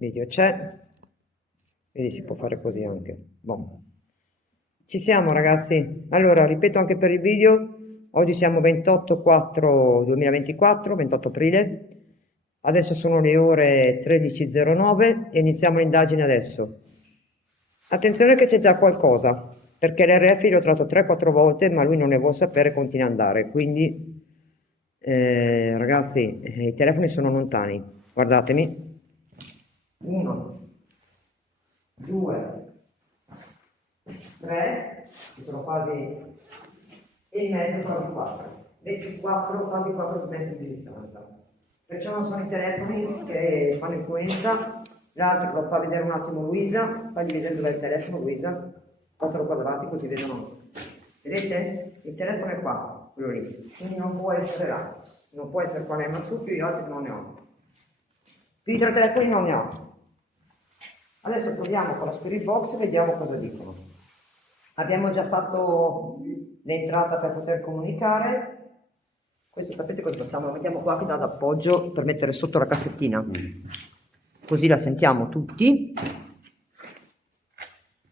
Video c'è, vedi si può fare così anche. Boh. Ci siamo ragazzi, allora ripeto anche per il video, oggi siamo 28/4/2024, 28 aprile, adesso sono le ore 13:09 e iniziamo l'indagine adesso. Attenzione che c'è già qualcosa, perché l'RF l'ho trovato 3-4 volte ma lui non ne vuole sapere, continua ad andare, quindi ragazzi i telefoni sono lontani, guardatemi. 1, 2, 3, ci sono quasi in mezzo, quasi 4, 24, quasi 4 metri di distanza. Perciò non sono i telefoni che fanno influenza. L'altro lo fa vedere un attimo Luisa, fagli vedere dov'è il telefono Luisa, fatelo qua davanti così vedono. Vedete? Il telefono è qua, quello lì, quindi non può essere là, non può essere qua nel marsupio, io altri non ne ho. Più di 3 telefoni non ne ho. Adesso proviamo con la Spirit Box e vediamo cosa dicono. Abbiamo già fatto l'entrata per poter comunicare. Questo sapete cosa facciamo? Lo mettiamo qua che dà d'appoggio per mettere sotto la cassettina. Così la sentiamo tutti.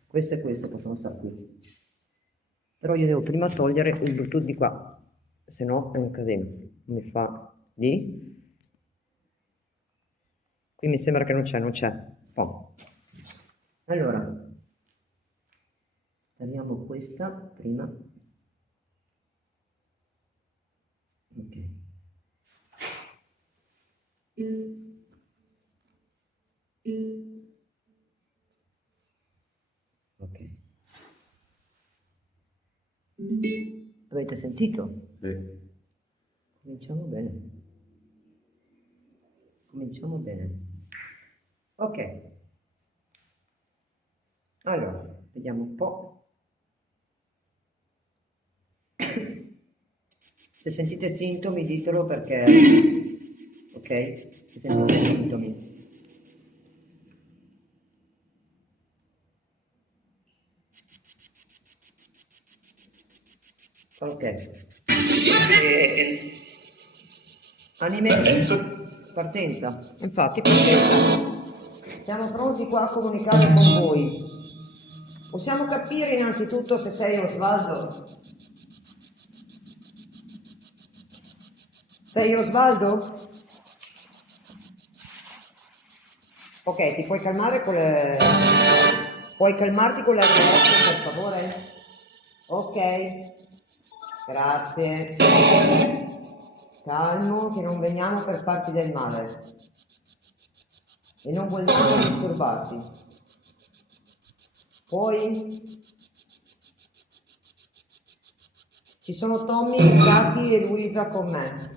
Questo e questo possono stare qui. Però io devo prima togliere il Bluetooth di qua, se no è un casino. Mi fa lì. Qui mi sembra che non c'è. Oh. Allora, tagliamo questa prima. Ok. Ok. Avete sentito? Sì. Cominciamo bene. Cominciamo bene. Ok. Allora, vediamo un po'. Se sentite sintomi ditelo perché, ok? Se sentite sintomi. Ok. Anime. Partenza. Infatti, partenza. Siamo pronti qua a comunicare con voi. Possiamo capire innanzitutto se sei Osvaldo? Sei Osvaldo? Ok, ti puoi calmare con le... Puoi calmarti con la RF per favore? Ok, grazie. Calmo, che non veniamo per farti del male. E non vogliamo disturbarti. Poi ci sono Tommy, Katy e Luisa con me.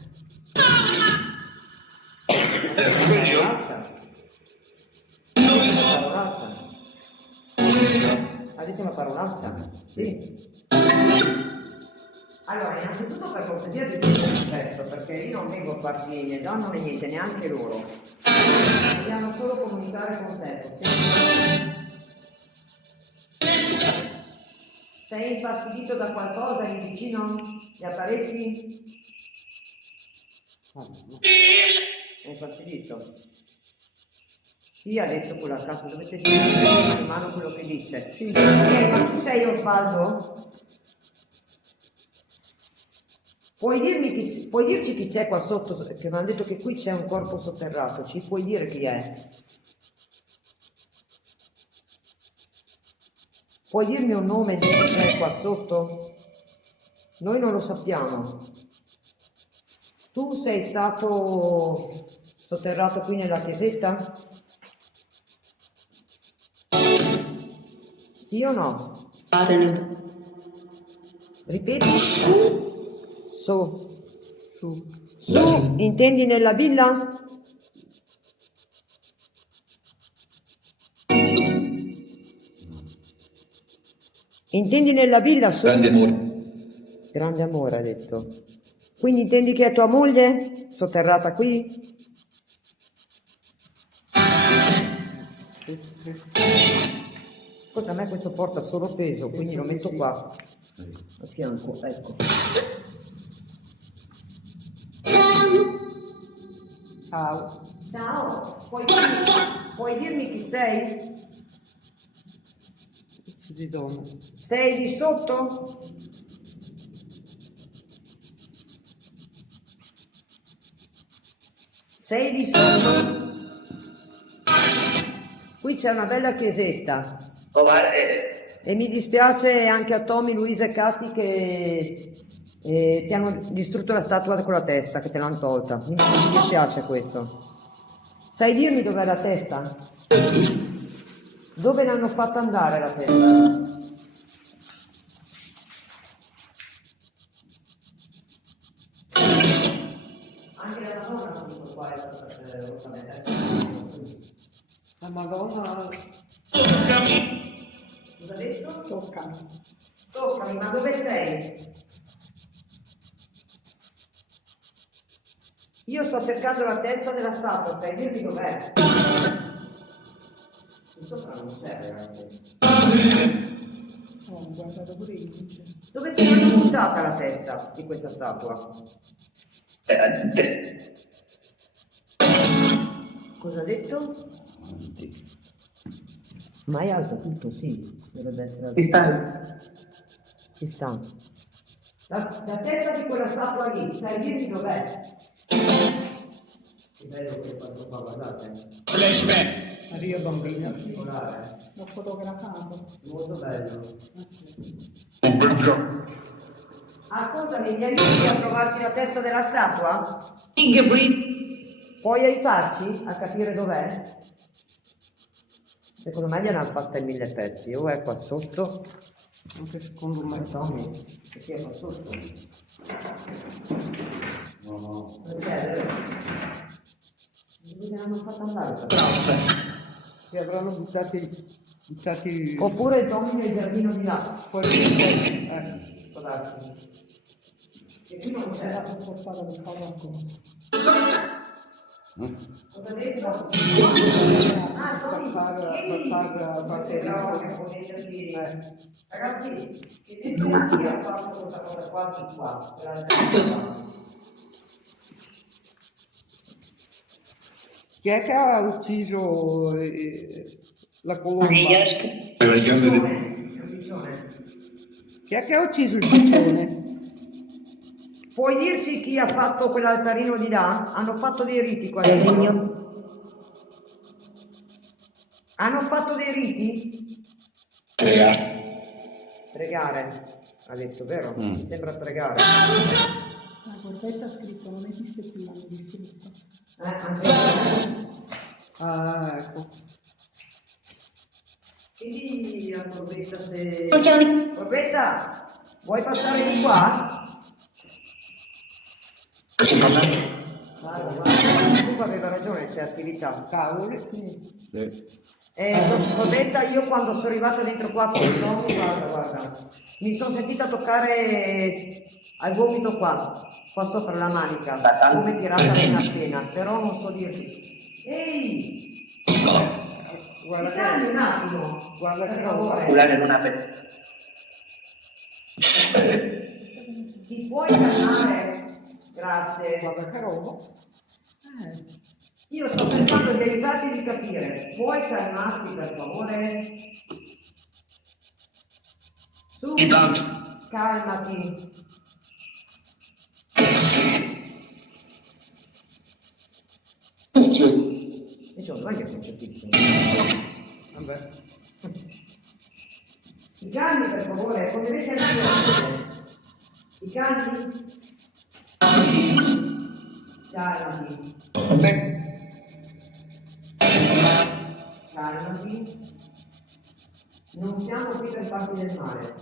Ha detto una parolaccia? Sì. Allora, innanzitutto per cortesia di tutto il successo, perché io non vengo a farti né danno né niente, neanche loro. Vogliamo solo comunicare con te. Sei infastidito da qualcosa lì vicino? Gli apparecchi? È infastidito? Sì, ha detto quella cassa, dovete dire in mano quello che dice. Sì. Ma tu sei Osvaldo? Puoi dirci chi c'è qua sotto? Che mi hanno detto che qui c'è un corpo sotterrato, ci puoi dire chi è? Puoi dirmi un nome di chi c'è qua sotto? Noi non lo sappiamo. Tu sei stato sotterrato qui nella chiesetta? Sì o no? Ripeti? Su, intendi nella villa? Intendi nella villa su? Grande amore. Grande amore, ha detto. Quindi intendi che è tua moglie? Sotterrata qui? Ascolta, a me questo porta solo peso, quindi lo metto qua, a fianco, ecco. Ciao. Ciao. Puoi puoi dirmi chi sei? Di donna. Sei di sotto? Sei di sotto? Qui c'è una bella chiesetta. E mi dispiace anche a Tommy, Luisa e Katy che ti hanno distrutto la statua con la testa, che te l'hanno tolta. Mi dispiace questo. Sai dirmi dov'è la testa? Dove l'hanno fatta andare la testa? Anche la Madonna comunque qua è stata La Madonna cosa ha detto? toccami. Toccami, ma dove sei? Io sto cercando la testa della statua, sai dirmi dov'è? Qui sopra non c'è, ragazzi. Oh, guardate pure io. Dove ti hanno buttata la testa di questa statua? Cosa ha detto? Ma è alto tutto, sì, dovrebbe essere alto. Ci sta. La testa di quella statua lì, sai dirmi dov'è? Che bello che fatto qua, guardate. Flashback. Maria bambina. Particolare. L'ho fotografato. Molto bello. Ascoltami, mi aiuti a trovarti la testa della statua? Puoi aiutarci a capire dov'è? Secondo me gliel'hanno fatta in 1000 pezzi, o è qua sotto? Anche secondo me. Tommy, perché è qua sotto? No. Perché? Dove gliel'hanno fatta andare? Li avranno buttati Oppure Tommy nel giardino di là. fuori. Può darsi. E qui non c'è la Spostata per fare una cosa. Cosa ha detto? Ah, Tommy, ragazzi, chiedete chi ha fatto questa cosa qua di qua, per la Chi è che ha ucciso la colomba? Chi è che ha ucciso il piccione? Puoi dirci chi ha fatto quell'altarino di là? Hanno fatto dei riti qua dentro? Hanno fatto dei riti? Pregare, ha detto, vero? Mi sembra pregare. La corbetta ha scritto, non esiste più, l'hanno distrutto. Anche Ah, ecco. Quindi la corbetta se... Corbetta, vuoi passare di qua? Guarda, tu aveva ragione, c'è attività. Cavoli, sì. Corbetta, io quando sono arrivata dentro qua con il nome, guarda, mi sono sentita toccare al gomito qua sopra la manica, come tirata nella schiena, però non so dirti. Ehi! Guarda Ti calmi un attimo, guarda per che favore. Ti puoi calmare? Grazie. Guarda che roba. Io sto cercando di aiutarti di capire. Puoi calmarti per favore? Su, calmati. Diciamo, non è che è concetissimo. Vabbè. I calmi per favore, come vedete anche i calmi? Calmati. Calmati. Non siamo qui per farti del male.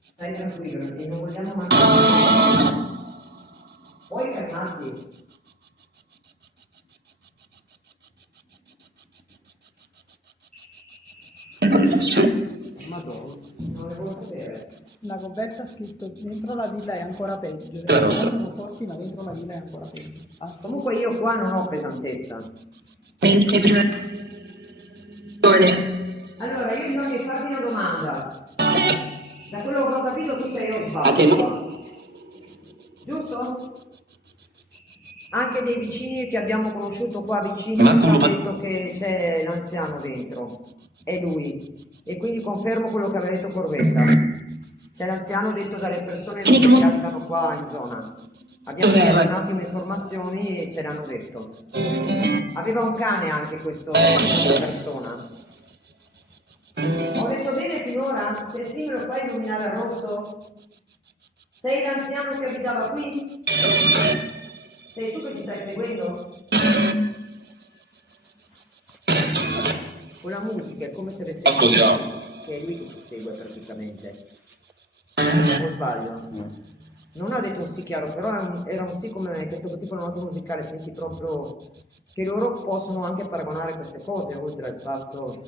Stai tranquillo e non vogliamo mangiare. Puoi calmarti. Madonna. Non le vuoi sapere. La coperta ha scritto dentro la villa è ancora peggio. Sono forti, ma dentro la villa è ancora peggio. Comunque io qua non ho pesantezza. Allora io bisogna farti una domanda. Da quello che ho capito tu sei Osvaldo. Giusto? Anche dei vicini che abbiamo conosciuto qua vicini Ma ci hanno come detto che c'è l'anziano dentro, è lui. E quindi confermo quello che aveva detto Corbetta. C'è l'anziano detto dalle persone che abitano qua in zona. Abbiamo chiesto un attimo informazioni e ce l'hanno detto. Aveva un cane anche questa persona. Ho detto bene finora? Se sì me lo fai illuminare a rosso? Sei l'anziano che abitava qui? Sei tu che ti stai seguendo? Con la musica è come se avessi Scusiamo. che è lui che ci segue praticamente. Non sbaglio. Non ha detto un sì chiaro, però era un sì come questo tipo di noto musicale, senti proprio che loro possono anche paragonare queste cose, oltre al fatto.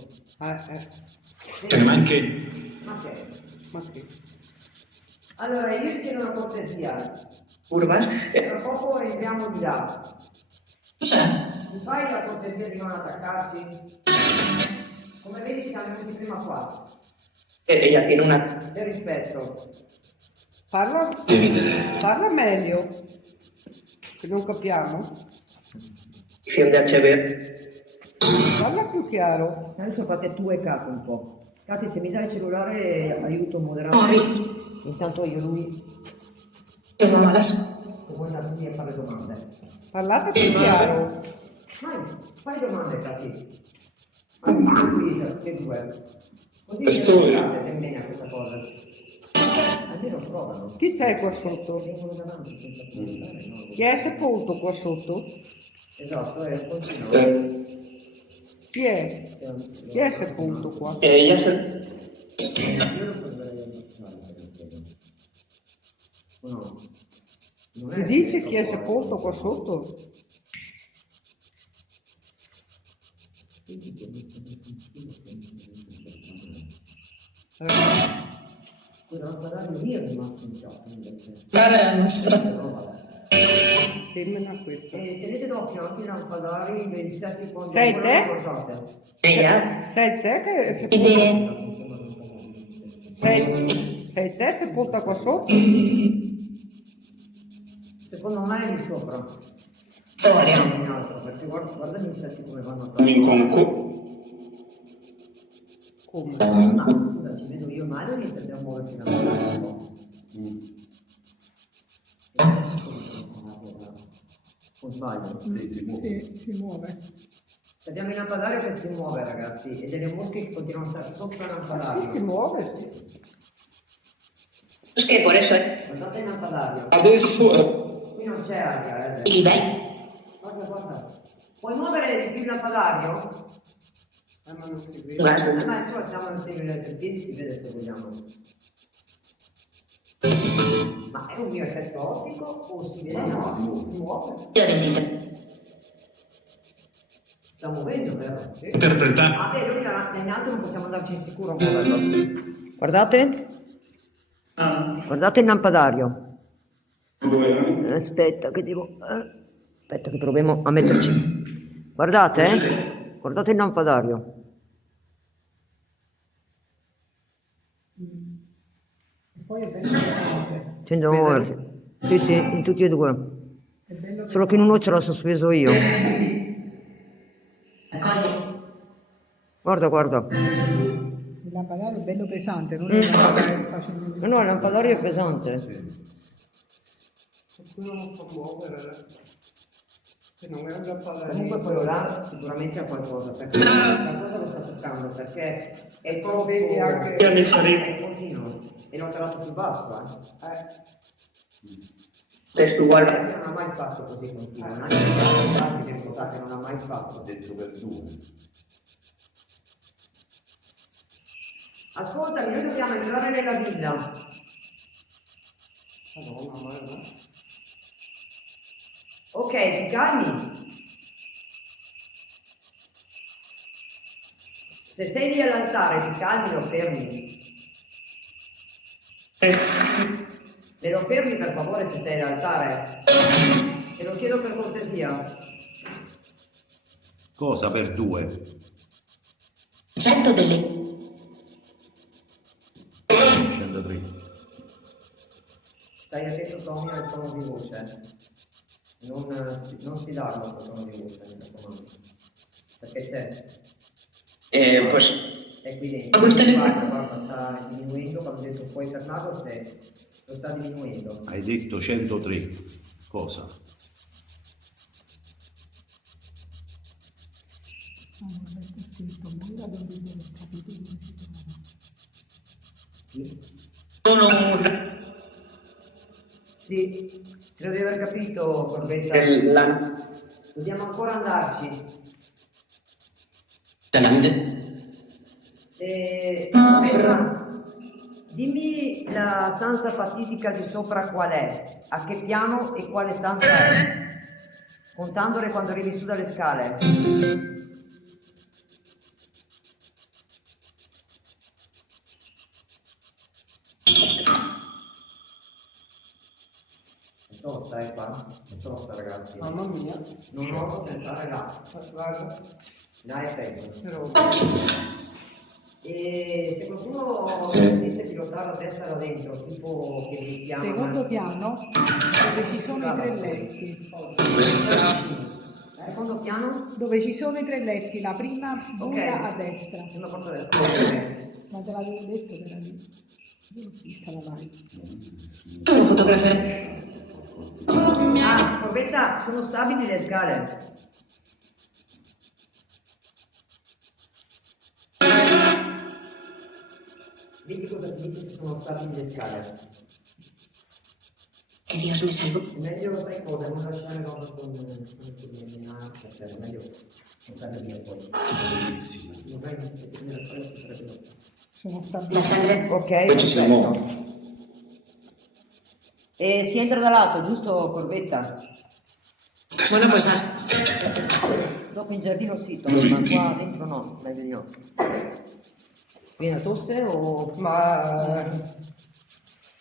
Che ne manchi? Ma che? Ma che? Allora io ti chiedo una cortesia, Curva. tra poco entriamo di là. C'è. Mi fai la cortesia di non attaccarci? Come vedi siamo venuti prima qua. Ella tiene una. Per rispetto. Parla meglio, che non capiamo. Film da CB. Parla più chiaro. Adesso fate tu e Katy un po'. Katy, se mi dai il cellulare aiuto moderato. Intanto io e lui Siamo alla scuola. come andare lì a fare domande. Parlate più chiaro. Fai domande, Katy. Anche Luisa, tutti e due. Così Per storia. pensate bene a questa cosa. Almeno provano. Chi c'è qua sotto? Vengono davanti senza comunicare, no? Chi è sepolto qua sotto? Esatto, continuo. Chi è? Chi è sepolto qua? Ella se. Io lo prenderei a ammazzare per il credo. No. Non Mi dice chi è sepolto qua sotto? Scusa, la radio lì è rimasto in gioco invece. Cara la nostra. Femmina questa. E tenete d'occhio anche i lampadari dei insetti quando Sei voi te? lo guardate. Ella. Sei te che è sepolta? Sei te sepolta qua sotto? Secondo me è di sopra. Storia. Non in alto, perché guarda gli insetti come vanno a fare. In conco. Come? Ma scusa, ci vedo io male o iniziate a muoversi da un po'? O sbaglio? Sì, si muove. Abbiamo il lampadario che si muove, ragazzi, e delle mosche che continuano a stare sotto il lampadario. Sì, si muove, sì. Perché por eso è. Guardate il lampadario. Adesso Qui non c'è aria, I livelli. Guarda. Puoi muovere di più il lampadario? Ma non si vede. Guarda. Ma insomma siamo in piedi, si vede se vogliamo. Ma è un mio effetto ottico o si vede? No, si muove. Io rendite. Sta muovendo, vero? Sì. interpretare. Ah, beh, noi in alto non possiamo andarci in sicuro a muoverlo. Guardate. Guardate il lampadario. Aspetta che devo... Aspetta che proviamo a metterci. Guardate, guardate il lampadario. Poi è bello pesante. Tende a muoversi. Sì, sì, in tutti e due. È bello Solo che in uno ce l'ho sospeso io. Guarda, guarda. il lampadario è bello pesante, non è un lampadario facilmente. No, il lampadario è pesante. Quello non fa muovere. Che non è un lampadario. Comunque quello là sicuramente ha qualcosa, perché qualcosa lo sta toccando, perché è proprio... Vedi anche- Che mi farei? È continuo. E l'ho tirato più basso, Testo uguale. Perché non ha mai fatto così continuo, anche gli altri che votate non ha mai fatto. detto per due. Ascoltami, noi dobbiamo entrare nella villa. Madonna, ma no. Ok, ti calmi. Se sei lì all'altare, ti calmi, lo fermi. Me lo fermi per favore se sei all'altare. Te lo chiedo per cortesia. Cosa per due? 100 delle. Scendo dritto. Stai attento Tommy al tono di voce. non sfidarlo a tono di voce, mi raccomando. Perché c'è. Pues, È qui dentro. Proprio il telefono. Guarda, sta diminuendo, quando ho detto puoi fermarlo, lo sta diminuendo. Hai detto 103. Cosa? È scritto Moira del libro del capito dove si trova. sono Sì, credo di aver capito, Corbetta. della Dobbiamo ancora andarci. Corbetta, dimmi la stanza fatidica di sopra qual è, a che piano e quale stanza è, contandole quando arrivi su dalle scale. È tosta, qua? È tosta, ragazzi. Mamma mia. Non oso pensare là. Guarda. Là è peggio. Però E se qualcuno dovesse pilotare la testa da dentro, tipo che mi chiama... secondo piano dove ci sono i 3 letti. Secondo piano? Dove ci sono i 3 letti, la prima Ok. buia a destra. Sulla porta del Ma te l'avevo detto che era lì. Io l'ho vista la live. tu lo fotograferai. Ah, Corbetta, sono stabili le scale. Vedi cosa ti dice se sono stabili le scale. Che Dios me salvó. Meglio lo sai cosa, non lasciare roba con perché meglio portarle via poi. Bellissimo. Non vai a tenere la storia su 3 minuti. Sono La stabili. sangre Ok, Poi ci siamo. perfetto. E si entra da lato, giusto Corbetta? bueno pues hasta Dopo in giardino sì, Tom, ma qua dentro no, meglio di no. Viene la tosse o...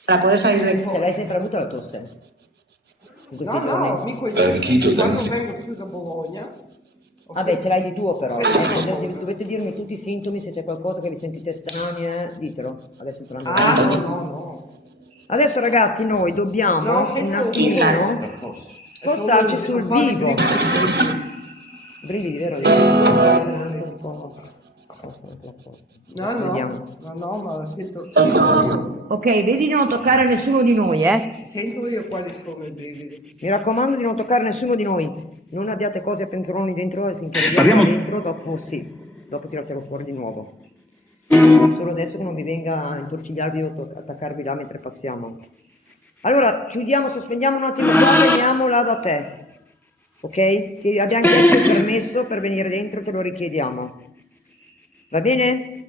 para poder salir de Ce l'hai sempre avuta la tosse? In questi No, giorni? no, mica quando vengo più da Bologna. Vabbè, ce l'hai di tuo però. Dovete dirmi tutti i sintomi, se c'è qualcosa che vi sentite strani, ditelo. Adesso te l'hanno detto. No. Adesso ragazzi noi dobbiamo No, un no. attimino spostarci sul vivo. Brividi, vero? Anche un po'. Vediamo. No, ma ho detto, Ok, vedi di non toccare nessuno di noi, sento io quali sono i brividi. Mi raccomando di non toccare nessuno di noi. Non abbiate cose a penzoloni dentro e finché vediamo dentro, dopo sì, dopo tiratelo fuori di nuovo. Solo adesso che non vi venga a intorcigliarvi o attaccarvi là mentre passiamo. Allora, chiudiamo, sospendiamo un attimo qua, veniamo là da te. Ok? Ti abbiamo chiesto il permesso per venire dentro, te lo richiediamo. Va bene?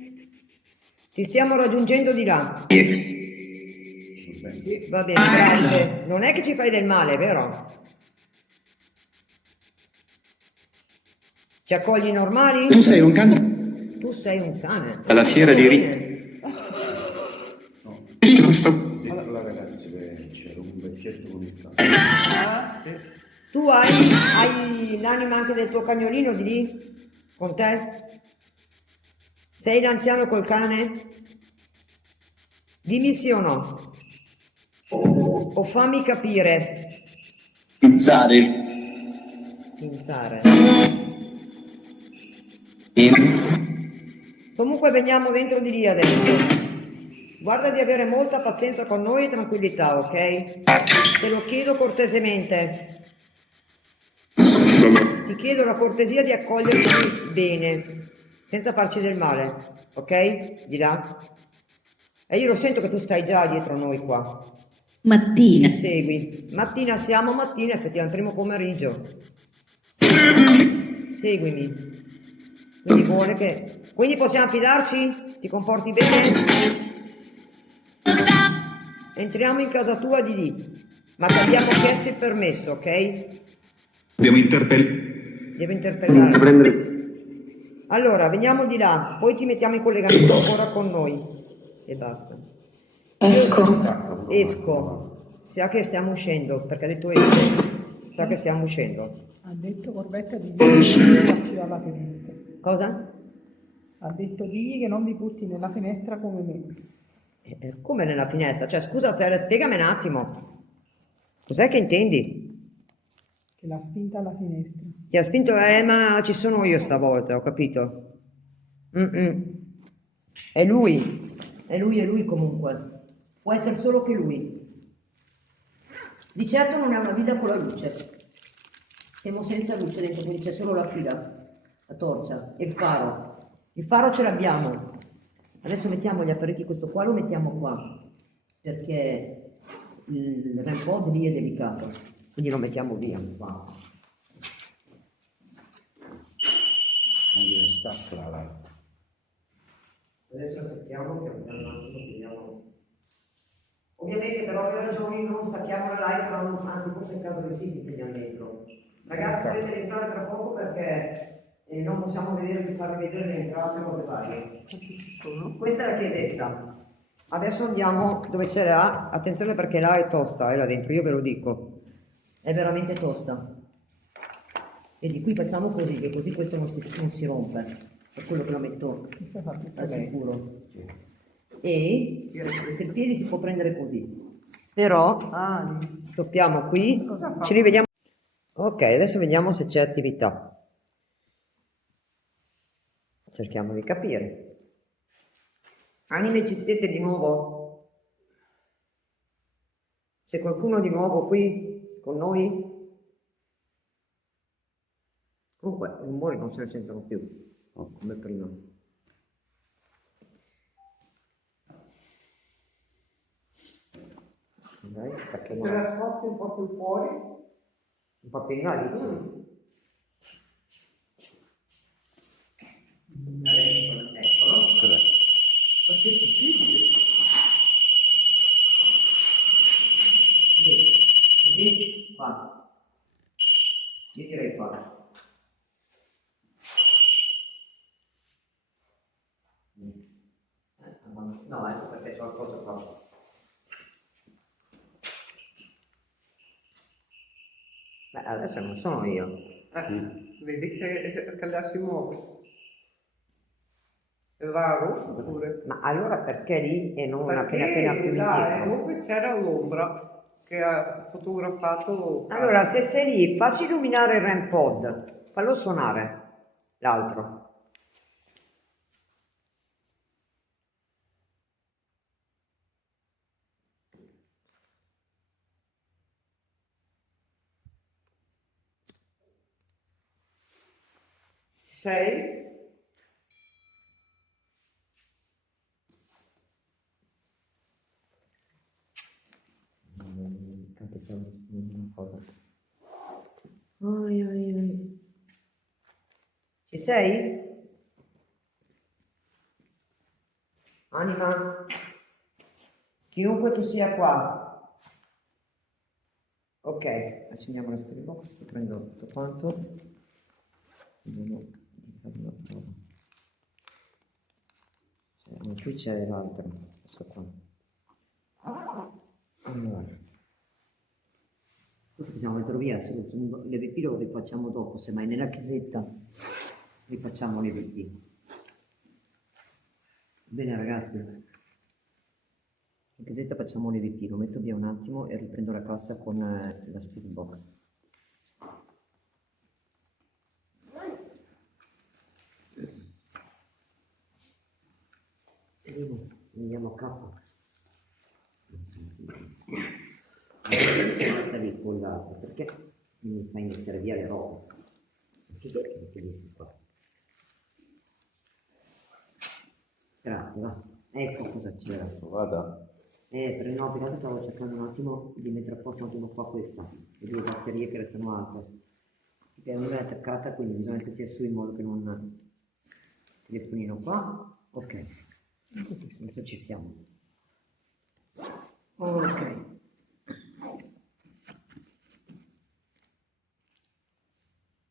Ti stiamo raggiungendo di là. Va bene, grazie. Non è che ci fai del male, vero? Ci accogli normali? Tu sei un cane Tu sei un cane. alla fiera di Ri. Allora ragazzi, c'era un vecchietto con il cane. Tu hai l'anima anche del tuo cagnolino di lì? Con te? Sei l'anziano col cane? Dimmi sì o no. O fammi capire. Pizzare. Pinzare. Comunque veniamo dentro di lì adesso. Guarda di avere molta pazienza con noi e tranquillità, ok? Te lo chiedo cortesemente. Ti chiedo la cortesia di accoglierci bene, senza farci del male, ok? Di là. E io lo sento che tu stai già dietro noi qua. Mattina. Ci segui. Mattina siamo, mattina effettivamente, primo pomeriggio. Seguimi. Quindi vuole che... Quindi possiamo fidarci? Ti comporti bene? Entriamo in casa tua di lì, ma ti abbiamo chiesto il permesso, ok? Abbiamo interpellato. Devo interpellare. Allora, veniamo di là, poi ci mettiamo in collegamento ancora con noi. E basta. Esco. Sa che stiamo uscendo, perché ha detto esco. Sa che stiamo uscendo. Ha detto Corbetta di buttarci dalla finestra. Cosa? Ha detto digli che non vi butti nella finestra come me. Come nella finestra? Cioè, scusa, spiegami un attimo. Cos'è che intendi? Che l'ha spinta alla finestra. Ti ha spinto, ma ci sono io stavolta, ho capito. È lui, è lui comunque. Può essere solo che lui. Di certo non è una guida con la luce. Siamo senza luce dentro, quindi c'è solo la fila, la torcia e il faro. Il faro ce l'abbiamo. Adesso mettiamo gli apparecchi, questo qua lo mettiamo qua, perché il REM pod lì è delicato, quindi lo mettiamo via qua. Non dire staccola là. Adesso aspettiamo che un attimo vediamo. Ovviamente per ovvie ragioni non stacchiamo la live, anzi forse in caso di sì che vediamo dentro. Ragazzi dovete entrare tra poco perché non possiamo vedere di farvi vedere le entrate o le varie. Questa è la chiesetta. Adesso andiamo dove c'è là, attenzione perché là è tosta, là dentro, io ve lo dico. È veramente tosta. E di qui facciamo così, che così questo non si rompe. Per quello che lo metto Questa fa tutto al bene. sicuro. E il piede si può prendere così. Però stoppiamo qui, ci rivediamo. Ok, adesso vediamo se c'è attività. Cerchiamo di capire. Anime, ci siete di nuovo? C'è qualcuno di nuovo qui con noi? Comunque i rumori non se ne sentono più, come prima. Dai, perché Se la sposti un po' più fuori, un po' più in là, dici? Adesso eccolo. perché è possibile. Vedi, così, qua. Io direi qua. No, adesso perché c'ho il coso qua. Beh, adesso non sono io. Vedi che la si muove. E va a rosso pure. Ma allora perché lì e non Perché appena più là indietro? dove c'era l'ombra che ha fotografato. Allora, se sei lì, facci illuminare il REM pod. Fallo suonare. L'altro. Ci sei? Una cosa. Ai, ai, ai. Ci sei? Anima? Chiunque tu sia qua. Ok, accendiamo la spirit box, prendo tutto quanto. Vediamo di fare una prova. Ma qui c'è l'altro, questo qua. Allora. Questo possiamo metterlo via, se l'EVP lo rifacciamo dopo, semmai nella chiesetta rifacciamo l'EVP. Bene ragazzi, in chiesetta facciamo l'EVP, lo metto via un attimo e riprendo la cassa con la spirit box. Vediamo, andiamo a capo. Lì collato, perché mi fai mettere via le robe? Perché metti questi qua? Grazie, va. Ecco cosa c'era. Vada. Per no, perché stavo cercando un attimo di mettere a posto un attimo qua questa, le due batterie che restano alte. Perché una è attaccata, quindi bisogna che sia su in modo che non... Telefonino qua, ok. Adesso ci siamo. Ok.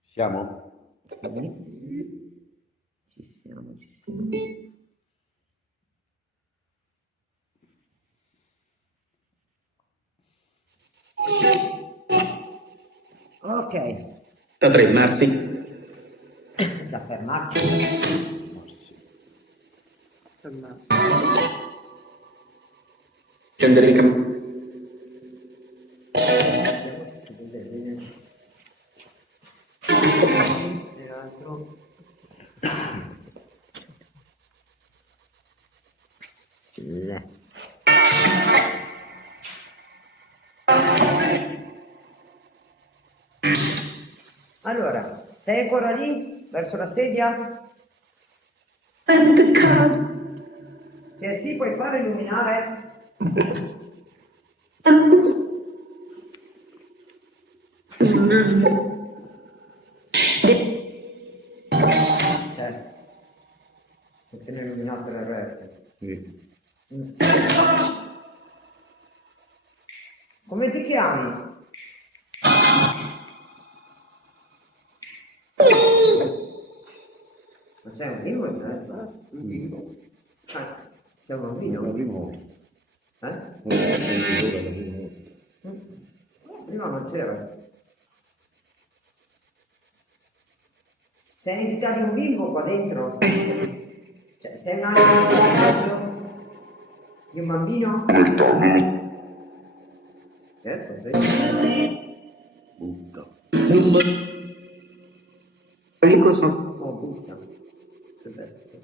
Siamo? Sì. Ci siamo, ci siamo. Ok, Da fermarsi. da fermarsi. Scendere in campo. Vediamo se si vede bene. Le. Allora, sei ancora lì? Verso la sedia? Se sì, puoi fare illuminare? Certo. Se tiene illuminato le rete. Sì. Come ti chiami? Ma c'è un bimbo in mezzo? Un bimbo. C'è un La bambino? prima volta. Eh? Non ho sentito la prima volta. Prima non c'era. Sei invitato un bimbo qua dentro? Cioè, sei un altro passaggio di un bambino? Certo, sì. Butta. Oh, butta. Che bestia.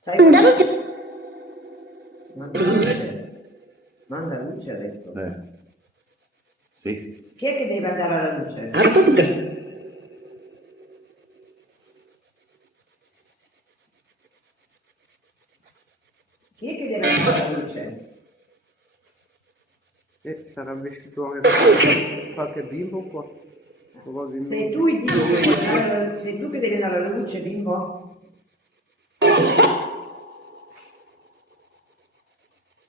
Sai cosa? Manda luce. Manda luce, ha detto. Sì. Chi è che deve andare alla luce? Chi è che deve andare alla luce? Sarà vestito anche qualche bimbo qua. Probabilmente. Sei tu il bimbo che devi andare sei tu che devi andare alla luce, bimbo?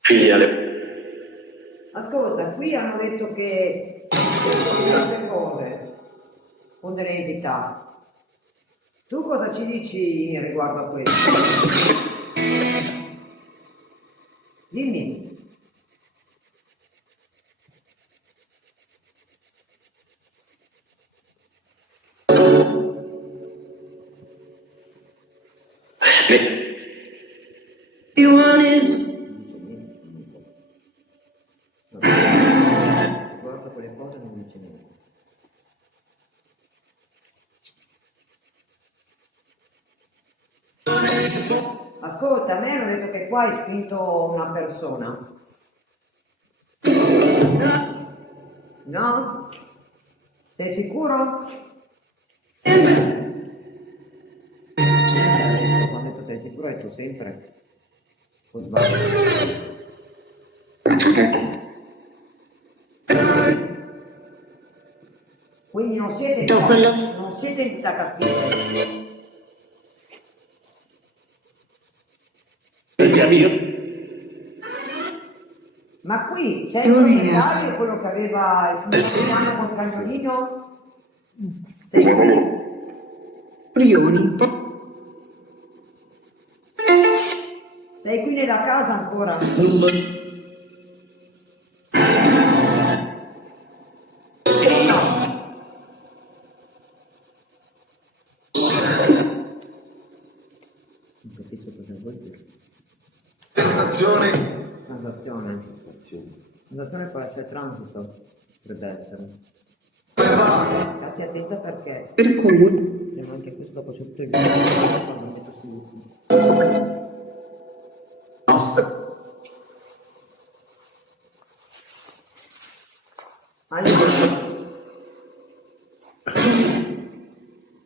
Filiale. Ascolta, qui hanno detto che queste cose con delle entità. Tu cosa ci dici riguardo a questo? Dimmi. Guarda quelle cose non dice niente. Ascolta, a me hanno detto che qua hai spinto una persona. No? Sei sicuro? Sì, quando ho detto sei sicuro hai detto sempre. O sbaglio? Quindi non siete non siete entità cattive. Ma qui c'è il proprietario, quello che aveva il signor Milano con il cagnolino? Sei qui? Prioni. Sei qui nella casa ancora? Non capisco cosa vuol dire. Transazione. Transazione. Transazione può essere transito, potrebbe essere. State attenta perché Per cui abbiamo anche questo dopo c'è tutto il video quando metto su YouTube. Allora,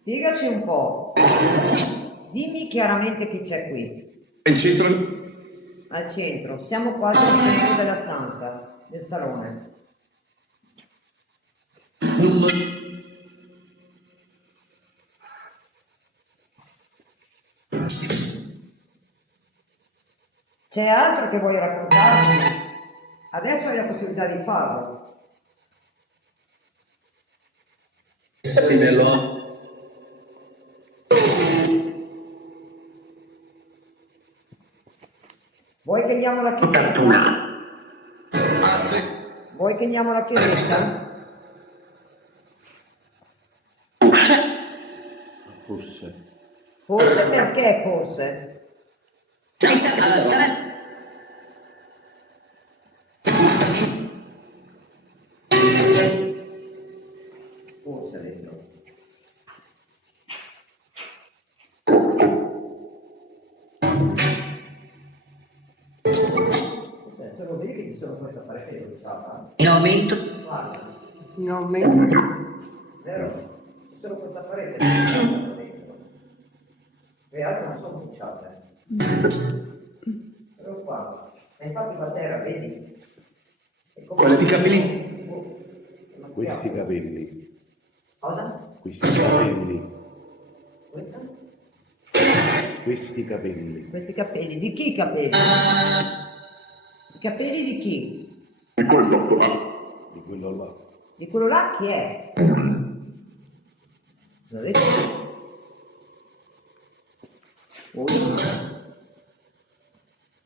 spiegaci un po'. Dimmi chiaramente chi c'è qui. In centro. Al centro, siamo quasi al centro della stanza, del salone. C'è altro che vuoi raccontarmi? Adesso hai la possibilità di farlo. Vuoi che andiamo alla chiesetta? Vuoi che andiamo alla chiesetta? Forse. Forse perché forse? Forse ha detto. questa parete è bruciata? In aumento. Guarda, In aumento. vero? Solo questa parete è bruciata dentro. Le altre non sono bruciate. Solo qua. E infatti la terra, vedi? È come- Questi capelli. Questi capelli. Cosa? Questi capelli. Questa? Questi capelli. Questi capelli, di chi i capelli? I capelli di chi? Di quello là. Di quello là chi è? L'ho detto?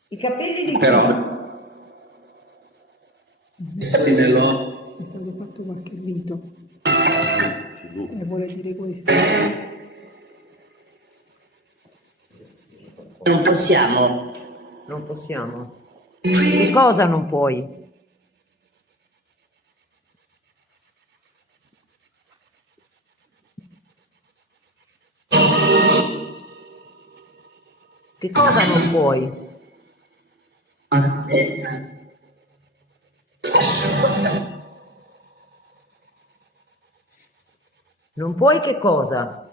I capelli di chi? Però. Nello. È stato fatto qualche rito Sì, tu. e vuole dire questo. Non possiamo. Non possiamo. Che cosa non puoi? Che cosa non puoi? Non puoi che cosa?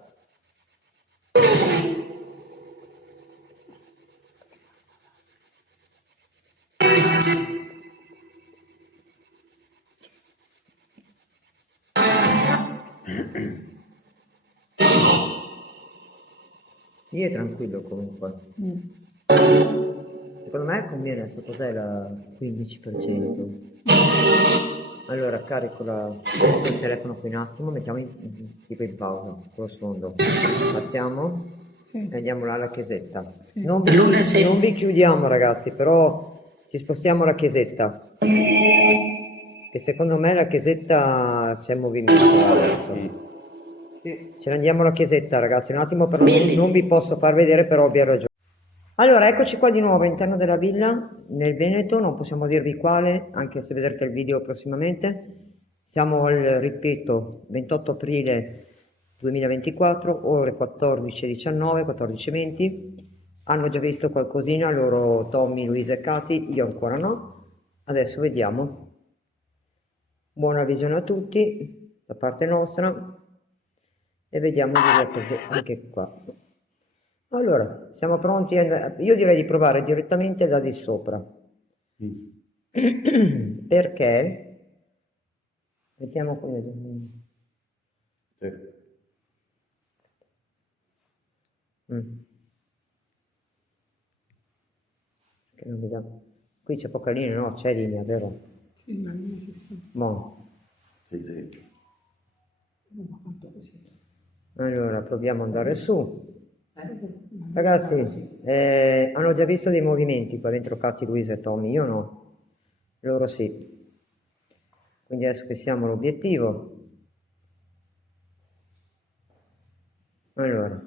Io è tranquillo comunque. Secondo me conviene, adesso cos'è la 15%? Allora carico il telefono qui un attimo, mettiamo tipo in pausa, con lo sfondo. Passiamo Sì. e andiamo là alla chiesetta. Sì. Non L'1,6. non vi chiudiamo ragazzi, però ci spostiamo alla chiesetta. Che secondo me la chiesetta c'è movimento adesso. Sì. Ce ne andiamo alla chiesetta ragazzi, un attimo però non vi posso far vedere, però vi ho ragione. Allora, eccoci qua di nuovo all'interno della villa nel Veneto, non possiamo dirvi quale, anche se vedrete il video prossimamente. Siamo al, ripeto, 28 aprile 2024, ore 14:19, 14:20. Hanno già visto qualcosina loro Tommy, Luisa e Cati, io ancora no. Adesso vediamo. Buona visione a tutti da parte nostra e vediamo di dire così anche qua. Allora, siamo pronti? Io direi di provare direttamente da di sopra. Perché? Mettiamo come... Sì. Che non mi dà... Qui c'è poca linea, no? C'è linea, vero? Sì, la linea che sì. Mo. Sì, sì. Non ho fatto così. Allora, proviamo ad andare su. Ragazzi, hanno già visto dei movimenti qua dentro Katy, Luisa e Tommy, io no. Loro sì. Quindi adesso fissiamo l'obiettivo. Allora.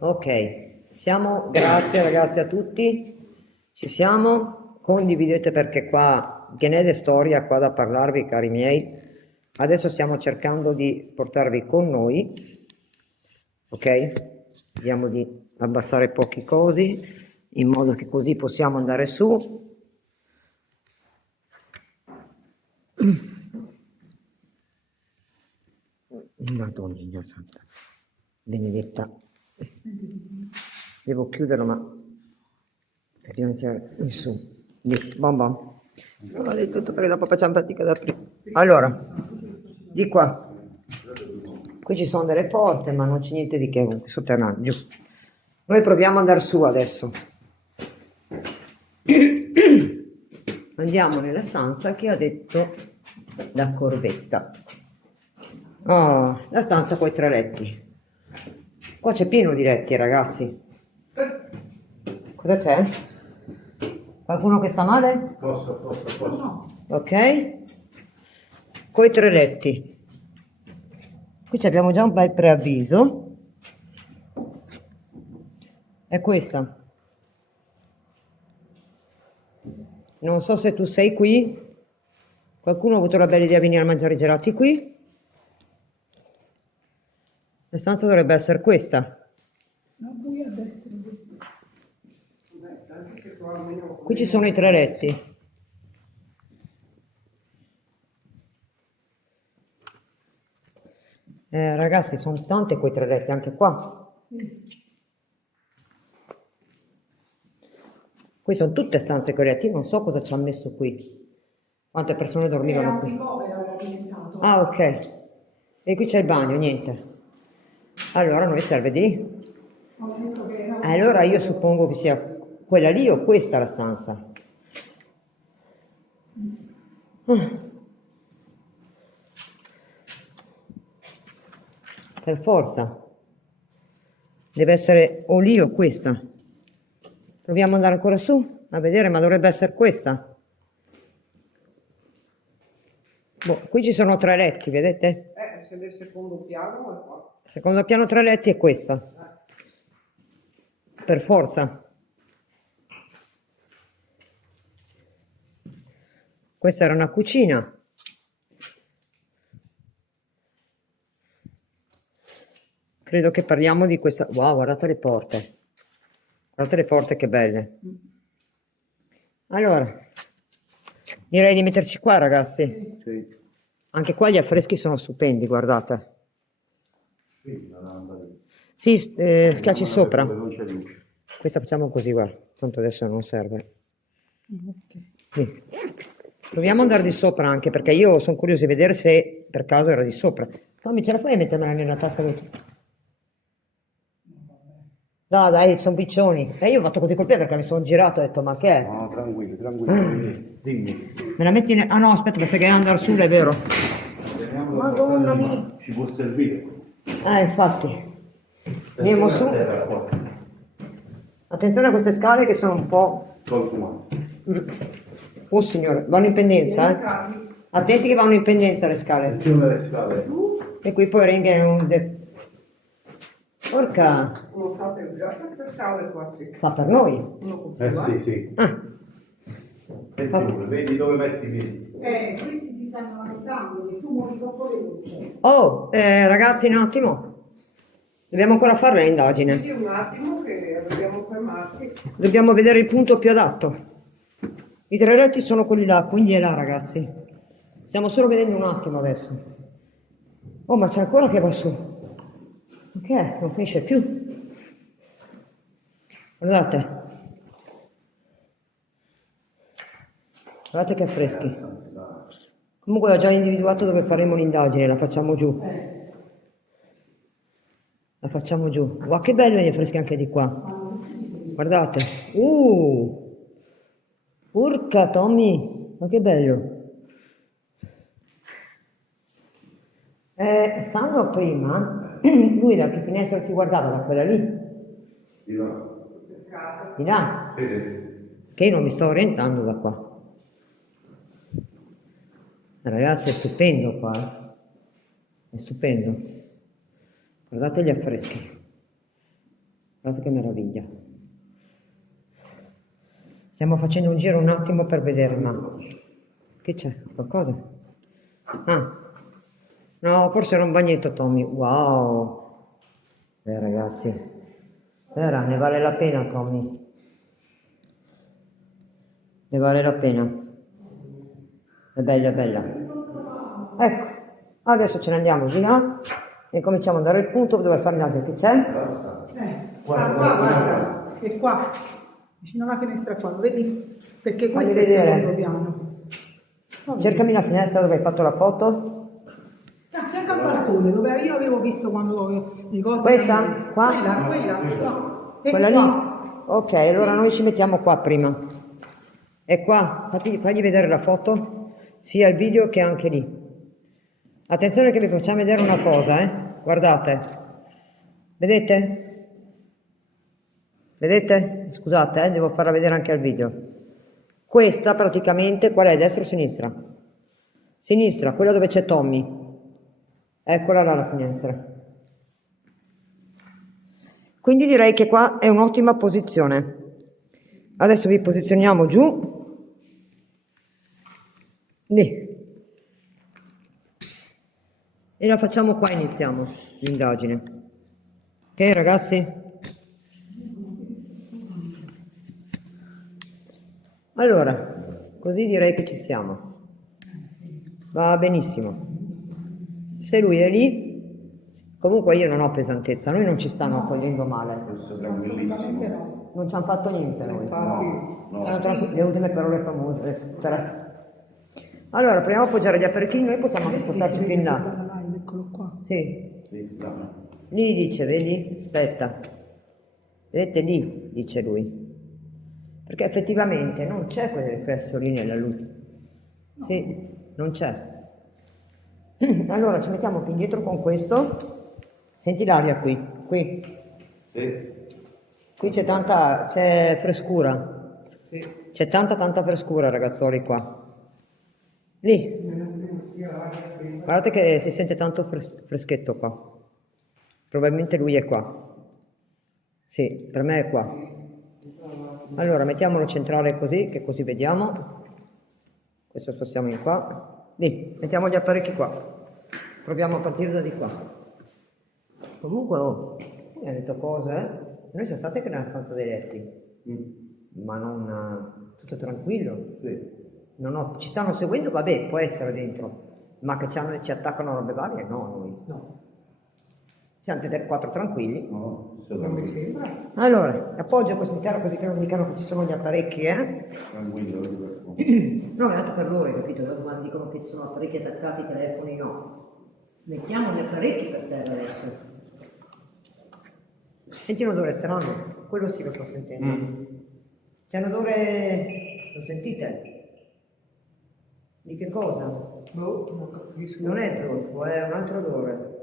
Ok, siamo, grazie ragazzi a tutti, ci siamo, condividete perché qua che ne è storia qua da parlarvi cari miei, adesso stiamo cercando di portarvi con noi, ok? Vediamo di abbassare pochi cosi in modo che così possiamo andare su. Madonna santa, benedetta. Devo chiuderlo, ma dobbiamo tirare in su. Lì, bom bom. Non va di tutto perché dopo facciamo fatica ad aprire. Allora, di qua. Qui ci sono delle porte, ma non c'è niente di che, comunque sotterraneo, giù. Noi proviamo ad andare su adesso. Andiamo nella stanza che ha detto la corvetta. Oh, la stanza con i 3 letti. Qua c'è pieno di letti, ragazzi. Cosa c'è? Qualcuno che sta male? Posso. Ok. Con i 3 letti. Qui abbiamo già un bel preavviso. È questa. Non so se tu sei qui. Qualcuno ha avuto la bella idea di venire a mangiare i gelati qui? La stanza dovrebbe essere questa. No, qui a destra. Qui ci sono i 3 letti. Ragazzi, sono tante quei 3 letti anche qua. Qui sono tutte stanze con i letti, non so cosa ci ha messo qui. Quante persone Era dormivano un qui. ricovero, era diventato. Ah, ok. E qui c'è il bagno, niente. Allora a noi serve di lì. Ho detto che era Allora io suppongo che sia quella lì o questa la stanza. Per forza. Deve essere o lì o questa. Proviamo ad andare ancora su a vedere, ma dovrebbe essere questa. Boh, qui ci sono 3 letti, vedete? Se del secondo piano è qua. Secondo piano 3 letti è questa. Per forza. Questa era una cucina. Credo che parliamo di questa. Wow, guardate le porte. Guardate le porte che belle. Allora, direi di metterci qua, ragazzi. Sì. Anche qua gli affreschi sono stupendi, guardate. Sì, la lampada lì. Sì, schiacci sopra. Dove non c'è luce. Questa facciamo così, guarda. Tanto adesso non serve. Sì. Proviamo ad andare di sopra anche, perché io sono curioso di vedere se per caso era di sopra. Tommy, ce la fai a mettermela nella tasca? No, dai, sono piccioni. E io ho fatto così col piede perché mi sono girato e ho detto, ma che è? No, tranquillo, tranquillo. Dimmi. Me la metti ah no, aspetta, perché devi andare su, è vero. Madonna mia. Ci può servire. Infatti. Andiamo su. Attenzione a queste scale che sono un po'... Consumate. Oh signore, vanno in pendenza, eh? Attenti che vanno in pendenza le scale. Attenzione alle scale. E qui poi ringa è un... Porca, Non fate già queste scale qua, sì. fa per noi. Uno consuma. Sì, sì. Ah, Attenzione, vedi dove metti i piedi. questi si stanno lamentando che tu muovi troppo veloce. oh, ragazzi, un attimo. Dobbiamo ancora fare l'indagine. Sì, un attimo che dobbiamo fermarci. Dobbiamo vedere il punto più adatto. I 3 letti sono quelli là, quindi è là, ragazzi. Stiamo solo vedendo un attimo adesso. Oh, ma c'è ancora che va su. Ok, non finisce più. Guardate. Guardate che freschi. Comunque ho già individuato dove faremo l'indagine, la facciamo giù. La facciamo giù. Guarda che bello gli affreschi anche di qua. Guardate. Urca Tommy, ma che bello. Stando prima, lui da che finestra ci guardava? Da quella lì? Di là. Di là? Sì, sì. Che io non mi sto orientando da qua. Ragazzi, è stupendo qua. È stupendo. Guardate gli affreschi. Guardate che meraviglia. Stiamo facendo un giro un attimo per vedere, ma... Che c'è? Qualcosa? Ah. No, forse era un bagnetto, Tommy. Wow. Ragazzi. Vera, ne vale la pena, Tommy. Ne vale la pena. È bella, è bella. Ecco, adesso ce ne andiamo di là e cominciamo a dare il punto dove fare l'altro. Che c'è? Sta qua, guarda, è qua, vicino alla finestra qua, lo vedi? Perché questo è il vedere. secondo piano. Cercami la finestra dove hai fatto la foto. A fianco al balcone, dove io avevo visto quando i corpi... Questa? Qua? Quella, qua. E Quella qua. lì? Ok, allora noi ci mettiamo qua prima. E qua, fagli vedere la foto, sia il video che anche lì. Attenzione che vi facciamo vedere una cosa, Guardate. Vedete? Vedete? Scusate, devo farla vedere anche al video. Questa praticamente, qual è? Destra o sinistra? Sinistra, quella dove c'è Tommy. Eccola là la finestra. Quindi direi che qua è un'ottima posizione. Adesso vi posizioniamo giù. Lì. E la facciamo qua, iniziamo l'indagine. Ok ragazzi? Allora, così direi che ci siamo. Va benissimo. Se lui è lì, comunque io non ho pesantezza, noi non ci stanno accogliendo male. Questo tranquillissimo. Assolutamente no. Non ci hanno fatto niente noi. Infatti, No. Sono le ultime parole famose. Allora, proviamo a appoggiare gli apparecchi, noi possiamo anche spostarci più in là. dalla live, eccolo qua. Sì, Sì, là. lì dice, vedi? Aspetta. Vedete lì, dice lui. Perché effettivamente non c'è quel riflesso lì nella luce. Sì, non c'è. Allora ci mettiamo più indietro con questo. Senti l'aria qui. Sì. Qui c'è frescura. C'è tanta frescura, ragazzoli, qua. Lì. Guardate che si sente tanto freschetto qua. Probabilmente lui è qua. Sì, per me è qua. Allora, mettiamolo centrale così, che così vediamo. Questo spostiamo in qua. Lì, mettiamo gli apparecchi qua. Proviamo a partire da di qua. Comunque, mi ha detto cose, Noi siamo stati anche nella stanza dei letti. Ma non... tutto tranquillo. Sì. Ci stanno seguendo, vabbè, può essere dentro, ma che ci attaccano robe varie, no, noi. No, Siamo tutti e quattro tranquilli. No, non mi sembra. Allora, appoggio questo intero così che non dicano che ci sono gli apparecchi, tranquillo. No, è anche per loro, hai capito? Dopo quando dicono che ci sono apparecchi attaccati, telefoni, no. Mettiamo gli apparecchi per terra adesso. Senti un odore strano? Quello sì lo sto sentendo. C'è un odore... lo sentite? Di che cosa? Boh, non capisco. Non è zolfo, è un altro odore.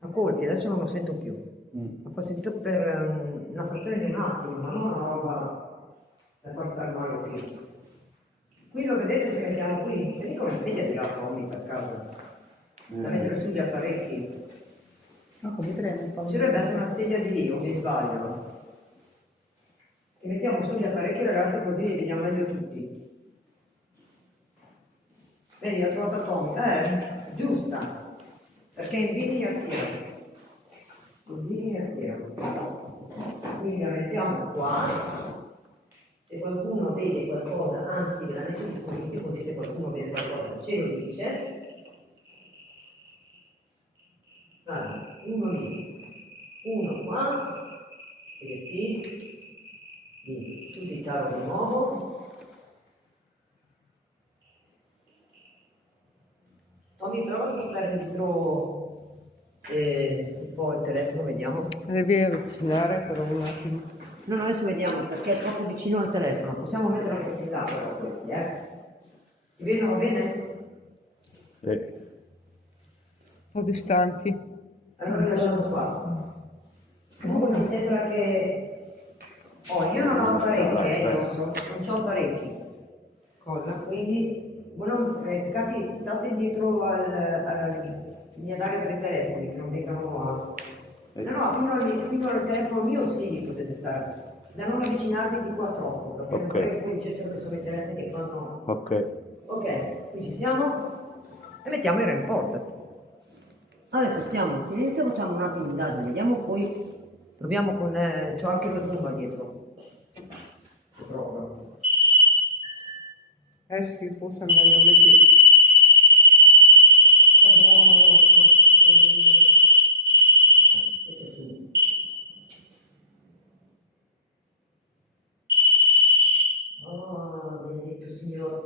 A colpi, adesso non lo sento più. L'ho sentito per una frazione di un attimo, ma non una roba da forza al mano qui. Qui lo vedete se mettiamo qui? È lì come sedia di Tommy per caso. Da mettere sugli apparecchi. No, come trema un po'. Ci dovrebbe essere una sedia di lì, o mi sbaglio? Che mettiamo sugli apparecchi ragazzi così li vediamo meglio tutti. Vedi, l'ho trovata Tommy. Giusta. Perché in linea attira. In linea attira. Quindi la mettiamo qua. Se qualcuno vede qualcosa, anzi ve la metto di qui, così se qualcuno vede qualcosa ce lo dice. Allora, uno lì, uno qua, sì, lì, sul titolo di nuovo. Tommy, prova a spostare dietro un po' il telefono, vediamo. Devi avvicinare per un attimo. No, adesso vediamo perché è troppo vicino al telefono. Possiamo mettere anche più in là però questi, Si vedono bene? Eh. Un po' distanti. Allora li lasciamo qua. Comunque mi sembra che... Oh, io non ho apparecchi, addosso. Non ho apparecchi. Colla. Quindi, Cati, state dietro al segnalare per i telefoni, che non vengano a... No, fino al telefono mio sì, potete stare. Da non avvicinarvi di qua troppo, perché non vorrei che poi dicessero che sono i telefoni che fanno... Ok, qui ci siamo. E mettiamo il REM-pod. Adesso stiamo in silenzio, facciamo un attimo di indagine, vediamo poi... Proviamo con... c'ho anche lo zoom dietro. Proprio. Sì, forse è meglio metti. Sta buono, cazzolina. Oh, benedetto Signore.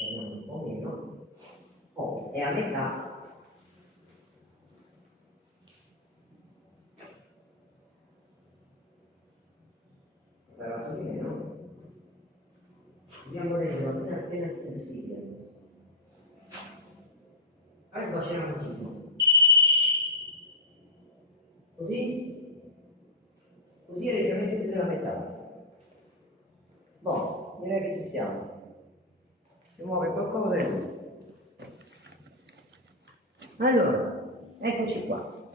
Un po' meno. Oh, è a metà. Operato di meno. Dobbiamo renderlo appena sensibile. Adesso facciamo un mutismo. Così è leggermente più della metà. Boh, direi che ci siamo. Si muove qualcosa e lui. Allora, eccoci qua.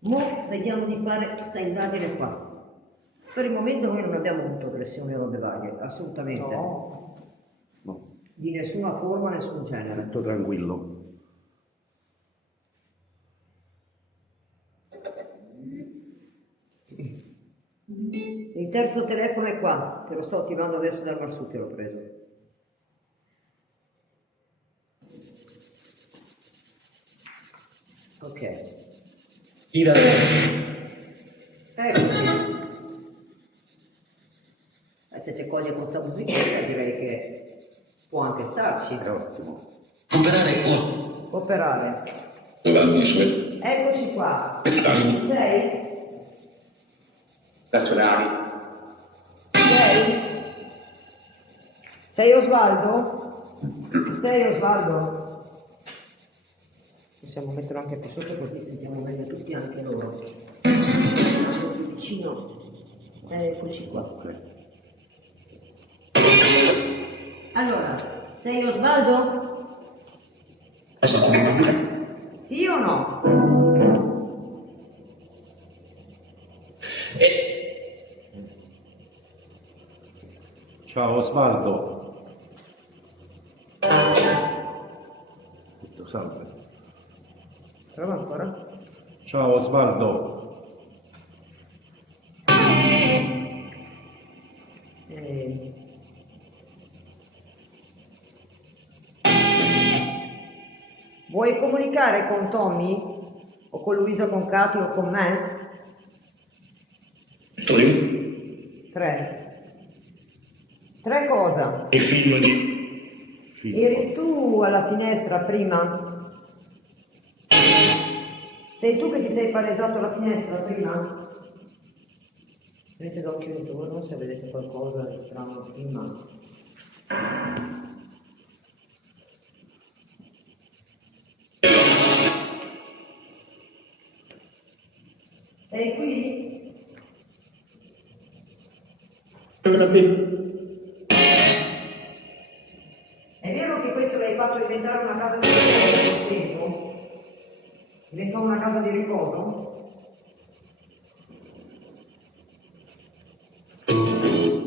Mo vediamo di fare questa indagine qua. Per il momento noi non abbiamo avuto aggressioni o robe varie, assolutamente. No. No, Di nessuna forma, nessun genere. tutto tranquillo. Il terzo telefono è qua, che lo sto attivando adesso dal marsupio, l'ho preso. Ok. Tira. Eccoci. Se c'è coglie con sta musichetta direi che può anche starci. È ottimo. Operare. Eccoci qua. Ci sei? Nazionali. Sei? Sei Osvaldo? Sei Osvaldo? Possiamo metterlo anche qui sotto così sentiamo meglio tutti, anche loro. Più vicino. Eccoci qua. Ok. Allora, sei Osvaldo? Sì o no? Ciao Osvaldo. Tutto salve. Prova ancora. Ciao Osvaldo. Vuoi comunicare con Tommy? O con Luisa Concati o con me? 3. 3 cosa? Figlio. Eri tu alla finestra prima? Sei tu che ti sei palesato alla finestra prima? Tenete l'occhio intorno se vedete qualcosa di strano prima. Sei qui? È vero che questo l'hai fatto diventare una casa di riposo col tempo? Diventò una casa di riposo?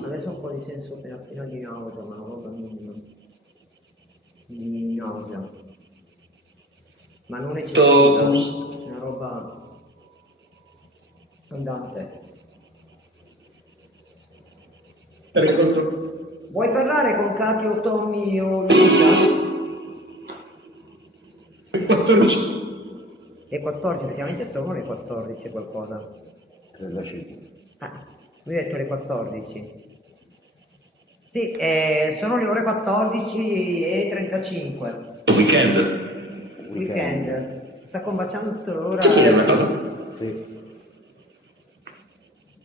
Adesso un po' di senso appena di nausea, ma una roba minima. Di nausea. Ma non eccessiva, una roba andante. Vuoi parlare con Katia o Tommy o Luisa? 14. Le 14, effettivamente sono le 14 qualcosa. 35. Ah, lui ha detto le 14. Sì, sono le ore 14:35. Weekend. Sta combaciando tutta l'ora. Sì.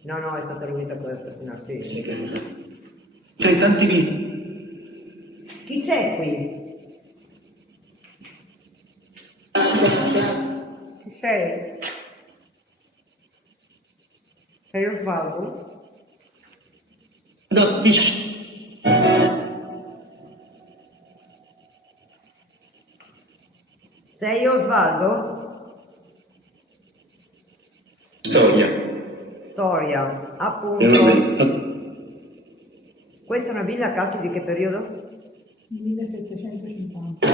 No, è stata Luisa questa. No, sì. Tra i tanti Chi c'è qui? Chi sei? Sei Osvaldo? No, Sei Osvaldo? Storia, appunto. Questa è una villa a Cacchi di che periodo? 1750.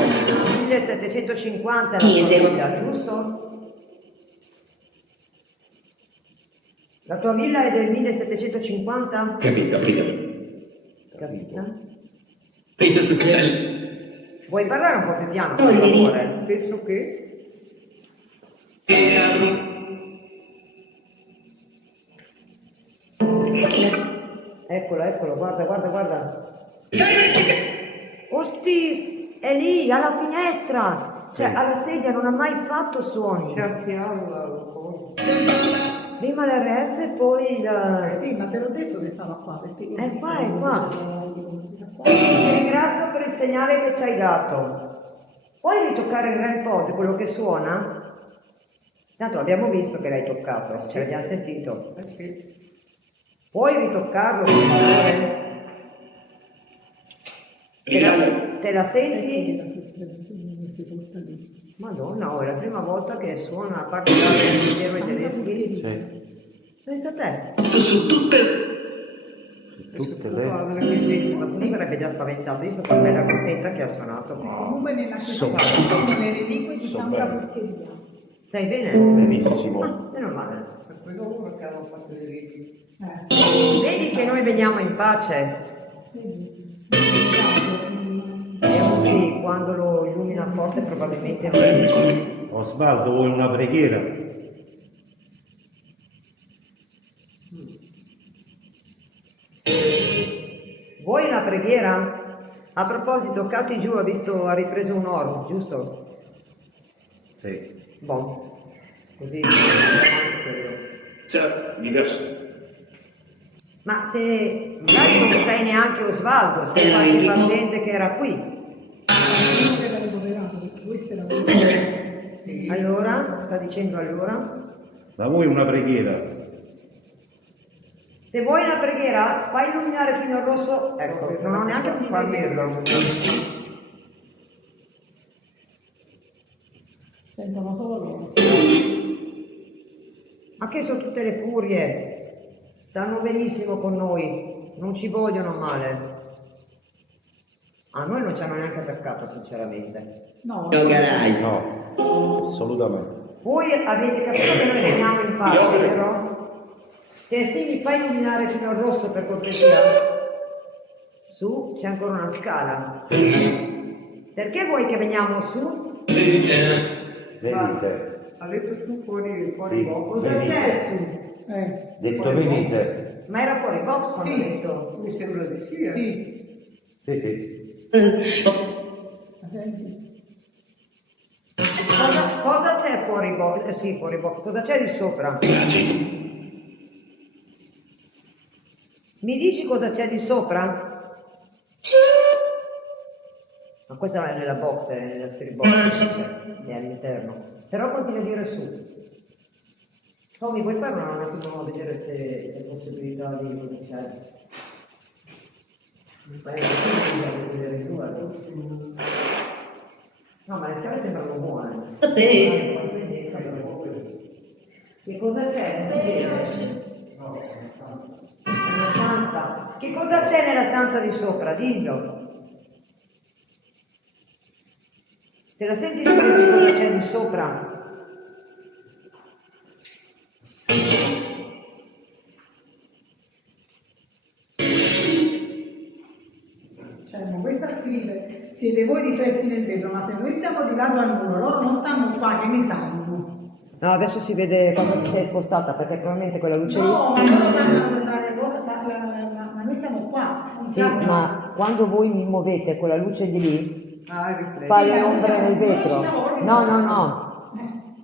1750 è la tua villa, giusto? La tua villa è del 1750? Capito. Capita? Penso che Vuoi parlare un po' più piano, per favore? Penso che... Eccolo, guarda. Ostis, è lì, alla finestra! Cioè, alla sedia non ha mai fatto suoni. Prima l'RF e poi la... Ma te l'ho detto che stava qua, perché io È qua. Ti ringrazio per il segnale che ci hai dato. Puoi ritoccare il REM pod, quello che suona? Tanto abbiamo visto che l'hai toccato, ce l'abbiamo sentito. Sì. Puoi ritoccarlo, per favore? Te la senti? Madonna, è la prima volta che suona, a parte l'altro intero i tedeschi. Sì. Pensa a te. su tutte Tutte Ma le... uno sarebbe già spaventato. Io sono bella contenta che ha suonato. Comunque nella So- chiesa sono le reliquie di so Santa bene. Porcheria. Stai bene? Benissimo. Meno male. Per quello ora che hanno fatto le riti. Vedi che noi veniamo in pace. E così quando lo illumina forte probabilmente non è. Osvaldo, vuoi una preghiera? Vuoi una preghiera? A proposito, Cati giù ha ripreso un ormo, giusto? Sì. Boh, così. cioè, diverso. Ma se magari non sei neanche Osvaldo, sei qualche paziente che era qui. Uno che era recuperato, perché questo era Allora, sta dicendo allora? Ma vuoi una preghiera? Se vuoi una preghiera, fai illuminare fino al rosso. Ecco, non ho neanche più dirlo. sentono solo loro. Ma che sono tutte le furie? Stanno benissimo con noi, non ci vogliono male. A noi non ci hanno neanche attaccato, sinceramente. No, No, assolutamente. Voi avete capito che noi veniamo in pace, vero? Se sì, mi fai illuminare fino al rosso per cortesia? Su, c'è ancora una scala. Perché vuoi che veniamo su? Venite. Ha detto su fuori Sì. box. Cosa Venite. c'è su? Detto venite. Ma era fuori box quando ho detto? Mi sembra di sì. sì. Sì, sì. Cosa c'è fuori box? Sì, fuori box. Cosa c'è di sopra? Mi dici cosa c'è di sopra? Ma questa è nella box, è nella spirit box, è all'interno. Però continua a dire su. Tommy, vuoi fare un attimo a vedere se c'è possibilità di cosa c'è? Mi fai vedere tu, no, ma le scale sembrano buone. Che cosa c'è? Non si vede? Nella stanza. Che cosa c'è nella stanza di sopra? Dillo. Te la senti dire cosa c'è di sopra? Cioè, ma questa scrive, siete voi riflessi nel vetro, ma se noi siamo di lato al muro, loro non stanno qua, che ne sanno? No, adesso si vede quando ti sei spostata, perché probabilmente quella luce lì... No, ma loro vanno a guardare cosa, ma noi siamo qua. non Sì, siamo- ma quando voi mi muovete quella luce di lì, Ah, il riflesso. fa Sì, le noi ombre siamo- nel noi ci vetro. siamo proprio No, no, quasi. no.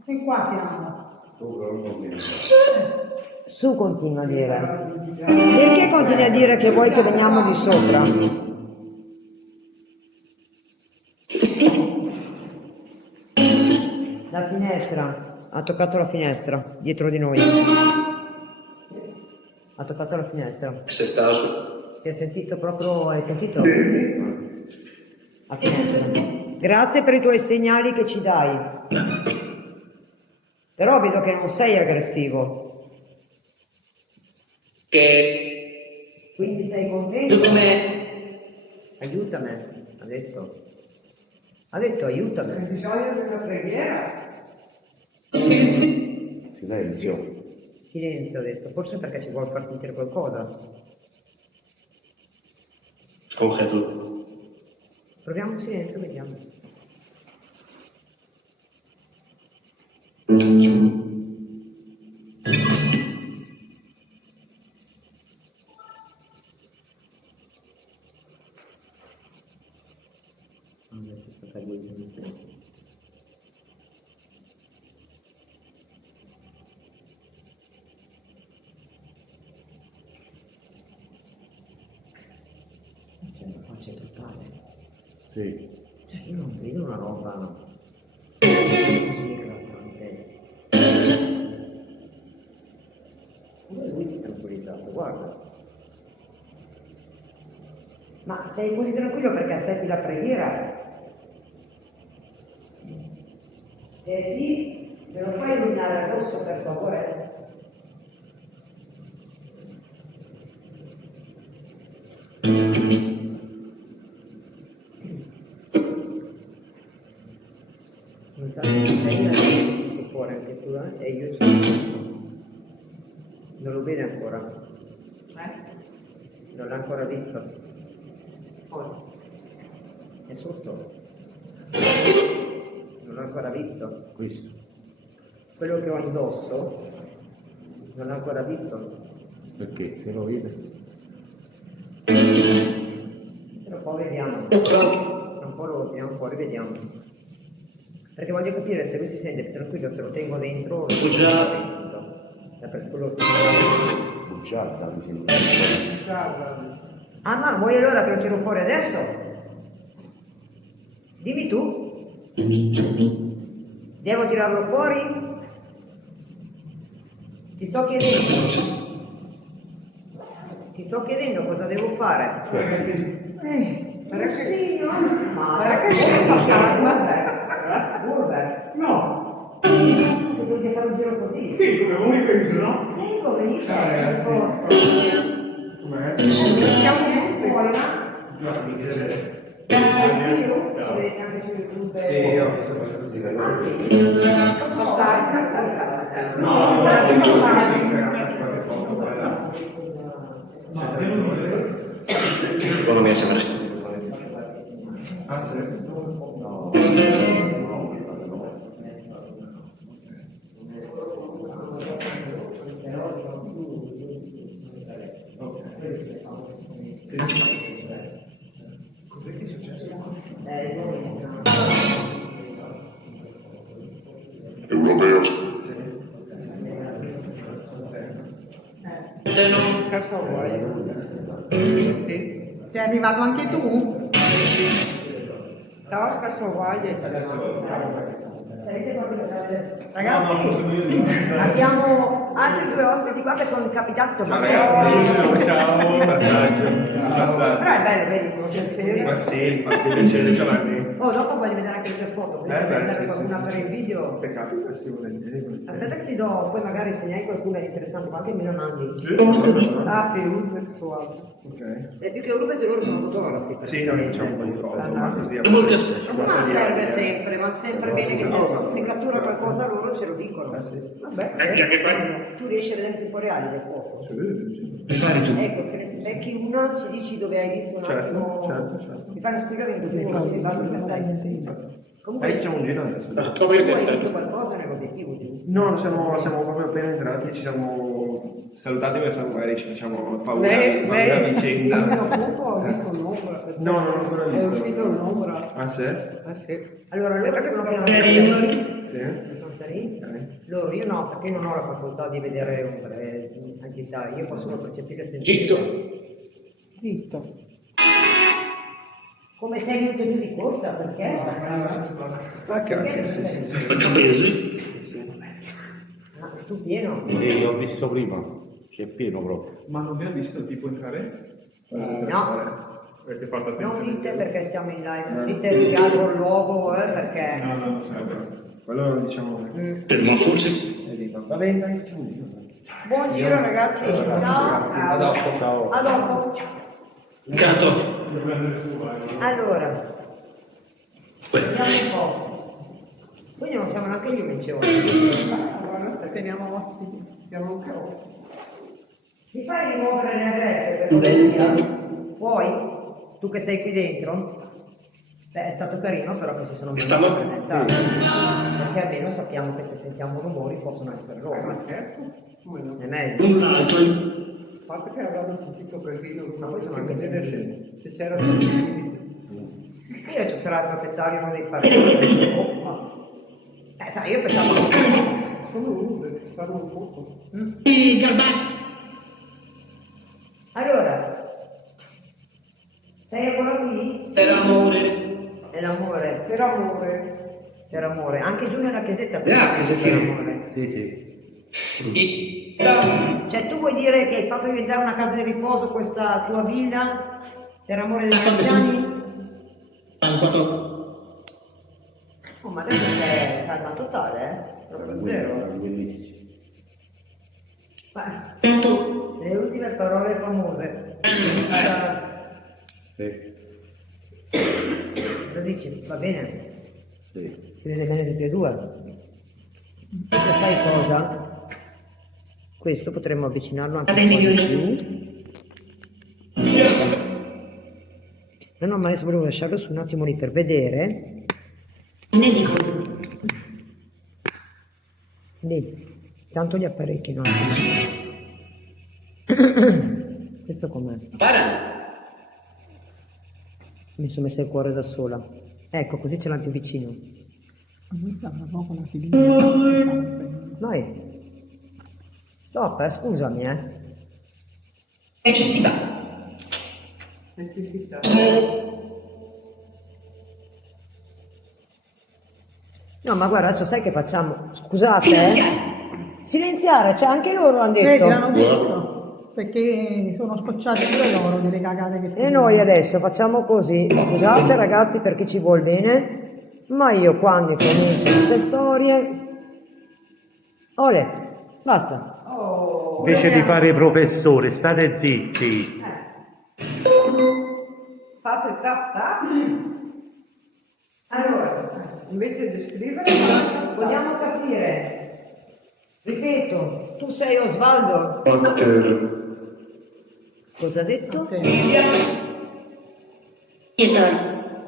Noi qua siamo. Su continua a dire. Perché continui a dire che vuoi che veniamo di sopra? La finestra. Ha toccato la finestra, dietro di noi. Ha toccato la finestra. Se sta su. Si è sentito proprio, hai sentito? La finestra. Grazie per i tuoi segnali che ci dai. Però vedo che non sei aggressivo. Che Quindi sei contento? come Aiutami, ha detto. Ha detto aiutami. C'è bisogno di una preghiera? Silenzio. Silenzio, ha detto. Forse perché ci vuol far sentire qualcosa. concreto. Proviamo il silenzio, vediamo. Adesso è stata egoismo. C'è una pace totale. Sì. Cioè io non vedo una roba così eclatante. Pure lui si è tranquillizzato, guarda. Ma sei così tranquillo perché aspetti la preghiera? Se sì, me lo fai illuminare al rosso per favore? Questo fuori anche tu, e io non lo vede ancora, non l'ha ancora visto. È sotto, non l'ha ancora visto. Questo. Quello che ho indosso non l'ha ancora visto. Perché? Che lo vede? Tra un po' vediamo. Tra un po' lo tiriamo fuori, vediamo. Perché voglio capire se lui si sente più tranquillo, se lo tengo dentro o lo tengo dentro. È per quello che... Bugiarda, mi sembra. Ah, ma vuoi allora che lo tiro fuori adesso? Dimmi tu. Devo tirarlo fuori? Ti sto chiedendo cosa devo fare. Sì, no? Ma che sei Burber? No, Se dovete fare un giro così. sì, come voi penso, no? Come dice? Ragazzi. Com'è? Siamo tutti qua, No, mi piace. vedete anche su YouTube. Sì, ho visto così. Ah sì? No, faccio qualche foto, guarda. No, devo dire. Secondo me sembra. Ah, sì? No. Cos'è che è successo? Europeo. Cosa vuoi? Sì. Sei arrivato anche tu? Ciao, cosa vuoi? Ragazzi, abbiamo altri due ospiti qua che sono capitati. Ciao ragazzi, ciao, passaggio. Però è bello, vedi, conoscere. Ma sì, fatti piacere, Giovanni. Oh, dopo voglio vedere anche le tue foto, quindi se Beh, serve sì, qualcuna sì, per il video. Se capita, sì, volentieri. Aspetta che ti do, poi magari se ne hai qualcuna interessante, qualche me la mandi. Ah, Perù virtuale. Ok. E più che Urupe se loro sono fotografi. Sì, noi facciamo un po' di foto, ma così Ma serve sempre, ma sempre bene che se cattura qualcosa loro ce lo dicono. Vabbè, tu riesci a vedere in tempo reale le foto. Ecco, se ne becchi una, ci dici dove hai visto un attimo. Certo. Mi fai uno spiegamento tu in base a dove sei. Comunque, Facciamo un giro adesso. tu hai visto qualcosa nell'obiettivo giù? No, siamo proprio appena entrati, ci siamo salutati perché magari ci facciamo paura Lei, a vicenda. ho visto un'ombra. No, non ho ancora È visto. uscito un'ombra. Ah, sì? Ah, sì. Allora, loro sono appena Sì? abbastanza lì. Ok. Loro, io no, perché non ho la facoltà di vedere entità, io posso solo percepire e sentire. Zitto. Come sei venuto giù di corsa? Perché? Anche, sì. Sì. Ah, tu pieno? E l'ho visto prima, che è pieno proprio. Ma non abbiamo visto tipo entrare? No. Avete fatto Non attenzione? dite perché siamo in live, non dite il gallo, il luogo, perché... No, non serve. Quello lo diciamo. Ma forse. Va bene, dai, facciamo un giro. Buon giro ragazzi, ciao! A dopo, ciao. A dopo! Gatto. Allora, vediamo un po'. Quindi non siamo neanche gli unici oggi. Teniamo ospiti. Siamo un po'. Mi fai rimuovere le greppe per cortesia? Puoi? Tu che sei qui dentro? Beh, è stato carino però che si sono venuti a presentare. Perché almeno sappiamo che se sentiamo rumori possono essere loro. Ma certo, come no? È meglio. Un altro. A parte che avevamo sentito casino, Ma poi sono anche vedere se c'era un spirito. Io tu sarai il proprietario uno dei parenti. Oh, ma... sai, io pensavo... Sono uno che si fanno un poco. Allora, sei ancora qui? Per amore. È l'amore. Per amore. Per amore. Anche giù nella chiesetta per Grazie, per sì. amore. Sì. Cioè tu vuoi dire che hai fatto diventare una casa di riposo questa tua villa per amore degli anziani? Oh, ma adesso c'è calma totale, proprio zero. Bellissimo. Ma, le ultime parole famose. Sì. Cosa dici? Va bene? Sì. Si vede bene tutti e due. E sai cosa? Questo potremmo avvicinarlo anche un po' di più. No, ma adesso volevo lasciarlo su un attimo lì per vedere. Lì, tanto gli apparecchi no. Questo com'è? Mi sono messa il cuore da sola. Ecco, così ce l'hanno più vicino. Ma questa è proprio una fiducia. Noi. Stop, scusami, Necessità. No, ma guarda, adesso sai che facciamo? Scusate, Silenziare, cioè anche loro l'hanno detto. L'hanno detto, perché sono scocciati pure loro delle cagate che scrivono. E noi adesso facciamo così. Scusate ragazzi per chi ci vuol bene, ma io quando comincio queste storie... Ole, basta. Invece di fare i professori, state zitti. Fate tap tap. Allora, invece di scrivere, vogliamo capire. Ripeto, tu sei Osvaldo. Cosa ha detto?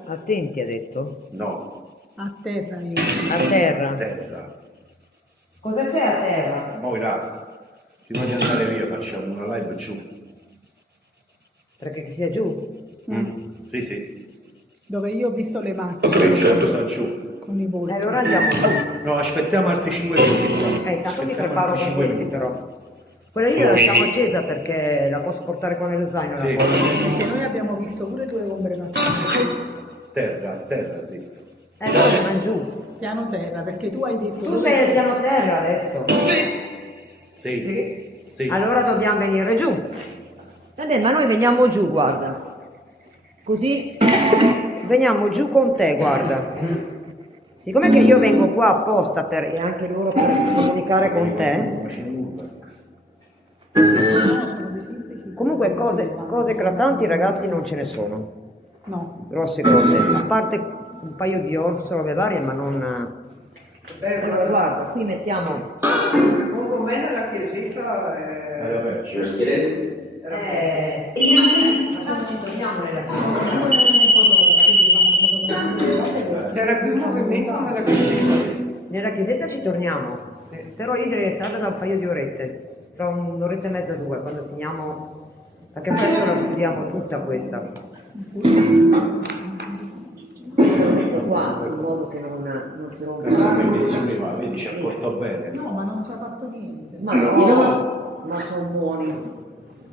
Attenti ha detto. No. A terra io. A terra. Terra. Cosa c'è a terra? Moira, prima di andare via facciamo una live giù. Perché sia giù. Sì, sì. Dove io ho visto le macchine Sì, certo, sta giù. con i volti. Allora andiamo giù. No, aspettiamo altri 5 giorni. Intanto mi preparo con questi però. Quella lì la lasciamo accesa perché la posso portare con nello zaino. Sì. La cosa. Perché noi abbiamo visto pure 2 ombre passare. Terra, terra, sì. Allora siamo giù. Piano terra, perché tu hai detto... Tu sei al piano terra adesso. Sì. Sì. Allora dobbiamo venire giù. Vabbè, ma noi veniamo giù, guarda. Così veniamo giù con te, guarda. Siccome che io vengo qua apposta per, e anche loro per comunicare con te. Comunque cose eclatanti ragazzi non ce ne sono. No. Grosse cose. A parte un paio di robe varie, ma non... Allora, guarda, qui mettiamo... Con me nella chiesetta adesso ci torniamo nella c'era più movimento nella chiesetta. Nella chiesetta ci torniamo, però io direi che serve da un paio di orette, tra un'oretta e mezza, 2, quando finiamo, perché adesso la studiamo tutta questa. Questo lo metto qua, in modo che non si rompa. Questa bellissima va, vedi, ci apportò bene. No, ma non ci ha fatto niente. Ma no, ma sono buoni.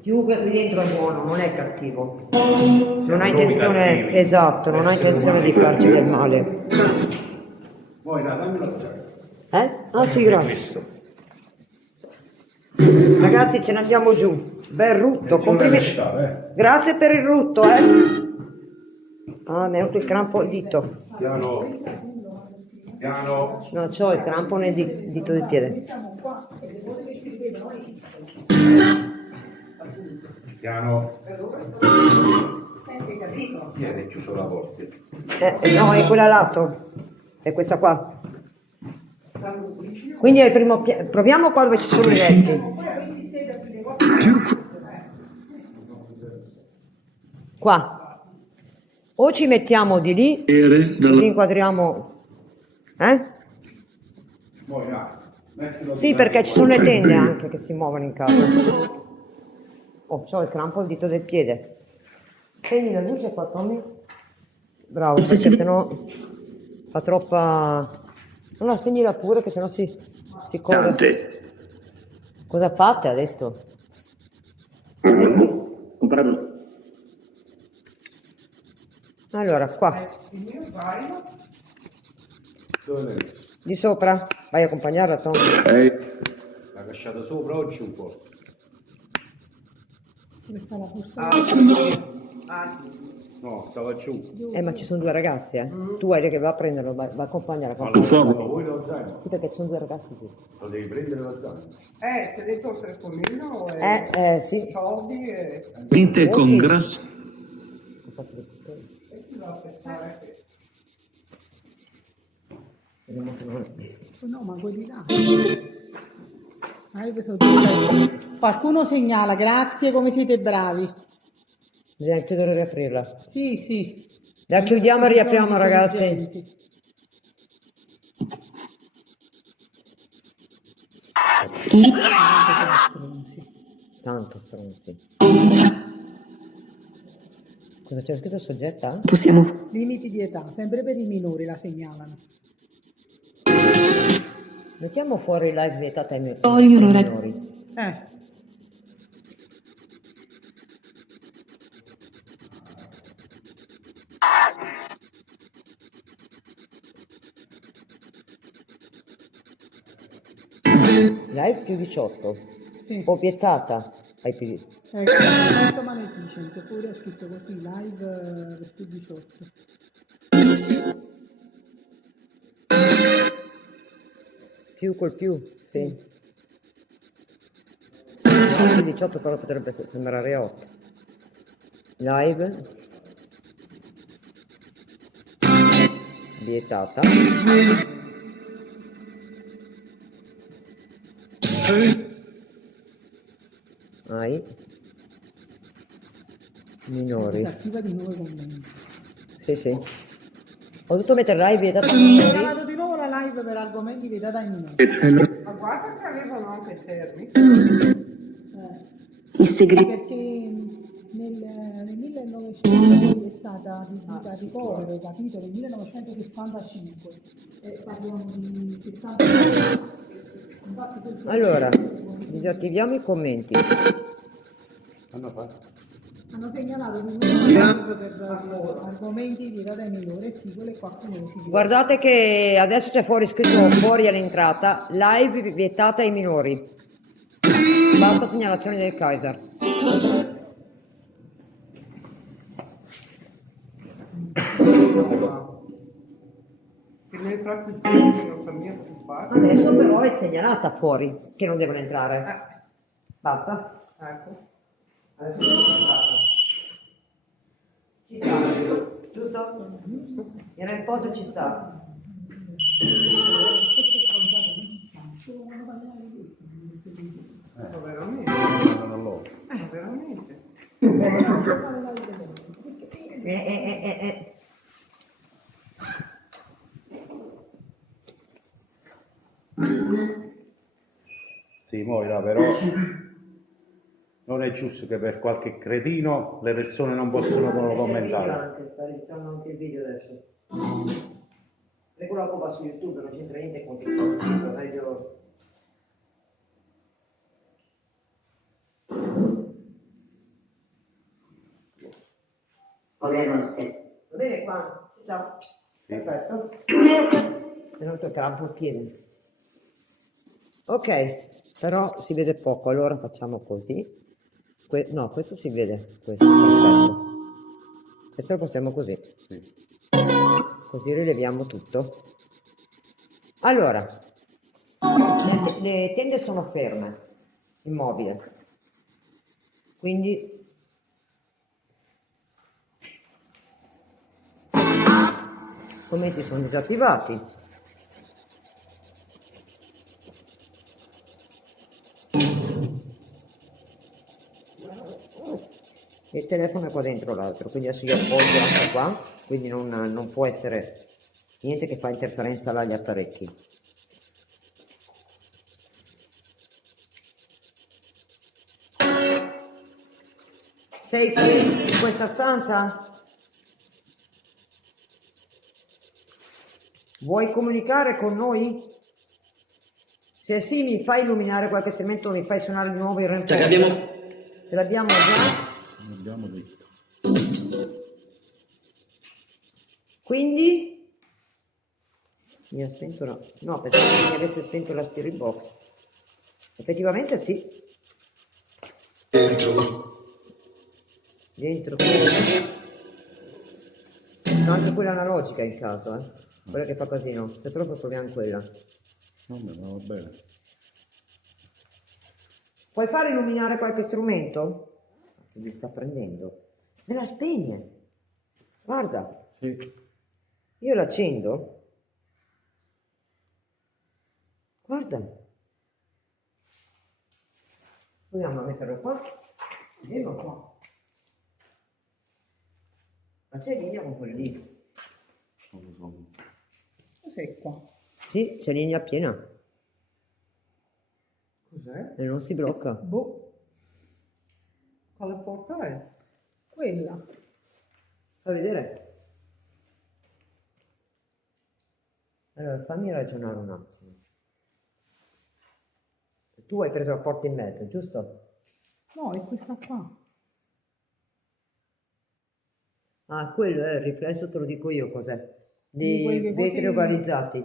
Chiunque qui dentro è buono, non è cattivo. Non ha intenzione, esatto, non ha intenzione di farci del male. Moira, dammi lo zaino. Ah sì, grazie. Ragazzi, ce ne andiamo giù. Bel rutto, complimenti. Grazie per il rutto, Ah, mi è venuto il crampo al dito. Piano. Piano. No, c'ho il crampo nel dito del piede. Piano. Tieni chiuso la porta. No, è quella a lato. È questa qua. Quindi è il primo piano. Proviamo qua dove ci sono i letti. Qua. O ci mettiamo di lì, così inquadriamo. Sì, perché ci sono le tende anche che si muovono in casa. Oh, c'ho il crampo al dito del piede. Spegni la luce qua, Tommy. Bravo, perché sennò fa troppa... No, spegnila pure, che sennò si corre. Cosa fate, ha detto? Allora, qua. Di sopra. Vai a accompagnarla, Tom. L'ha lasciata sopra o giù forse? Questa è la forza. No, stava giù. Ma ci sono 2 ragazzi, Tu hai che va a prenderlo, va a accompagnare. Vuoi lo zaino? Sì, perché ci sono 2 ragazzi qui. Lo devi prendere lo zaino. c'è dentro il telefonino Sì. soldi e... Dite con grasso. fatto le tutele. E chi va a pensare che... Vediamo che non... No, ma quelli là. Sono tutti- Qualcuno segnala, grazie, come siete bravi. Bisogna chiudere e riaprirla. Sì, sì. La chiudiamo e Ci sono riapriamo, ragazzi. intelligenti. Quanto sono stronzi. Tanto stronzi. Cosa c'è scritto soggetta? Limiti di età, sempre per i minori la segnalano. Mettiamo fuori live vietata ai Vogliono ai minori. Live più 18. Sì. O vietata ai più 18. Ecco, Maledicent, pure ho scritto così, live per più 18. Più col più, sì. Più 18 però potrebbe sembrare 8. Live. Vietata. Ai minori. Disattiva di nuovo i commenti. Sì, sì. Ho dovuto mettere live vietata ai Ho minori. chiamato di nuovo la live per argomenti vietati ai minori. Ma guarda che avevano anche termini. Perché nel 1900 è stata adibita a ricovero, capito? Nel 1965 e parliamo di 60 anni. Infatti, questo Allora, disattiviamo i commenti. hanno segnalato di nuovo per argomenti vietati ai minori, sì, quello è qualcuno si dice. Guardate che adesso c'è fuori scritto fuori all'entrata live vietata ai minori. Basta segnalazione del Kaiser. Che noi proprio gente che non sappiamo più fare. Adesso però è segnalata fuori che non devono entrare. Basta. Ecco. Adesso è segnalata. Ci sta. Giusto? Era in pod ci sta. Ma veramente? Ma veramente? Sì, Moira, però non è giusto che per qualche cretino le persone non possono commentare. Anche, sta registrando anche il video adesso. Regola va su YouTube, non c'entra niente con TikTok, è meglio. Va bene qua, ci sta. Perfetto. È venuto crampo al piede. Ok, però si vede poco, allora facciamo così. No, questo si vede, questo, perfetto. Questo lo possiamo così. Così rileviamo tutto. Allora, le tende sono ferme, immobili. Quindi i commenti sono disattivati. Il telefono è qua dentro l'altro, quindi adesso io appoggio anche qua, quindi non può essere niente che fa interferenza là agli apparecchi. Sei qui in questa stanza? Vuoi comunicare con noi? Se sì, mi fai illuminare qualche segmento, mi fai suonare di nuovo il REM. Ce l'abbiamo già? Abbiamo detto. Quindi mi ha spento no, pensavo che mi avesse spento la spirit box. Effettivamente sì. Dentro no, anche quella analogica in caso, quella che fa casino. Se proprio proviamo quella. Va bene. Puoi fare illuminare qualche strumento? Mi sta prendendo. Me la spegne. Guarda, Sì. io l'accendo. Guarda. Proviamo a metterlo qua. Giro qua. Ma c'è linea con quello lì? Cos'è qua? Sì, c'è linea piena Cos'è? e non si blocca. Boh, Quale porta è? quella. Fa vedere. Allora, fammi ragionare un attimo. Tu hai preso la porta in mezzo, giusto? No, è questa qua. Ah, quello è il riflesso, te lo dico io cos'è. Di quei Di che così- vetri ovalizzati.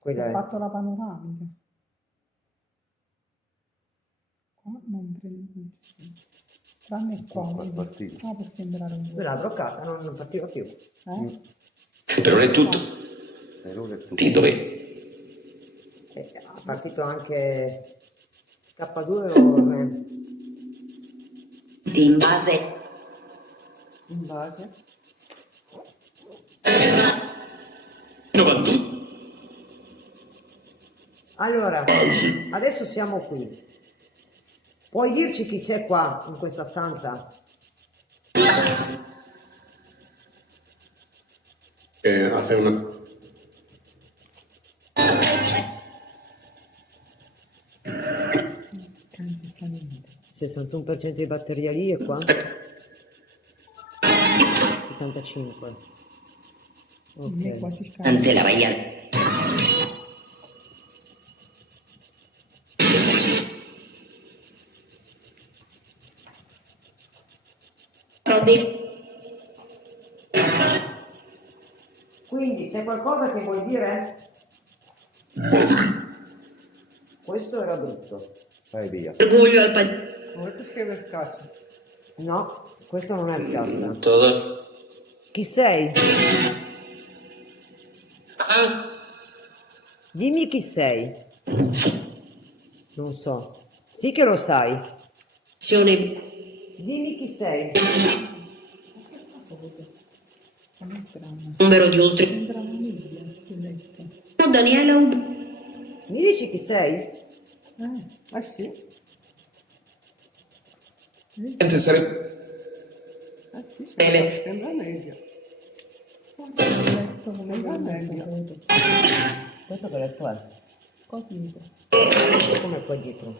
Quella Ho è. fatto la panoramica. Qua non prende. Tranne qua, Qua è vedi? partito. Qua può sembrare un Quella è bloccata, non partiva più. Eh? Per ora è tutto. Per ora è tutto. Sì, dov'è? È partito anche K2 o... In base In base? 91. Allora, adesso siamo qui. Puoi dirci chi c'è qua in questa stanza? Fai una... Canti salente. 61% di batteria lì e qua? 75. Non è Ok. quasi il ante cambio. la bahía. Quindi c'è qualcosa che vuoi dire? Questo era brutto. Vai via. Orgoglio al paese. Non è che scrive scasso. No, questo non è scassa. Todo. Chi sei? Ah, Dimmi chi sei. Non so. Sì che lo sai. Dimmi chi sei. Non è strano. Numero di oltre. Sembra una Bibbia, il letto. Daniela Mi dici chi sei? Ah sì? niente sarebbe... Ah sì, Bene. sembra meglio. Il letto come Sembra il meglio. saluto. Questo che letto è? Qua dietro. Come qua dietro?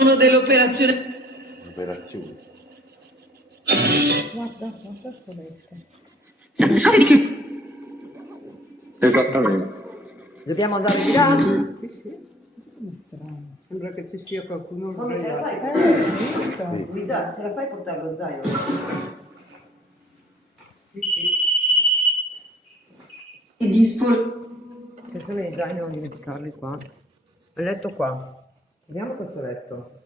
uno dell'operazione. Operazione. Guarda sto letto. Esattamente. Dobbiamo andare di là? Sì, sì. Come è strano. Sembra che ci sia qualcuno Come ce la sbagliato. fai? Visto? Luisa, ce la fai a portare lo zaino? Sì, sì. Attenzione ai zaini, non dimenticarli qua. Il letto qua. Vediamo questo letto.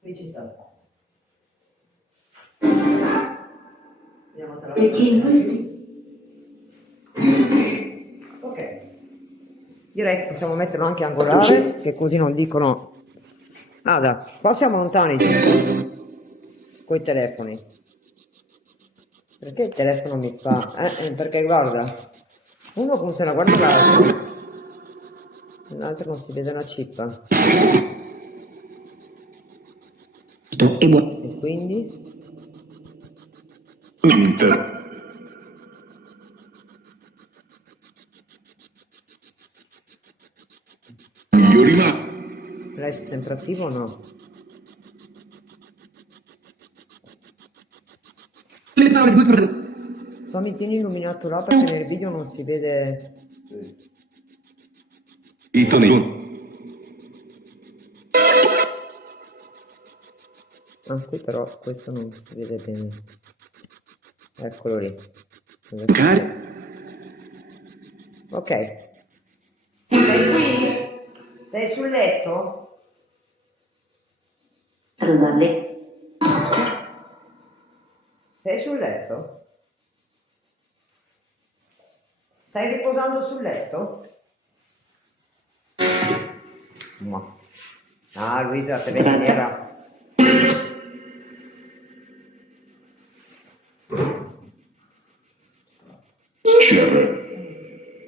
Qui ci sta. Vediamo te la Ok. Direi che possiamo metterlo anche angolare, che così non dicono... Ada, qua siamo lontani con i telefoni. Perché il telefono mi fa? Perché guarda, uno funziona, guarda l'altro. L'altro non si vede una cippa. E quindi? Flash sempre attivo o no? Fammi tieni illuminato là perché nel video non si vede. Ah, qui però questo non si vede bene. Eccolo lì. Ok. Sei qui? Sei sul letto? Sei sul letto? Stai riposando sul letto? No. Ah, Luisa, te vedi nera.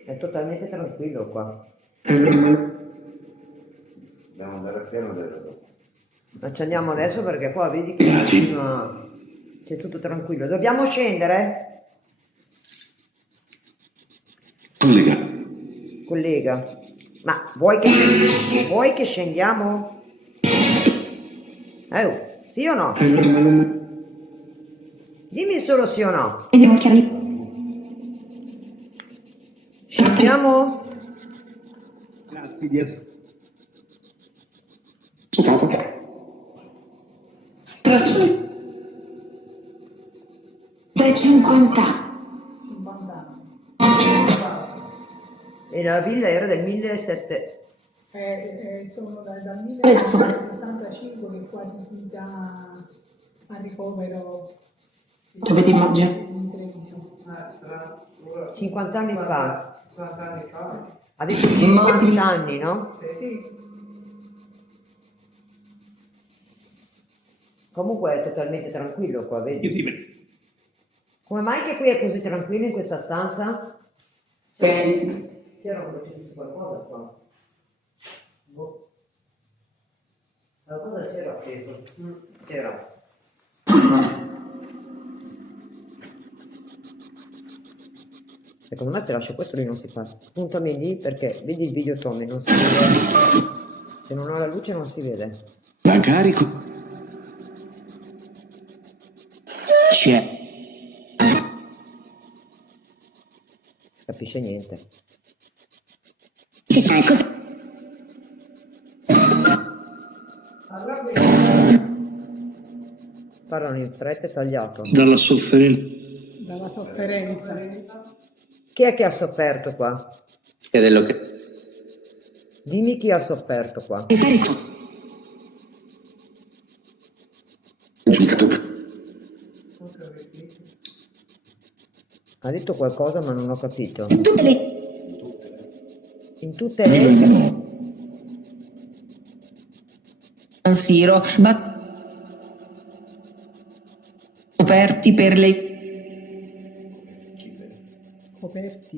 È totalmente tranquillo qua. Dobbiamo andare a piano dopo. Ma ci andiamo adesso perché qua vedi che continua, c'è tutto tranquillo. Dobbiamo scendere? Collega. Ma vuoi che scendiamo? Sì o no? Dimmi solo sì o no. Scendiamo? Grazie di essere. Da 50 E la villa era del 1700. Sono dal 1965 che fu adibita a ricovero. Dovete immaginare. In Treviso. 50 anni fa. 50 anni fa. Ha detto 50 anni, no? Sì. Comunque è totalmente tranquillo qua, vedi? Sì. Come mai che qui è così tranquillo in questa stanza? Sì. C'era un crocifisso qualcosa qua. Boh. Qualcosa c'era appeso. C'era. Secondo me se lascio questo lui non si fa. Puntami lì perché vedi il video Tommy, non si vede. Se non ho la luce non si vede. La carico. C'è. Si capisce niente. Parlano in fretta e tagliato. Dalla sofferenza. Dalla sofferenza. Chi è che ha sofferto qua? Dimmi chi ha sofferto qua. Ha detto qualcosa ma non ho capito. In tutte le... San Siro, coperti per le Coperti.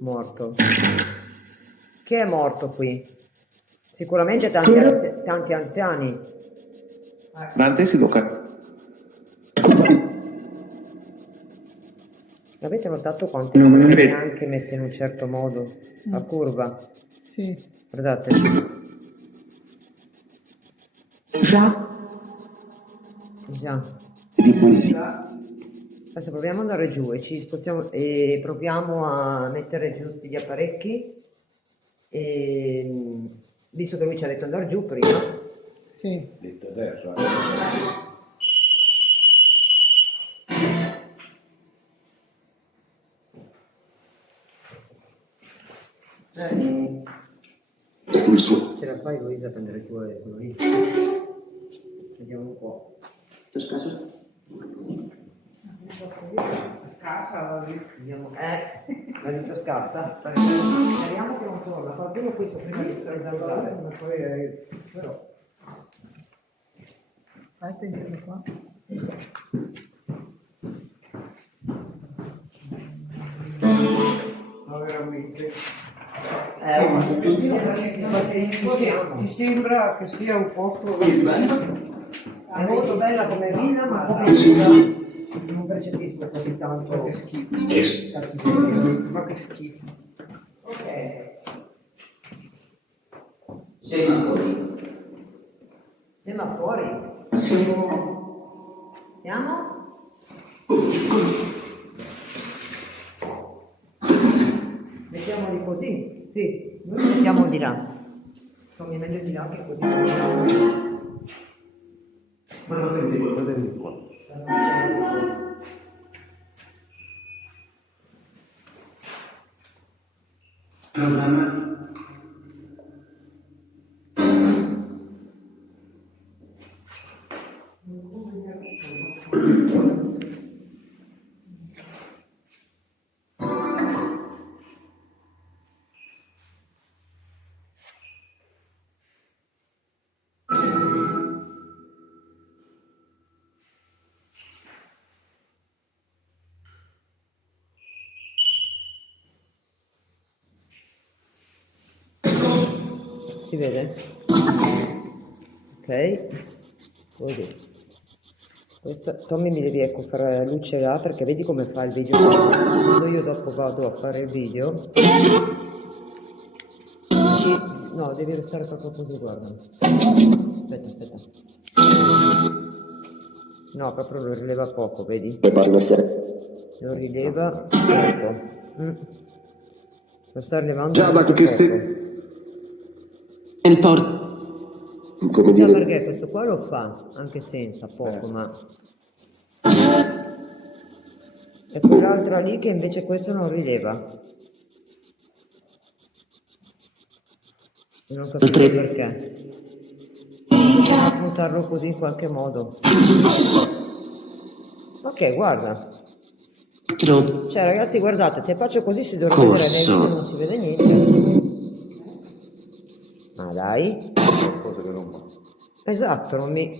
Morto. Chi è morto qui? Sicuramente tanti anziani. Dante si tocca. Avete notato quante sono anche messe in un certo modo? A curva. Sì. Guardate. Già. Già. Di poesia. Adesso proviamo ad andare giù e ci spostiamo e proviamo a mettere giù tutti gli apparecchi. E, visto che lui ci ha detto andare giù prima. Sì. Detto terra. Ce la fai Luisa a prendere quello lì? Vediamo un po'. Per caso? Scarsa, Vediamo. La vita scarsa? Speriamo che non torna. Qualcuno questo prima di zanzare. Ma poi però. Fai attenzione qua. ma veramente. Ti Ti sembra che sia un posto è molto bella come villa, ma non percepisco così tanto che schifo. cattiveria. Ma che schifo. Ok. Semafori. Siamo? Mettiamoli così, sì, noi mettiamo di là. Insomma, meglio di là che così. Vedete qua. Si vede? Ok, così. Questo, Tommy mi devi ecco fare la luce là perché vedi come fa il video. Quando io dopo vado a fare il video. No, devi restare proprio così, guarda. Aspetta. No, proprio lo rileva poco, vedi? Lo rileva poco. Lo sta rilevando Già da poco. che se... Il porto. Come Chissà dire... perché questo qua lo fa, anche senza, poco, ma... E quell'altra lì che invece questo non rileva. Non capisco perché. Bisogna mutarlo così in qualche modo. Ok, guarda. Cioè ragazzi, guardate, se faccio così si dovrebbe vedere, nel video non si vede niente. Ma dai. Qualcosa che non va. Esatto, non mi...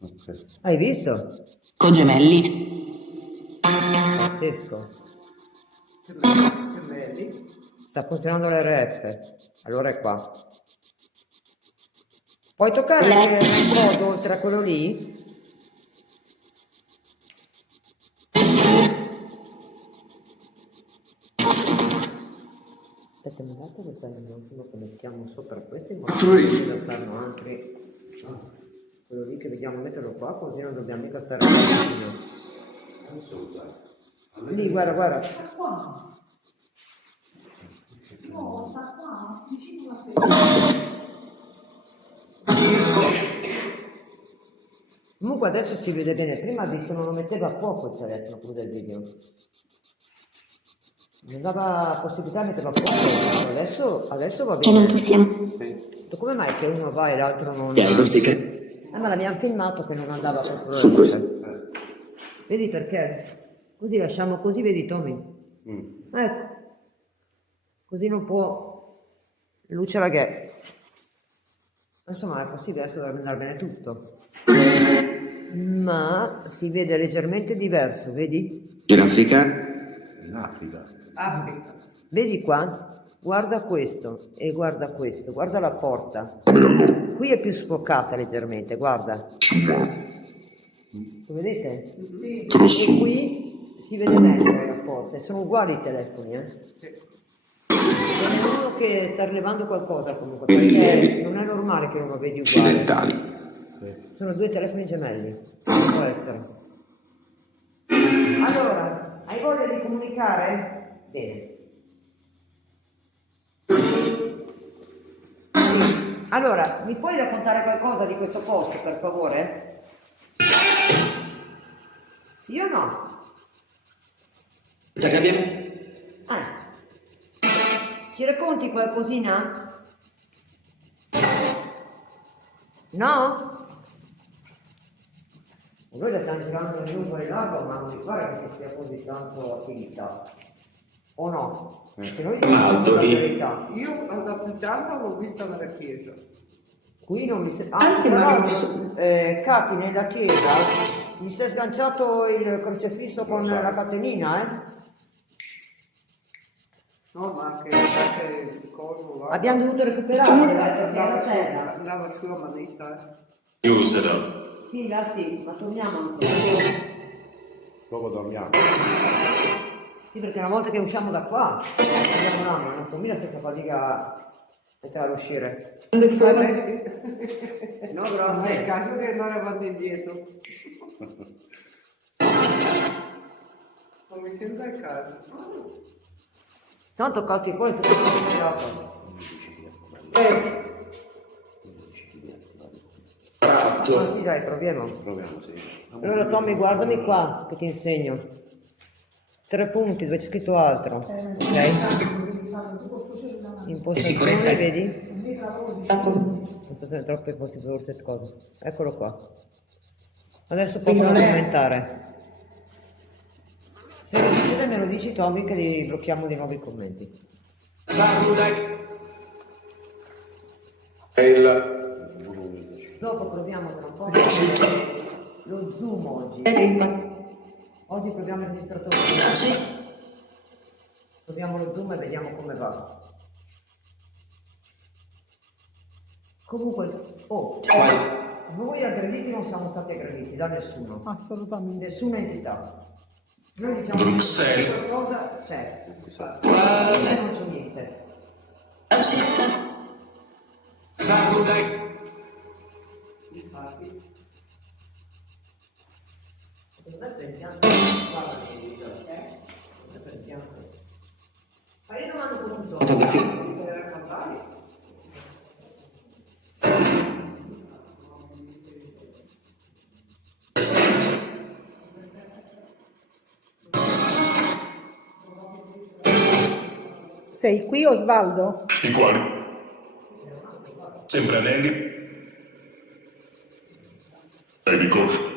Ok. Hai visto? Cogemelli. Pazzesco. Gemelli. Sta funzionando l'RF. Allora è qua. Puoi toccare anche il codo oltre a quello lì? Aspetta, mi date questa lo che mettiamo sopra questo in modo che passarno altri. Quello lì che vediamo metterlo qua così non dobbiamo mica stare lì, guarda. No, sta qua, vicino alla sedia. Comunque adesso si vede bene, prima visto non lo metteva a fuoco il telefono quello del video. Non dava possibilità di metterlo a fuoco, adesso va bene. Che non possiamo. Come mai che uno va e l'altro non... ma l'abbiamo filmato che non andava proprio Su questo. Vedi perché? Così lasciamo così, vedi Tommy? Ecco. Così non può... Luce la ghe. Insomma è possibile, adesso dovrebbe andare bene tutto. Ma si vede leggermente diverso, vedi? In Africa? In Africa. Africa. Vedi qua? Guarda questo e guarda questo, guarda la porta. Qui è più sfoccata leggermente, guarda. Lo vedete? Sì. E qui si vede meglio la porta, sono uguali i telefoni, Ce n'è uno che sta rilevando qualcosa comunque, perché non è normale che uno vedi uguale. Occidentali. Sono due telefoni gemelli, non può essere. Allora, hai voglia di comunicare? Bene. Allora, mi puoi raccontare qualcosa di questo posto, per favore? Sì o no? Ci racconti qualcosina? No? Noi la stiamo tirando in lungo e largo, ma non mi pare che sia così tanto attività. O no? Perché noi dobbiamo dire la verità. Io da più tanto l'ho vista nella chiesa. Qui non mi sembra... Anzi, Capi, nella chiesa gli si è sganciato il crocifisso con la catenina, No, ma anche il coso là. Abbiamo dovuto recuperare la terra. Andava su la manetta, Sì, là sì, ma torniamo ancora. Dopo dormiamo. Sì, perché una volta che usciamo da qua, andiamo là, ma non combina senza fatica a uscire. No, però non è il caso che noi avanti e indietro. Non mi sembra il caso. Tanto Catti poi tutto Ah sì, dai, proviamo. Proviamo, sì. Allora Tommy, guardami qua che ti insegno. 3 punti dove c'è scritto altro. Ok? Impostazioni, vedi? Non so se troppe possibilità cose. Eccolo qua. Adesso posso commentare. Se non succede me lo dici Tommy che li blocchiamo di nuovo i commenti. Dopo proviamo tra un po' lo zoom oggi. Oggi proviamo il registratore. Proviamo lo zoom e vediamo come va. Comunque, noi aggrediti non siamo stati aggrediti da nessuno. Assolutamente. Nessuna entità. Noi diciamo che qualcosa c'è. Non c'è niente. Secondo me sentiamo. Guarda che dice, ok? Sentiamo. Fai una mano con un gioco. Sei qui Osvaldo? I quali? Sempre anelli? Medico?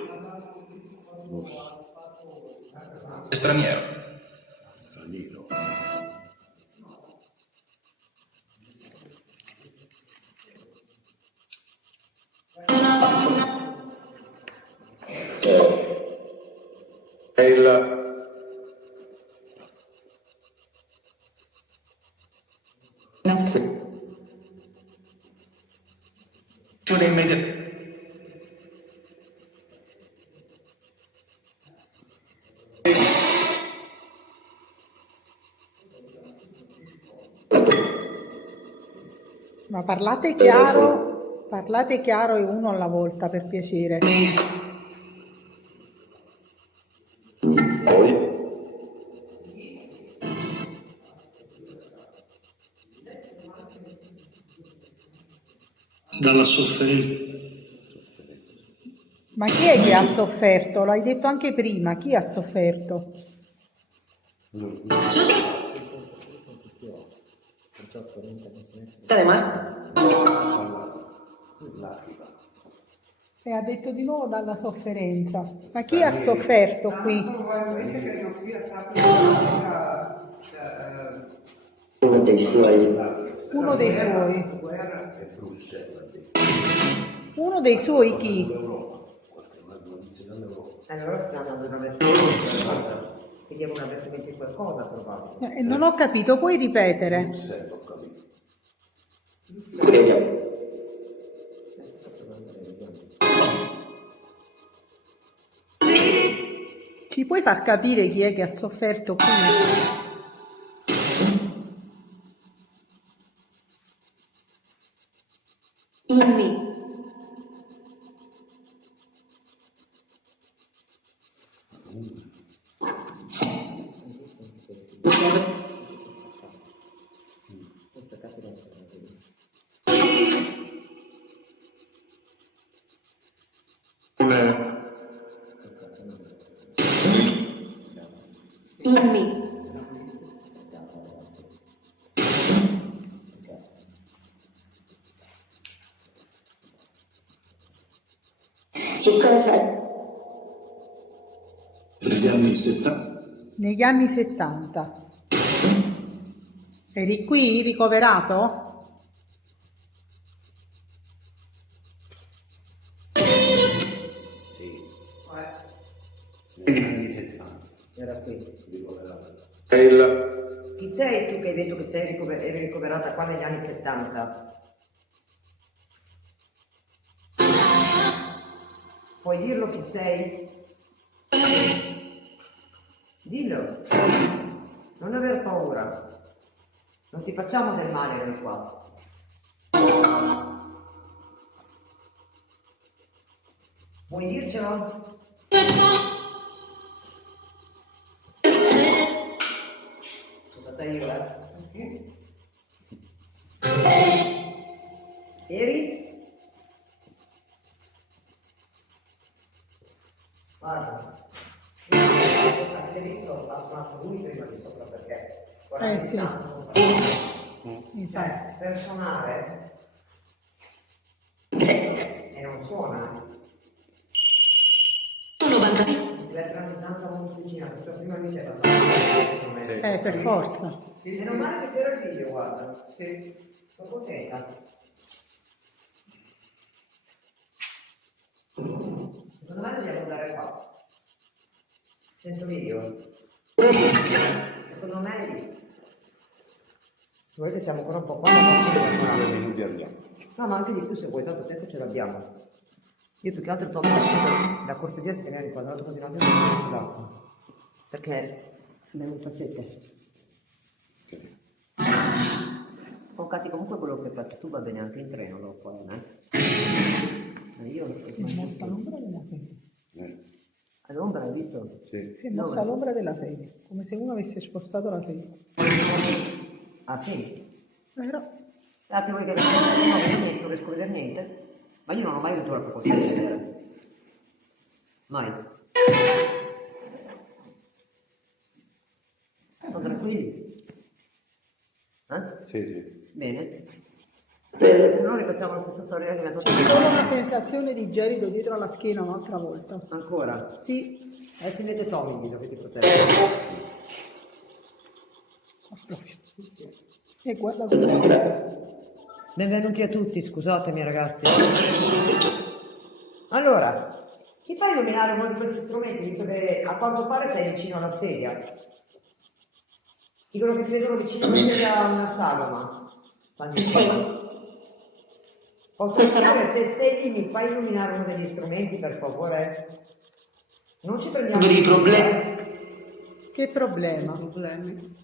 È straniero? Straniero. È il... immediata. Ma parlate chiaro e uno alla volta per piacere. Poi? Dalla sofferenza. Ma chi è che ha sofferto? L'hai detto anche prima, chi ha sofferto? E ha detto di nuovo dalla sofferenza. Ma chi ha sofferto qui? Probabilmente che non sia stato Uno dei suoi. Uno dei suoi. Guerra e Bruxelles. Uno dei suoi chi? Allora stiamo andando a avvertimento. Chiediamo un avvertimento di qualcosa probabile. Non ho capito, puoi ripetere? Bruxelles, ho capito. Ci puoi far capire chi è che ha sofferto qui? Inni. Inni. Siccome Negli anni 70. Negli anni 70. Eri qui ricoverato? Sì. Negli anni 70. Era qui. È il... Chi sei tu che hai detto che eri ricoverata qua negli anni 70? Puoi dirlo chi sei? Dillo. Non aver paura. Non ti facciamo del male noi qua. Vuoi dircelo? Scusate io, Eri? Guarda. Avete visto la smart lui prima di sopra perché? Guarda, Sì. Cioè, per suonare e non suona. 96. Deve essere una distanza molto vicina, perciò prima lui c'è passato. Per forza. Meno male che c'era il video, guarda. Sì. Sono contenta. Secondo me dobbiamo andare qua. Sento video. Secondo me è lì. Se volete siamo ancora un po' qua, ma non 2 minuti abbiamo. no, ma anche di più se vuoi, tanto tempo ce l'abbiamo. Io più che altro tolgo la cortesia di tenere inquadrato così tanto sull'acqua. Perché mi è venuta sete. Oh, Cati, comunque quello che hai fatto tu va bene anche in treno dopo, Io Si è mossa l'ombra della sedia. all'ombra, hai visto? Sì. Si è mossa Dove? l'ombra della sedia, come se uno avesse spostato la sedia. Ah sì? Vero? Date voi che non riesco a vedere niente. Ma io non ho mai avuto la proposta di vedere. Mai. Sono tranquilli? Sì, sì. Bene. Se no rifacciamo la stessa storia che mi ha fatto C'è solo una sensazione di gelido dietro alla schiena un'altra volta. ancora. Sì, Si mette Tommy, dovete proteggere. proprio. E guarda come. Benvenuti a tutti, scusatemi ragazzi. Allora, ci fai illuminare uno di questi strumenti, visto che a quanto pare sei vicino alla sedia. Dicono che ti vedono vicino alla sedia a una sagoma. Posso sapere se sei lì, mi fai illuminare uno degli strumenti, per favore? Non ci prendiamo Per i problemi. Che problema? Problemi.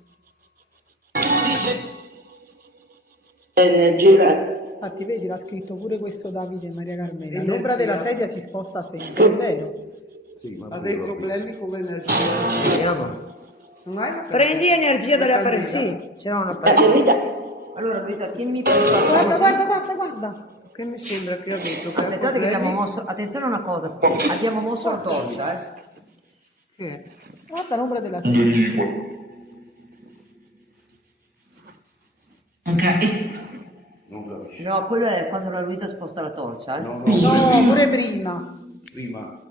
Energia. Infatti vedi, l'ha scritto pure questo Davide Maria Carmela. L'ombra della sedia si sposta sempre, è vero? Sì, ma Ha dei pure l'ho problemi con l'energia. Vediamo. Non hai una Prendi energia dalle candela? apparecchi. Sì, c'era una La candela. Allora, Luisa, tienimi per Guarda. Che mi sembra che ha detto che ha Aspettate che problemi. abbiamo mosso, attenzione a una cosa, abbiamo mosso la torcia, Che? Guarda l'ombra della sedia. Non capisci. No, quello è quando la Luisa sposta la torcia, No, no, No, pure prima. prima.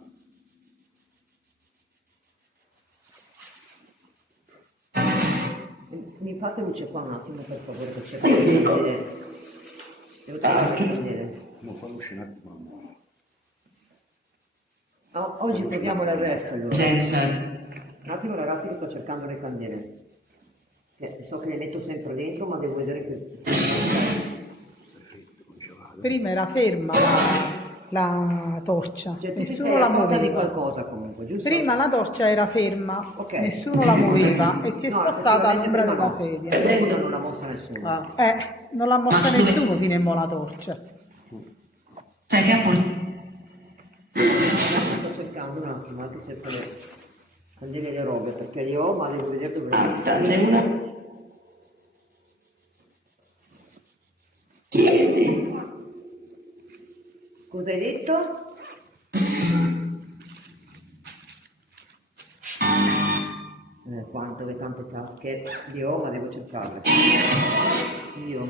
Mi fate luce qua un attimo per favore, che cerco di vedere. Devo cercare di vedere. Non fa uscire un attimo. No, oggi proviamo dal ref allora. Un attimo ragazzi che sto cercando le candele. So che le metto sempre dentro, ma devo vedere che... Prima era ferma la torcia, Cioè, tu ti nessuno sei la accorta di muoveva. qualcosa comunque, giusto? Prima la torcia era ferma, Ok. nessuno la muoveva e si è No, spostata effettivamente l'ombra prima della no. sedia. Prima non l'ha mossa nessuno. Non l'ha mossa nessuno fino a mo' la torcia. Sai che ha portato? Adesso sto cercando un attimo, anche cerco le candele e le robe, perché le ho, ma devo vedere dove le ho messe. C'è una. Chiedi. Cosa hai detto? Quanto che tante tasche le ho, ma devo cercarle. Io.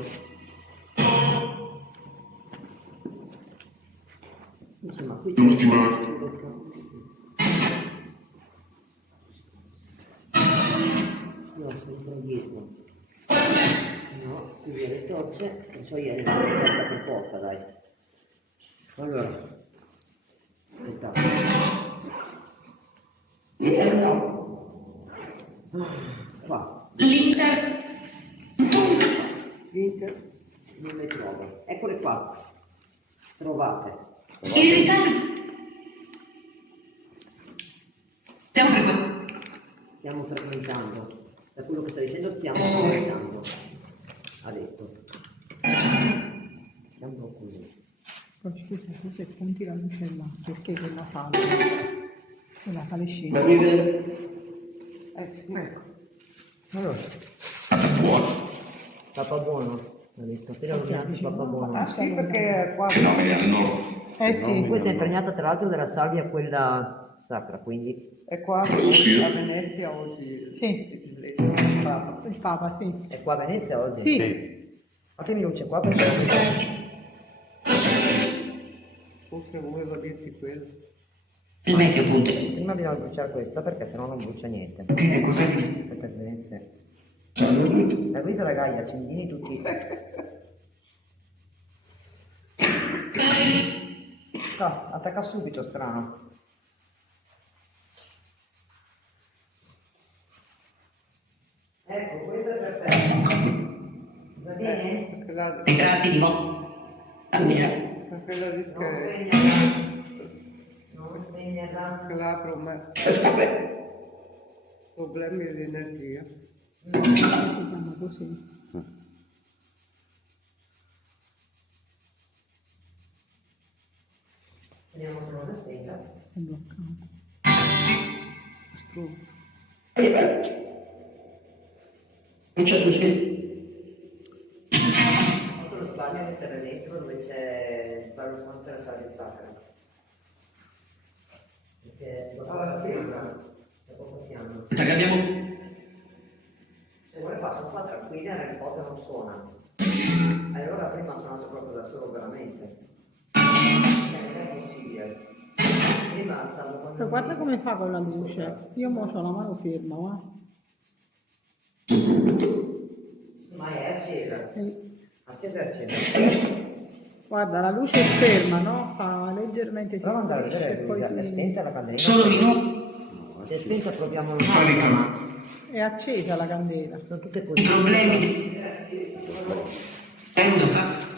Insomma, qui c'è io sempre dietro. No, qui le torce, non so io, le metto in tasca per forza, dai. Allora, aspettate. Qua. L'Inter. Non le trovo. Eccole qua. Trovate. Il ritardo. Stiamo frequentando. Da quello che sta dicendo stiamo frequentando. Ha detto. Siamo un po' così. Poi scusa, tu se punti la luce là, perché quella sale scena. Sì. Ecco. Allora. Tappa buono. Ha detto, appena ordinato il papà buono. Ah sì, perché qua Fenomeni al nord. Eh sì, Poi si è impregnata tra l'altro della salvia quella sacra, quindi è qua a Venezia oggi Sì. il Papa. il Papa, sì. è qua a Venezia oggi. Sì. Sì. Fatemi luce qua perché Forse voleva dirti quello. Il vecchio punto. prima bisogna bruciare questa perché sennò non brucia niente. Dite cosa dice. Aspetta che venisse. Salute. La Luisa ragazzi, accendini tutti. Attacca subito, strano. Ecco, questa è per te. Va bene? Perché la, I tratti di Cammina. perché la dice Non che spegnerla. Non spegnerla. la problemi di energia. Si chiama così. Vediamo se non la spenga. È bloccato. Struzzo. Non c'è così. Molto lo sbaglio è mettere dentro dove c'è il palo santo della salvia sacra. Perché dopo poco piano. Abbiamo Se vuole faccio qua tranquilla nel po' che non suona. Allora prima ha suonato proprio da solo veramente. Non è possibile. Prima stavo con... Però guarda come fa con la luce. Io mo c'ho la mano ferma, va. Ma è accesa. Accesa e accesa. Guarda, la luce è ferma, no? Fa leggermente si Prova ad andare a sparisce e vedere poi Luisa, è si... spenta la candela. solo minuti. Se è spenta proviamo un'altra. È accesa la candela. Sono tutte così. Problemi di... Prendo fa.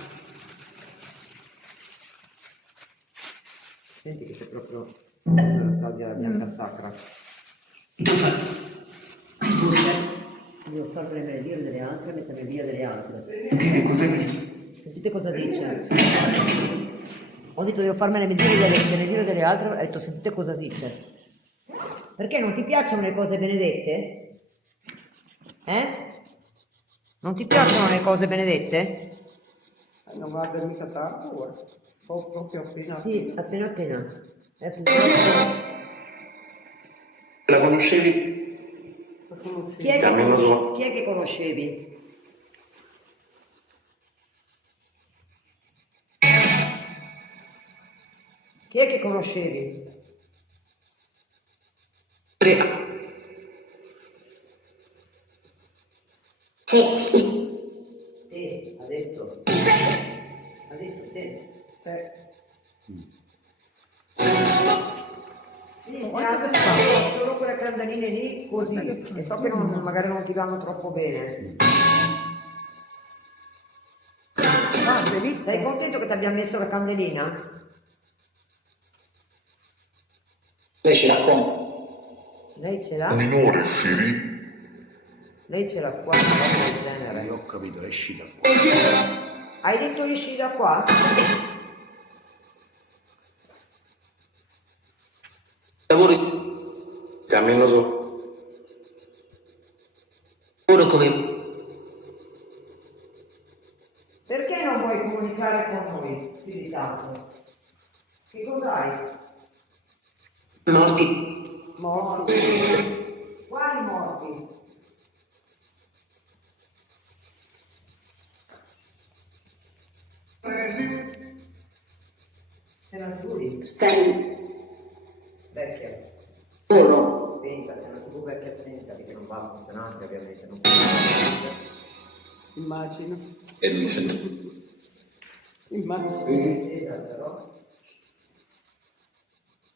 Senti che c'è proprio la salvia bianca sacra. Fa. Si fosse. Devo far benedire delle altre e mettere via delle altre. Dite cosa dice. Sentite cosa dice. Ho detto devo farmene benedire delle altre, ho detto sentite cosa dice. Perché non ti piacciono le cose benedette? Non ti piacciono le cose benedette? Non guarda mica tanto, ora. Proprio appena. Sì, appena appena. È La conoscevi? chi è che conoscevi? Chi è che conoscevi? Te, ha detto. Ha detto te. Sì, si alzano solo quelle candeline lì così. E so che magari non ti vanno troppo bene. Ah, bellissimo. Sei contento che ti abbia messo la candelina? Lei ce l'ha qua. Lei ce l'ha? Minore, Fili. Lei ce l'ha qua, una roba del genere. Io ho capito, esci da qua. Hai detto esci da qua? Lavoro cammino su. Lavoro come Perché non vuoi comunicare con noi più di tanto? Che cos'hai? morti. Morti. Quali morti? Se la giuri? Stai. Vecchia. Solo. Spenta, se la TV vecchia spenta, perché non va funzionante ovviamente. Non funziona. Immagino. E mi sento. Immagino. Accesa però.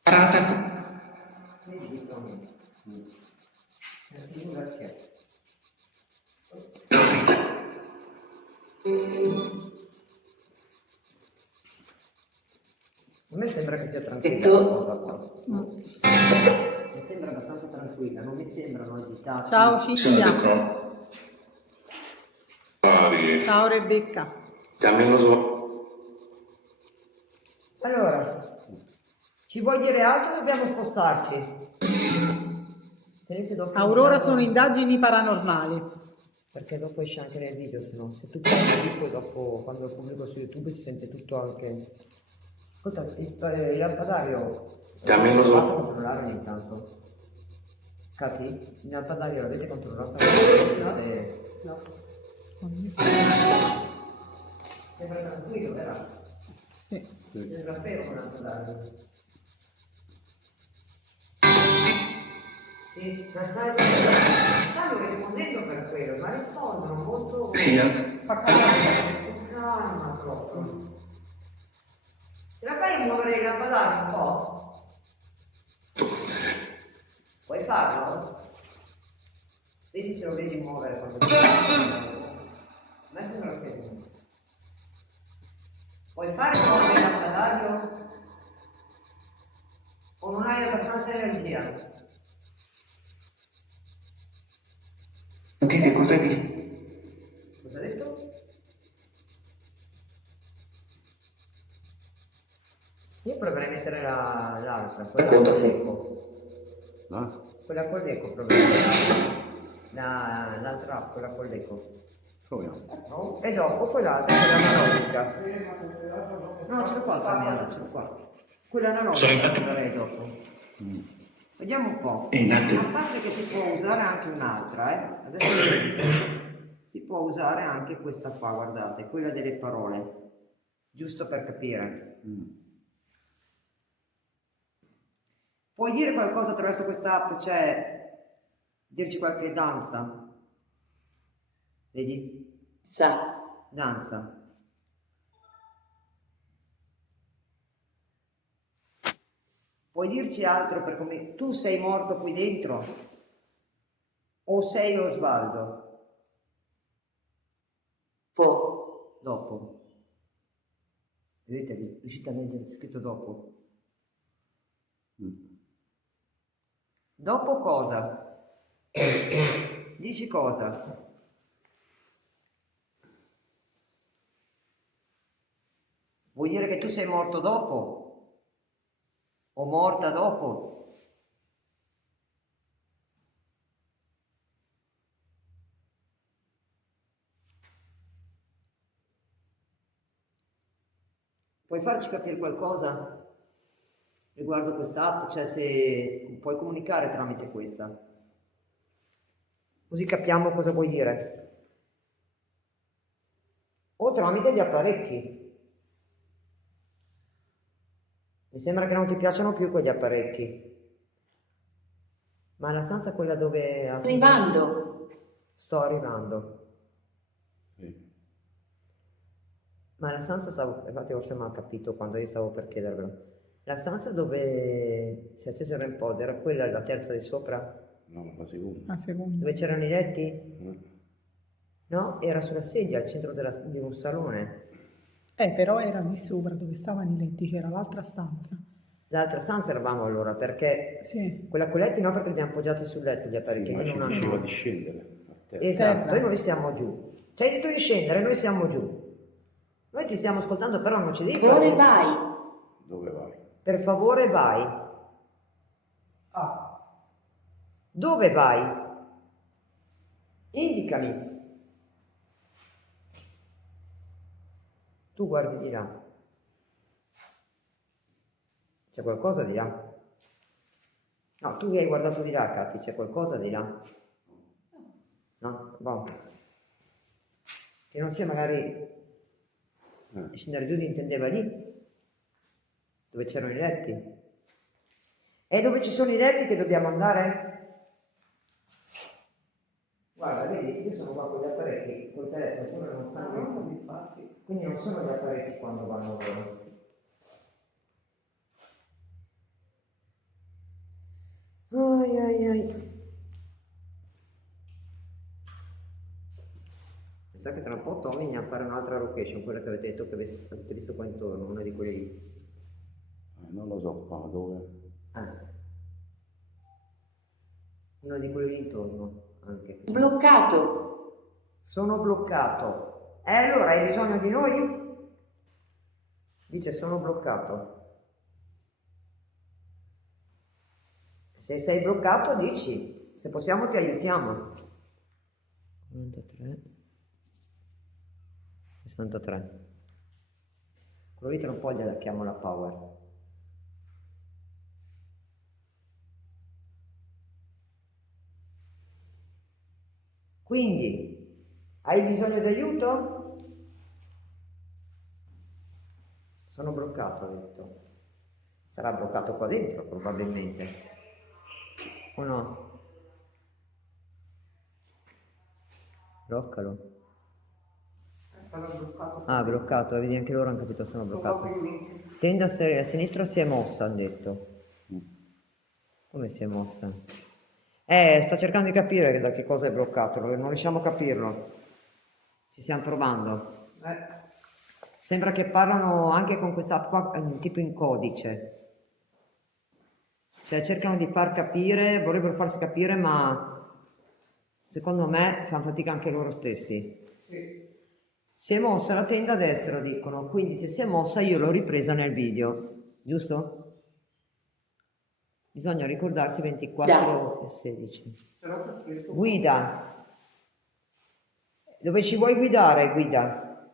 Parata. Vedi, Tommy. La TV vecchia. A me sembra che sia tranquilla la cosa qua. Mi sembra abbastanza tranquilla, non mi sembrano agitati. Ciao Cinzia. Pari. Ciao Rebecca. Cammino su. Allora, ci vuoi dire altro o dobbiamo spostarci? Tenete d'occhio Aurora il sono indagini paranormali. Perché dopo esce anche nel video, se no, se tu parli poi dopo, quando lo pubblico su YouTube, si sente tutto anche... Ascolta, il lampadario, Dammi uno fatto so. controllare ogni tanto. Capi? Il lampadario l'avete controllato? Se... No. Sembra tranquillo, vero? Sì. Sembra fermo il lampadario. Sì, stanno rispondendo per quello, ma rispondono molto... Sì, Con calma proprio. Ce la fai muovere il lampadario un po'? Puoi farlo? Vedi se lo vedi muovere quando... A me sembra che... Puoi fare muovere il lampadario? O non hai abbastanza energia? Dite cosa dici? Cosa ha detto? Io proverei a mettere l'altra, quella con l'eco. Quella con l'eco proverei. L'altra app, quella con l'eco. Proviamo. E dopo quell'altra, quella analogica. No, ce l'ho qua, Damiana, ce l'ho qua. Quella analogica proverei dopo. Vediamo un po'. A parte che si può usare anche un'altra, adesso si può usare anche questa qua, guardate, quella delle parole, giusto per capire. Puoi dire qualcosa attraverso questa app, cioè dirci qualche danza? Vedi? Danza. Puoi dirci altro per come tu sei morto qui dentro o sei Osvaldo? Dopo. Vedete, riuscite a leggere scritto dopo? Dopo cosa? Dici cosa? Vuol dire che tu sei morto dopo? O morta dopo? Puoi farci capire qualcosa riguardo questa app? Cioè se puoi comunicare tramite questa? Così capiamo cosa vuoi dire. O tramite gli apparecchi. Mi sembra che non ti piacciono più quegli apparecchi. Ma la stanza è quella dove... Arrivando. Sto arrivando. Ma la stanza stavo... Infatti forse non ho capito quando io stavo per chiedervelo. La stanza dove si è acceso il REM-pod era quella, la terza di sopra? No, la seconda. La seconda. Dove c'erano i letti? No, era sulla sedia al centro di un salone. Però era lì sopra dove stavano i letti, c'era l'altra stanza. L'altra stanza eravamo allora, perché Sì. quella con i letti no, perché li abbiamo appoggiati sul letto gli apparecchi. Sì, ma che ci non diceva hanno... di scendere a terra. Esatto, Terra. e noi siamo giù. Ci hai detto di scendere, noi siamo giù. Noi ti stiamo ascoltando, però non ci devi Dove fare. vai? Dove vai? Per favore vai. Dove vai? Indicami. Tu guardi di là. C'è qualcosa di là? No, tu hai guardato di là, Cati, c'è qualcosa di là? No? Boh. Che non sia magari... Scendere giù intendeva lì, dove c'erano i letti. E dove ci sono i letti che dobbiamo andare? Guarda, vedi, io sono qua con gli apparecchi, col telefono, pure non stanno lì. Quindi non sono gli apparecchi quando vanno loro. Ai ai ai. Mi sa che tra un po' Tommy ne appare un'altra location, quella che avete detto che avete visto qua intorno, una di quelle lì. Non lo so qua dove. Una di quelle lì intorno anche. Bloccato. Sono bloccato. Allora hai bisogno di noi? Dice sono bloccato. Se sei bloccato dici, se possiamo ti aiutiamo. 43, 63. Quello lì tra un po' gliela chiamo la power. Quindi, hai bisogno di aiuto? Sono bloccato, ha detto. Sarà bloccato qua dentro, probabilmente. O no? Bloccalo. Stava bloccato. Ah, bloccato, vedi anche loro hanno capito, sono bloccato. Probabilmente. Tende a sinistra si è mossa, hanno detto. Come si è mossa? Sto cercando di capire da che cosa è bloccato, non riusciamo a capirlo. Ci stiamo provando. Sembra che parlano anche con questa app qua, tipo in codice. Cioè cercano di far capire, vorrebbero farsi capire, ma secondo me fanno fatica anche loro stessi. Si è mossa la tenda a destra, dicono, quindi se si è mossa io l'ho ripresa nel video, giusto? Bisogna ricordarsi 24 e 16. Però preferisco. Guida. Dove ci vuoi guidare, guida?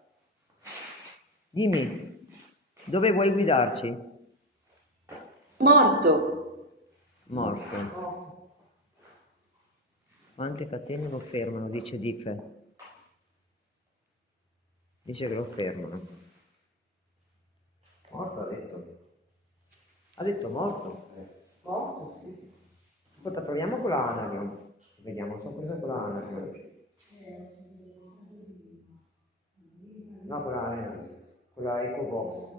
Dimmi, dove vuoi guidarci? Morto. Morto. Quante catene lo fermano, dice Dife. Dice che lo fermano. Morto, ha detto. Ha detto morto. Morto, sì. Ascolta, proviamo con la Anarion. Vediamo, sono presa con la Anarion. No, con la Anarion, con la EcoBox.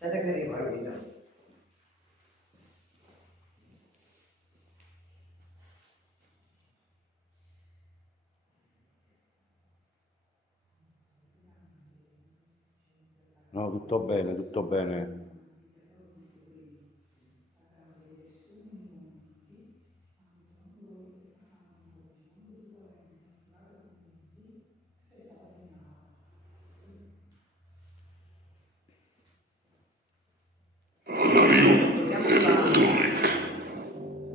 Aspetta che arrivo, Luisa. No, tutto bene, tutto bene.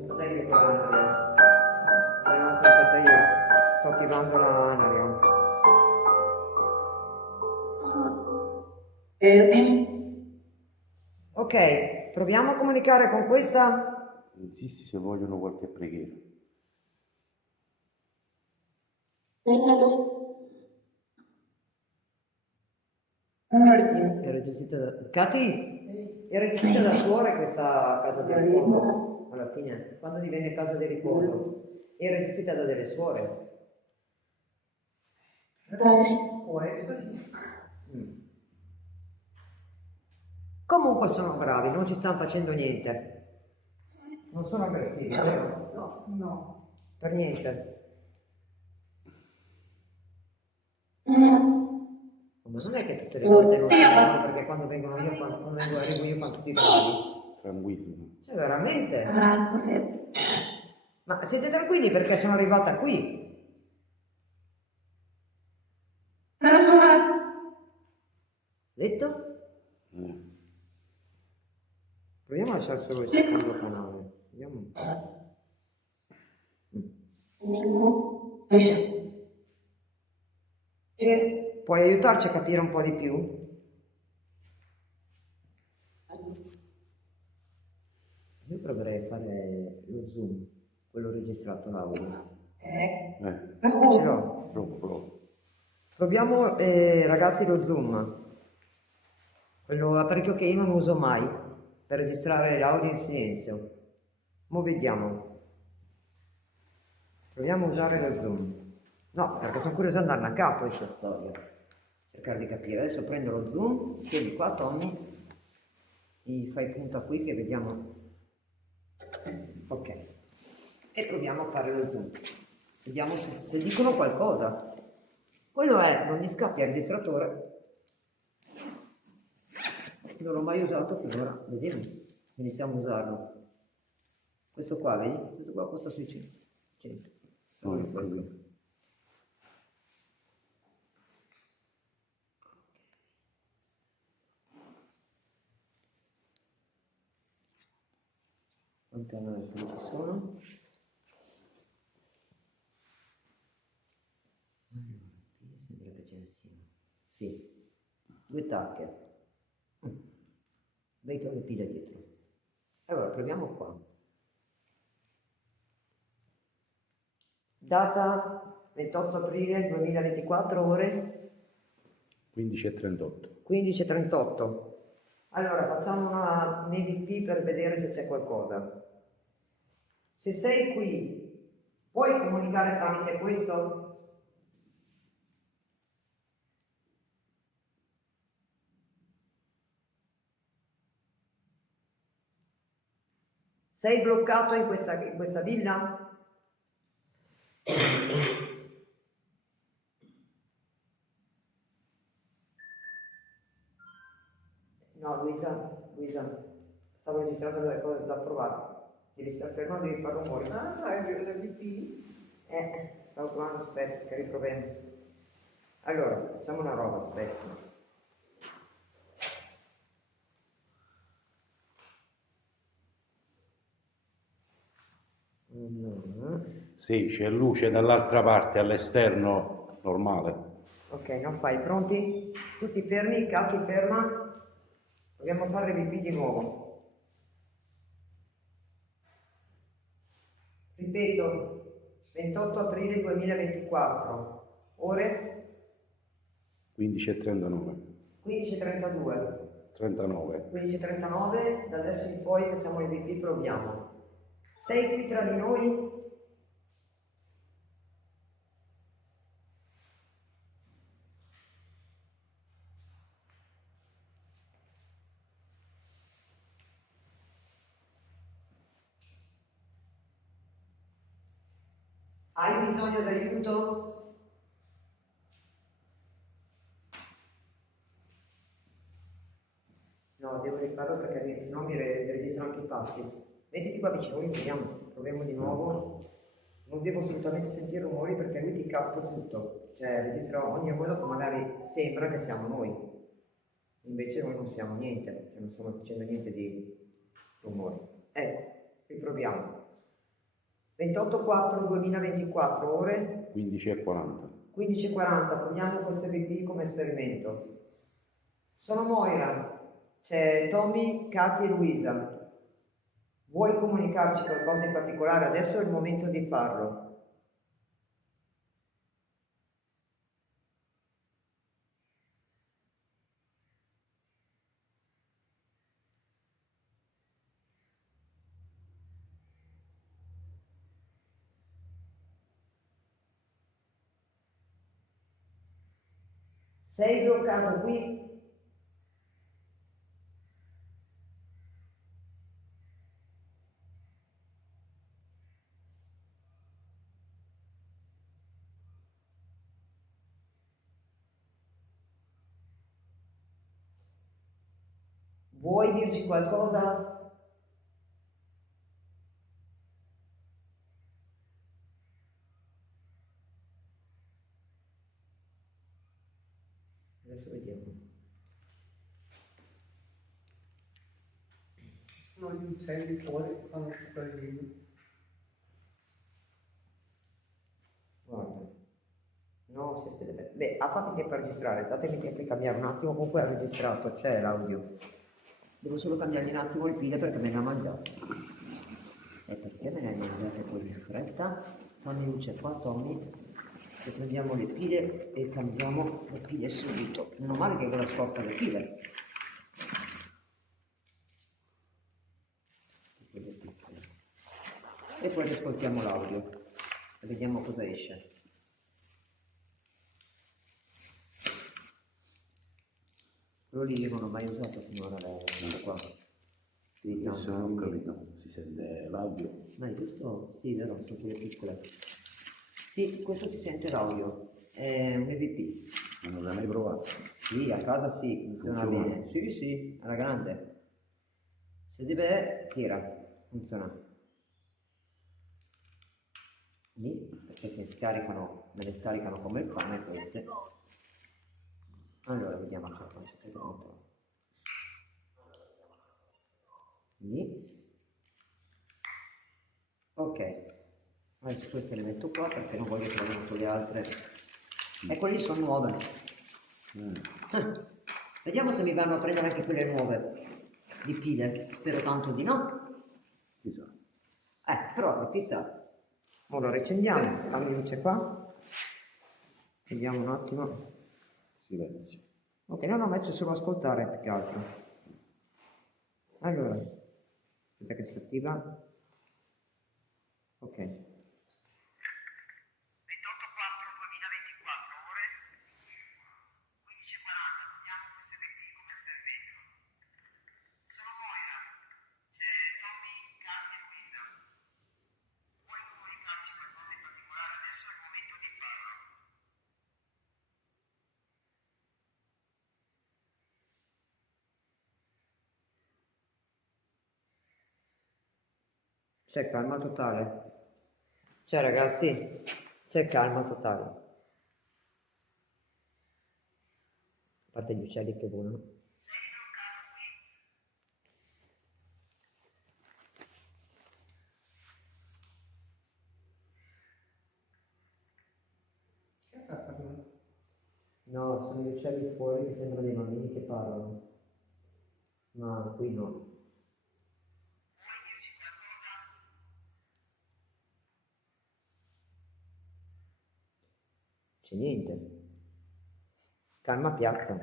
Stai con l'Anarion. No, sono stata io. Sto attivando la Anarion. Ok, proviamo a comunicare con questa. Insisti se vogliono qualche preghiera. Era gestita da... Cati, era gestita da suore questa casa di riposo. Alla fine, quando divenne casa di riposo, era gestita da delle suore. Può essere. Comunque sono bravi, non ci stanno facendo niente. Non sono aggressivi, vero? No, no. Per niente. Ma non è che tutte le volte non si muovono perché quando vengono io, quando arrivo io, fanno tutti bravi. Tranquilli. Cioè, veramente. Ma siete tranquilli perché sono arrivata qui? Detto? Proviamo a lasciare solo il secondo canale. Vediamo un po'. Puoi aiutarci a capire un po' di più? Io proverei a fare lo zoom, quello registrato l'audio. Ce l'ho. Provo. Proviamo ragazzi lo zoom, quello apparecchio che io non uso mai per registrare l'audio in silenzio. Mo vediamo. Proviamo a usare lo zoom. No, perché sono curioso di andarne a capo questa storia. Cercare di capire. Adesso prendo lo zoom, tieni qua Tommy, mi fai punta qui che vediamo. Ok. E proviamo a fare lo zoom. Vediamo se dicono qualcosa. Quello è, non mi scappi il registratore. Non l'ho mai usato finora. Vediamo se iniziamo a usarlo. Questo qua, vedi? Questo qua costa sui 100. Solo questo. Quante come ci sono? Allora, mi sembra che ce ne siano. Sì, 2 tacche. Vedo le pile dietro. Allora, proviamo qua. Data 28 aprile 2024, ore 15:38. 15:38. Allora, facciamo un EVP per vedere se c'è qualcosa. Se sei qui, puoi comunicare tramite questo? Sei bloccato in questa villa? No, Luisa, stavo registrando delle cose da provare. Devi stare fermo, devi fare rumore. Ah, è l'EVP? Stavo provando, aspetta, che riproviamo. Allora, facciamo una roba, aspetta. Sì, c'è luce dall'altra parte, all'esterno normale. Ok, non fai, pronti? Tutti fermi, Cati ferma. Dobbiamo fare l'EVP di nuovo. Ripeto, 28 aprile 2024, ore 15:39. 15:32. 39. 15:39, da adesso in poi facciamo l'EVP, proviamo. Sei qui tra di noi? Hai bisogno d'aiuto? No, devo rifarlo perché sennò mi registrano anche i passi. Mettiti qua vicino, proviamo di nuovo. Non devo assolutamente sentire rumori perché lui ti capta tutto. Cioè registra ogni modo che magari sembra che siamo noi. Invece noi non siamo niente, cioè non stiamo facendo niente di rumori. Ecco, riproviamo. 28/4/2024, ore 15:40. 15:40, proviamo questo EVP come esperimento. Sono Moira, c'è Tommy, Katy e Luisa. Vuoi comunicarci qualcosa in particolare? Adesso è il momento di farlo. Sei bloccato qui? Vuoi dirci qualcosa? Adesso vediamo. Sono gli uccelli fuori che fanno super video. Guarda. No, beh, a parte che per registrare, datemi tempo di cambiare un attimo, comunque è registrato, c'è l'audio. Devo solo cambiargli un attimo le pile perché me ne ha mangiato. E perché me ne hai mangiate così in fretta? Tommy luce qua, Tommy. E prendiamo le pile e cambiamo le pile subito. Meno male che la scorta le pile. E poi ascoltiamo l'audio e vediamo cosa esce. Quello lì io non ho mai usato finora qua. Adesso non ho capito, si sente l'audio. Ma è questo? Sì, vero, sono quelle piccole. Sì, questo si sente l'audio, è un EVP. Ma non l'hai mai provato? Sì, a casa sì, funziona bene. Sì, sì, alla grande. Se deve, tira, funziona. Lì, perché se scaricano, me le scaricano come il pane queste. Allora, vediamo che lì. Ok, adesso queste le metto qua perché non voglio che vadano con le altre. Ecco lì sono nuove. Vediamo se mi vanno a prendere anche quelle nuove di pile, spero tanto di no. Chissà. Però chissà. Ora riaccendiamo, cambio luce qua. Vediamo un attimo. Silenzio. Ok, no, faccio solo ascoltare più che altro. Allora, aspetta che si attiva. Ok. 28/4/2024, ore 15:40, abbiamo queste qui come esperimento. Sono Moira, c'è Tommy, Katy e Luisa. Vuoi comunicarci qualcosa in particolare? Adesso è il momento di farlo. C'è calma totale. Cioè ragazzi, c'è calma totale. A parte gli uccelli che volano. Sei bloccato qui. Chi è che ha parlato? No, sono gli uccelli fuori che sembrano dei bambini che parlano. Ma qui no. Vuoi dirci qualcosa? C'è niente. Calma piatta.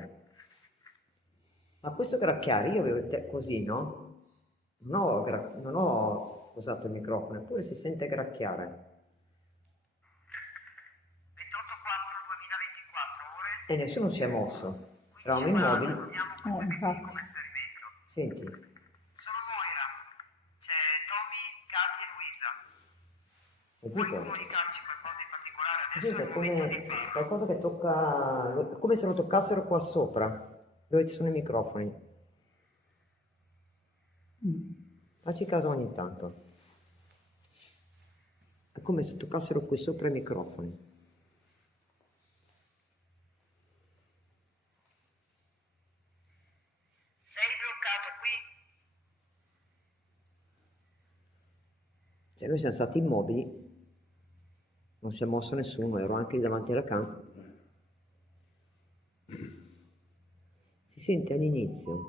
Ma questo gracchiare io avevo così, no? Non ho usato il microfono, eppure si sente gracchiare. 28/4/2024, ore. E nessuno si è mosso. Eravamo immobili. Infatti. Senti. Sono Moira. C'è Tommy, Katy e Luisa. Vuoi comunicarci qualcosa in particolare? Adesso è il momento di farlo. Qualcosa che tocca, come se lo toccassero qua sopra, dove ci sono i microfoni. Facci caso ogni tanto. È come se toccassero qui sopra i microfoni. Sei bloccato qui? Cioè noi siamo stati immobili. Non si è mosso nessuno, ero anche lì davanti alla cam. Si sente all'inizio.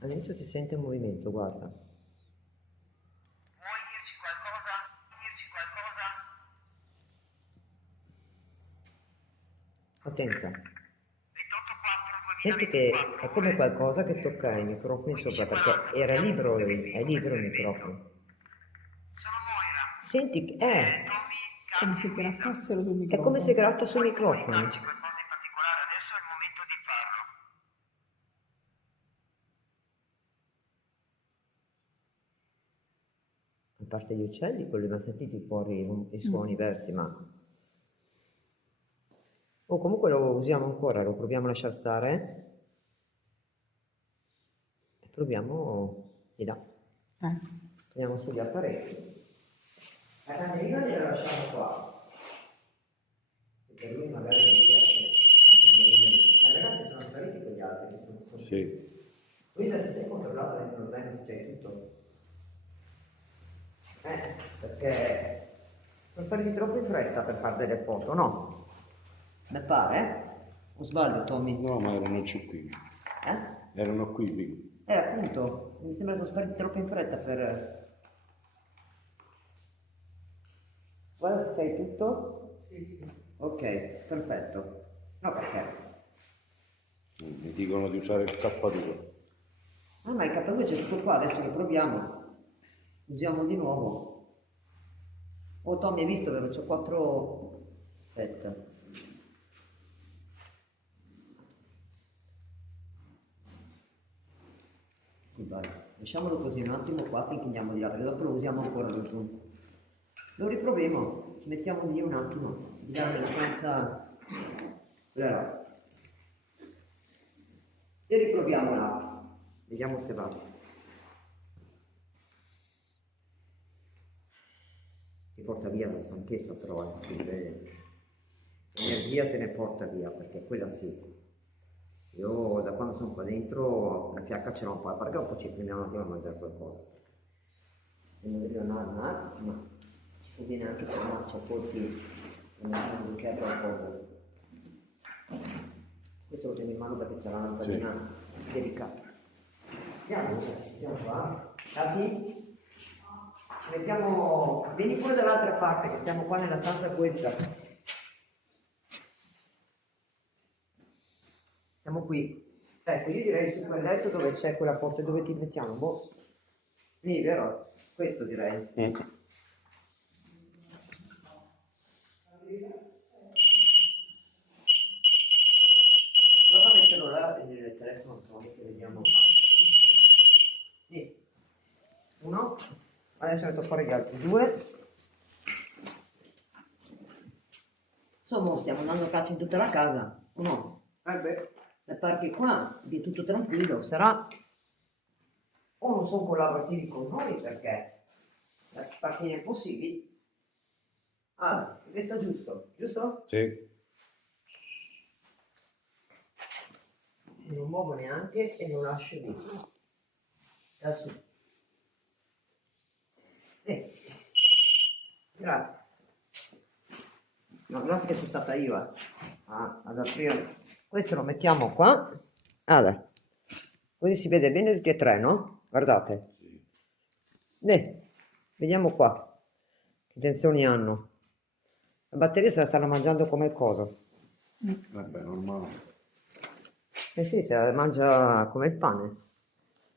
All'inizio si sente un movimento, guarda. Vuoi dirci qualcosa? Attenta. 28/4/2024. Senti che è come qualcosa che tocca i microfoni sopra, perché era libero, è libero il microfono. Senti che Come se grattassero sul è microfono. come se gratta sui microfoni. Qualcosa in particolare, adesso è il momento di farlo. A parte gli uccelli, quelli li ho sentiti fuori i suoni diversi, ma... Oh, comunque lo usiamo ancora, lo proviamo a lasciare stare. E proviamo di là. Proviamo sugli apparecchi. La cagnolina gliela lasciamo qua. Perché lui magari gli piace la cagnolina lì. Ma i ragazzi sono spariti quegli altri che sono sotto. Sì. Luisa, ti sei controllata dentro lo zaino se c'è tutto? Perché sono spariti troppo in fretta per fare delle foto, no? Mi pare, O sbaglio, Tommy? No, ma erano giù qui. Erano qui prima. Appunto, mi sembra sono spariti troppo in fretta per... Guarda se fai tutto? Sì. Ok, perfetto. No, perché? Mi dicono di usare il K2. Ah, ma il K2 c'è tutto qua, adesso lo proviamo. Usiamo di nuovo. Oh, Tommy, hai visto, vero? C'ho 4... Aspetta. Vai. Lasciamolo così un attimo qua finché andiamo di là, perché dopo lo usiamo ancora lo zoom. Lo riproviamo, ci mettiamo lì un attimo, di là nella stanza. Allora. E riproviamo là. Vediamo se va. Ti porta via la stanchezza però, l'energia te ne porta via, perché quella sì. Io da quando sono qua dentro la fiacca ce l'ho un po', perché dopo ci prendiamo anche a mangiare qualcosa. se non vedo nada, ma ci conviene anche fermarci a colpi come un bouquet o qualcosa. Questo lo tengo in mano perché c'è la lampadina delicata. Andiamo qua. Tati? Ci mettiamo, vieni fuori dall'altra parte che siamo qua nella stanza questa. Siamo qui. Ecco, io direi su quel letto dove c'è quella porta, dove ti mettiamo? Boh. Lì, vero? Questo direi. Prova a metterlo là nel telefono, che vediamo. Sì. Uno. Adesso metto fuori gli altri due. Insomma, stiamo andando a caccia in tutta la casa, o no? Beh. Da parte qua, di tutto tranquillo, sarà o non sono collaborativi con noi perché la partita è impossibile. Ah, resta giusto, giusto? Sì. Non muovo neanche e lo lascio lì. Da su. Grazie. No, grazie che sono stata io ad aprire. Questo lo mettiamo qua. Allora, così si vede bene tutti e tre, no? Guardate. Vediamo qua. Che tensioni hanno. La batteria se la stanno mangiando come coso. Vabbè, normale. Eh sì, se la mangia come il pane.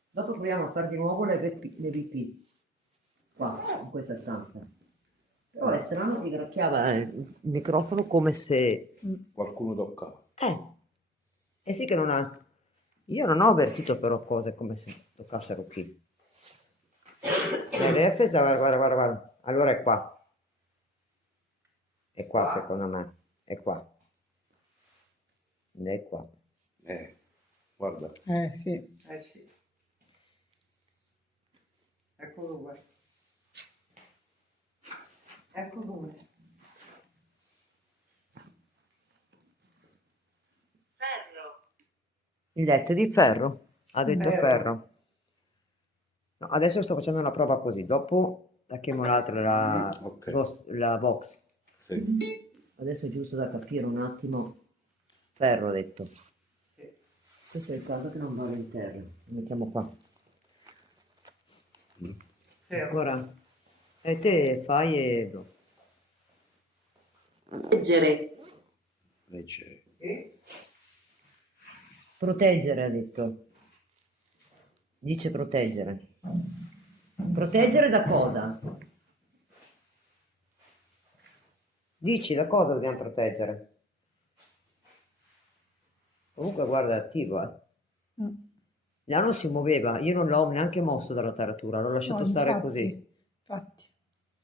Dopo proviamo a fare di nuovo le VP. Qua, in questa stanza. Però è strano che gracchiava il microfono come se... Qualcuno toccava. Eh sì che non ha... Io non ho avvertito però cose come se toccassero qui. Guarda. Allora è qua. È qua secondo me. È qua. È qua. Guarda. Sì. Sì. Ecco dove. Ecco dove. Il letto è di ferro? Ha detto ferro. No, adesso sto facendo una prova così, dopo la chiamo l'altra, la box. Sì. Adesso è giusto da capire un attimo. Ferro, ho detto. Questo è il caso che non va all'interno. Lo mettiamo qua. Ancora. E te fai e... Leggere. Proteggere, ha detto. Dice proteggere. Proteggere da cosa? Dici da cosa dobbiamo proteggere? Comunque guarda, è attivo, Là non si muoveva, io non l'ho neanche mosso dalla taratura, l'ho lasciato stare così. Infatti.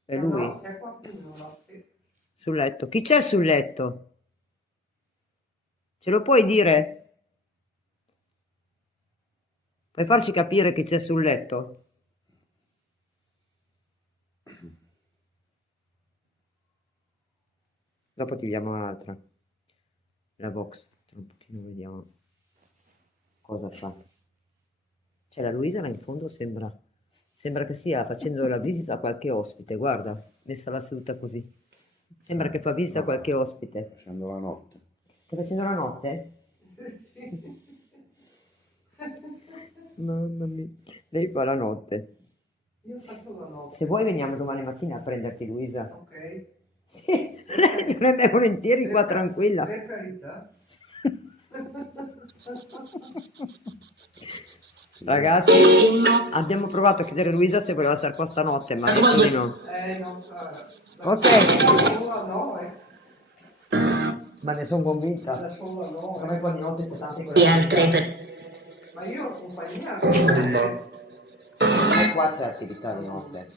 E lui? No, c'è qualcuno là. Sul letto. Chi c'è sul letto? Ce lo puoi dire? Puoi farci capire chi c'è sul letto? Dopo ti diamo l'altra. La box. Tra un pochino vediamo cosa fa. Cioè la Luisa là in fondo sembra che stia facendo la visita a qualche ospite. Guarda, messa la seduta così. Sembra che fa visita a qualche ospite. Facendo la notte. Stai facendo la notte? Mamma mia, lei fa la notte. Io faccio la notte. Se vuoi veniamo domani mattina a prenderti, Luisa. Ok. Sì, lei sarebbe volentieri qua tranquilla. Per carità. Ragazzi, abbiamo provato a chiedere a Luisa se voleva stare qua stanotte, ma adesso di no. Non sarà. Ok. Sono 9. Ma ne sono convinta. Sono 9. Come qua di notte c'è tanti E altre Ma io ho compagnia. E qua c'è attività di notte.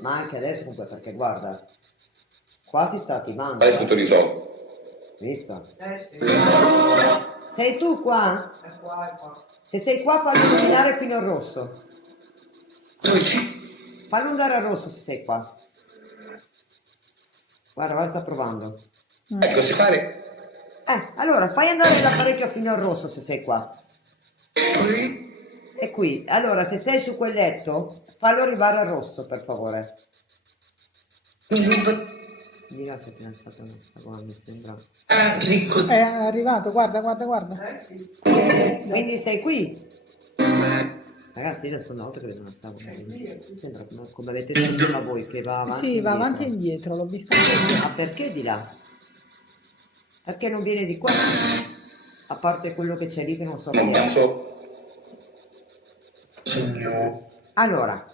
Ma anche adesso comunque, perché guarda, qua si sta attivando. È tutto risolto. Visto? Sì. Sei tu qua? È qua. Se sei qua fallo illuminare fino al rosso. Fallo andare al rosso se sei qua. Guarda, sta provando. Ecco, si fare. Allora fai andare l'apparecchio fino al rosso se sei qua. è qui. Allora, se sei su quel letto, fallo arrivare al rosso, per favore. Di là che è fidanzato non sta qua, mi sembra. È arrivato, guarda, guarda, guarda. Quindi sei qui. Ragazzi, io la seconda volta che vedo una stavo. Mi sembra come avete detto prima voi, che va avanti. Sì, va indietro. avanti e indietro, l'ho vista anche io. Ma perché di là? Perché non viene di qua? A parte quello che c'è lì che non so Non vedere. penso. Signor. Allora,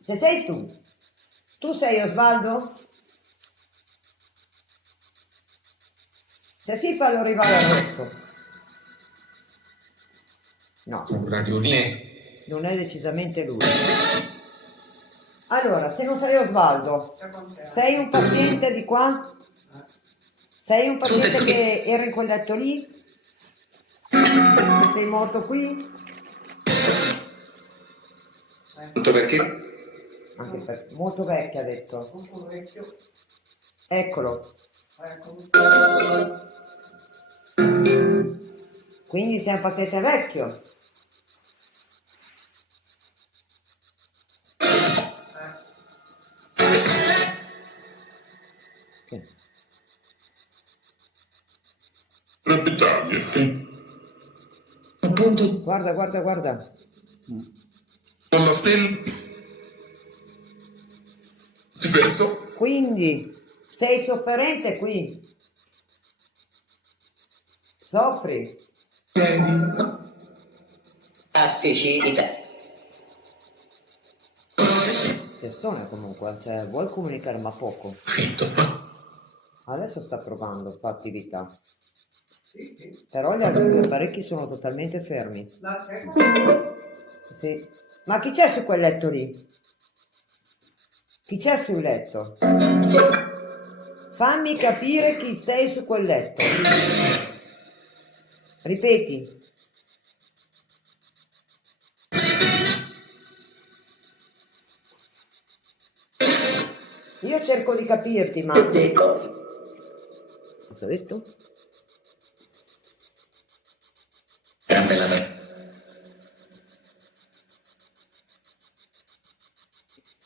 se sei tu sei Osvaldo? Se sì, fallo arrivare al rosso. No, Radioline. non è decisamente lui. Allora, se non sei Osvaldo, sei un paziente di qua? Sei un paziente che era in quel letto lì? Sei morto qui? Tutto perché? Anche molto vecchio ha detto. Molto vecchio. Eccolo. Ecco. Quindi sei un paziente vecchio. Che? Appunto. Guarda, guarda, guarda. Con la stella. Ci penso. Quindi sei sofferente qui. Soffri. Afficita. Persone comunque, cioè vuol comunicare ma poco. Finto. Adesso sta provando, fa attività. Però gli altri apparecchi sono totalmente fermi. Sì. Ma chi c'è su quel letto lì? Chi c'è sul letto? Fammi capire chi sei su quel letto. Ripeti. Io cerco di capirti, ma... Cosa ho detto?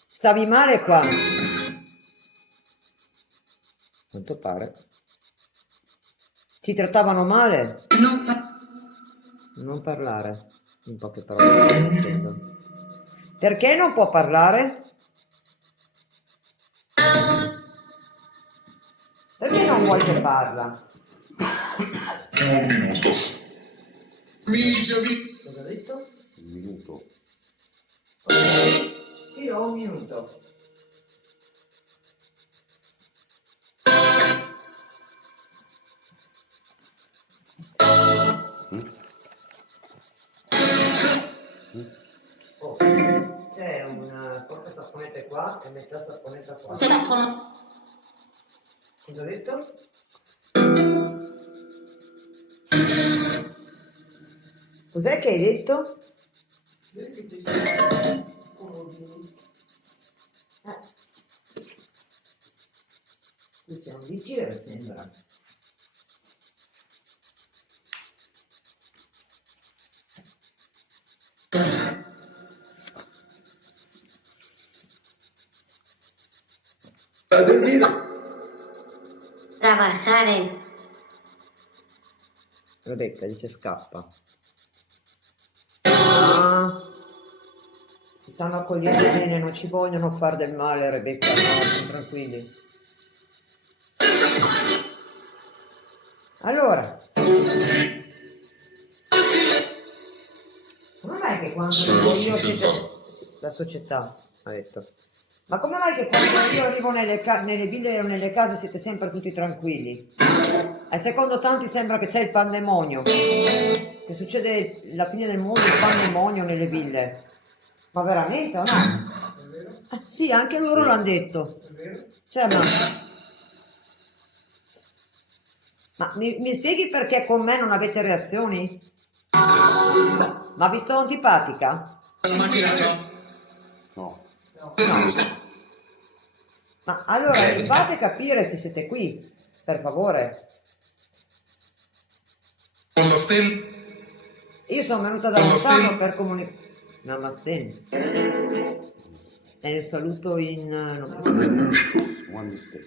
Stavi male qua? Quanto pare. Ti trattavano male? Non parlare. In poche parole sto dicendo. Perché non può parlare? Perché non vuoi che parla? Un minuto. Cosa ho detto? Un minuto. Ti do un minuto. Oh, c'è una porta saponetta qua e metà saponetta qua. Cosa ho detto? Cos'è che hai detto? Qui c'è un bicchiere, sembra. A dormire. Trabajare. Rebecca dice scappa. Ah, si stanno accogliendo bene, non ci vogliono far del male, Rebecca, no, sono tranquilli. Allora, come mai che quando io siete... La società, ha detto. Ma come mai che quando io arrivo nelle ville o nelle case siete sempre tutti tranquilli? E secondo tanti sembra che c'è il pandemonio, che succede la fine del mondo, il pandemonio nelle ville. Ma veramente o no? Sì, anche loro l'hanno detto. Cioè, ma mi spieghi perché con me non avete reazioni? Ma vi sto antipatica? No. No. Ma allora mi fate capire se siete qui, per favore. Con la stella. Io sono venuta da lontano per comunicare. Namaste. È un saluto in... Quando stai?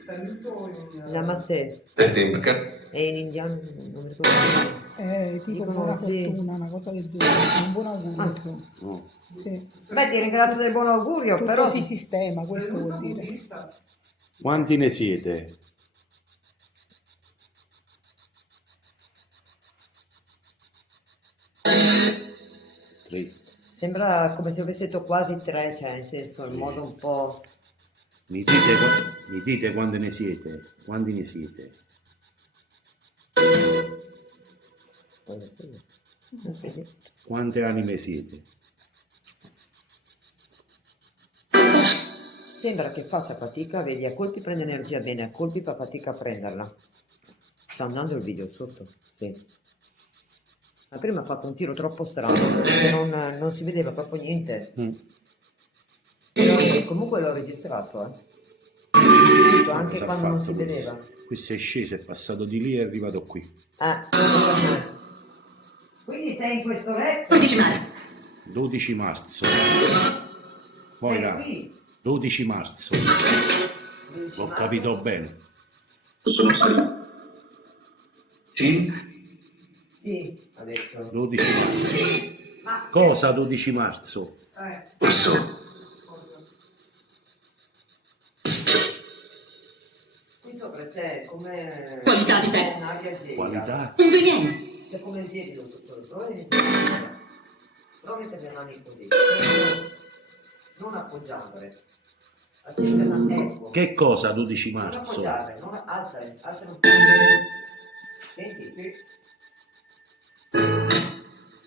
Namaste. Perché? È in indiano, non mi ricordo. Tipo Dicono buona sì. fortuna, una cosa del genere, un buon augurio. insomma. No. Sì. Beh, ti ringrazio del buon augurio, Tutto però... si sistema, questo vuol dire. Quanti ne siete? Tre. Sembra come se avesse detto quasi 3, cioè nel senso, in modo un po'... Mi dite quanti ne siete? Quanti ne siete? Quante anime siete? Sembra che faccia fatica, vedi, a colpi prende energia bene, a colpi fa fatica a prenderla. Sta andando il video sotto? Sì. Ma prima ha fatto un tiro troppo strano, perché non si vedeva proprio niente. Però comunque l'ho registrato, anche Cosa ha quando non fatto si questo? vedeva. Questo è sceso, è passato di lì e è arrivato qui. Quindi sei in questo letto? 11 marzo. 12 marzo. Poi Sei là, qui? 12 marzo. L'ho capito bene. Sono sei. Sì? Sì, ha detto. 12 marzo. Ma Cosa 12 marzo? Posso? qui sopra c'è come Qualità di sé. un'aria gelida. Qualità? Conveniente. C'è come il gelido sotto il prova a mettere le mani così, non appoggiandole. Ecco. Che cosa 12 Non marzo? appoggiare, non alzare un po'. Senti, qui.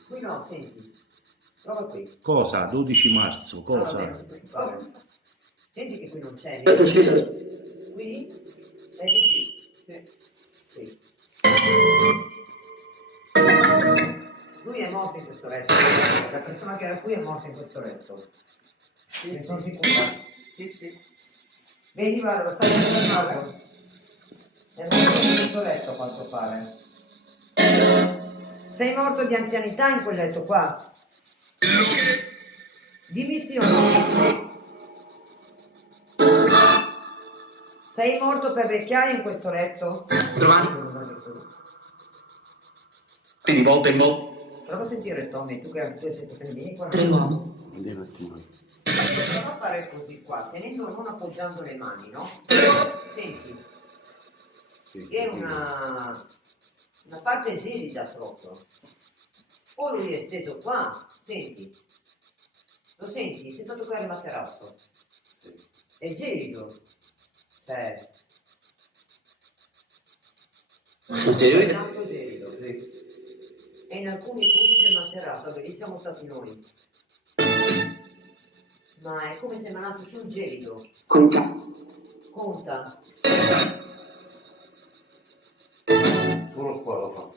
Qui no, senti. Prova qui. Cosa 12 marzo? Cosa? Ah, vabbè. Senti che qui non c'è. Qui? Senti qui. Sì. Lui è morto in questo letto. La persona che era qui è morta in questo letto. Sì, ne sono sicura. Sì. Vedi, guarda, lo stai fermando. È morto in questo letto, a quanto pare. Sei morto di anzianità in quel letto qua? Dimmi sì o no. Sei morto per vecchiaia in questo letto? Di volta in volta. Prova a sentire Tommy, tu che sei senza vieni qua. Tremolo. Andiamo un attimo. Prova a fare così qua, tenendo non appoggiando le mani, no? Senti, che è una parte gelida proprio. O lui è steso qua, senti. Lo senti? Sento toccare il materasso. È gelido. Cioè... È tanto gelido, sì. E in alcuni punti del materasso, dove lì siamo stati noi. Ma è come se emanasse più gelido. Conta. Solo qua lo fa.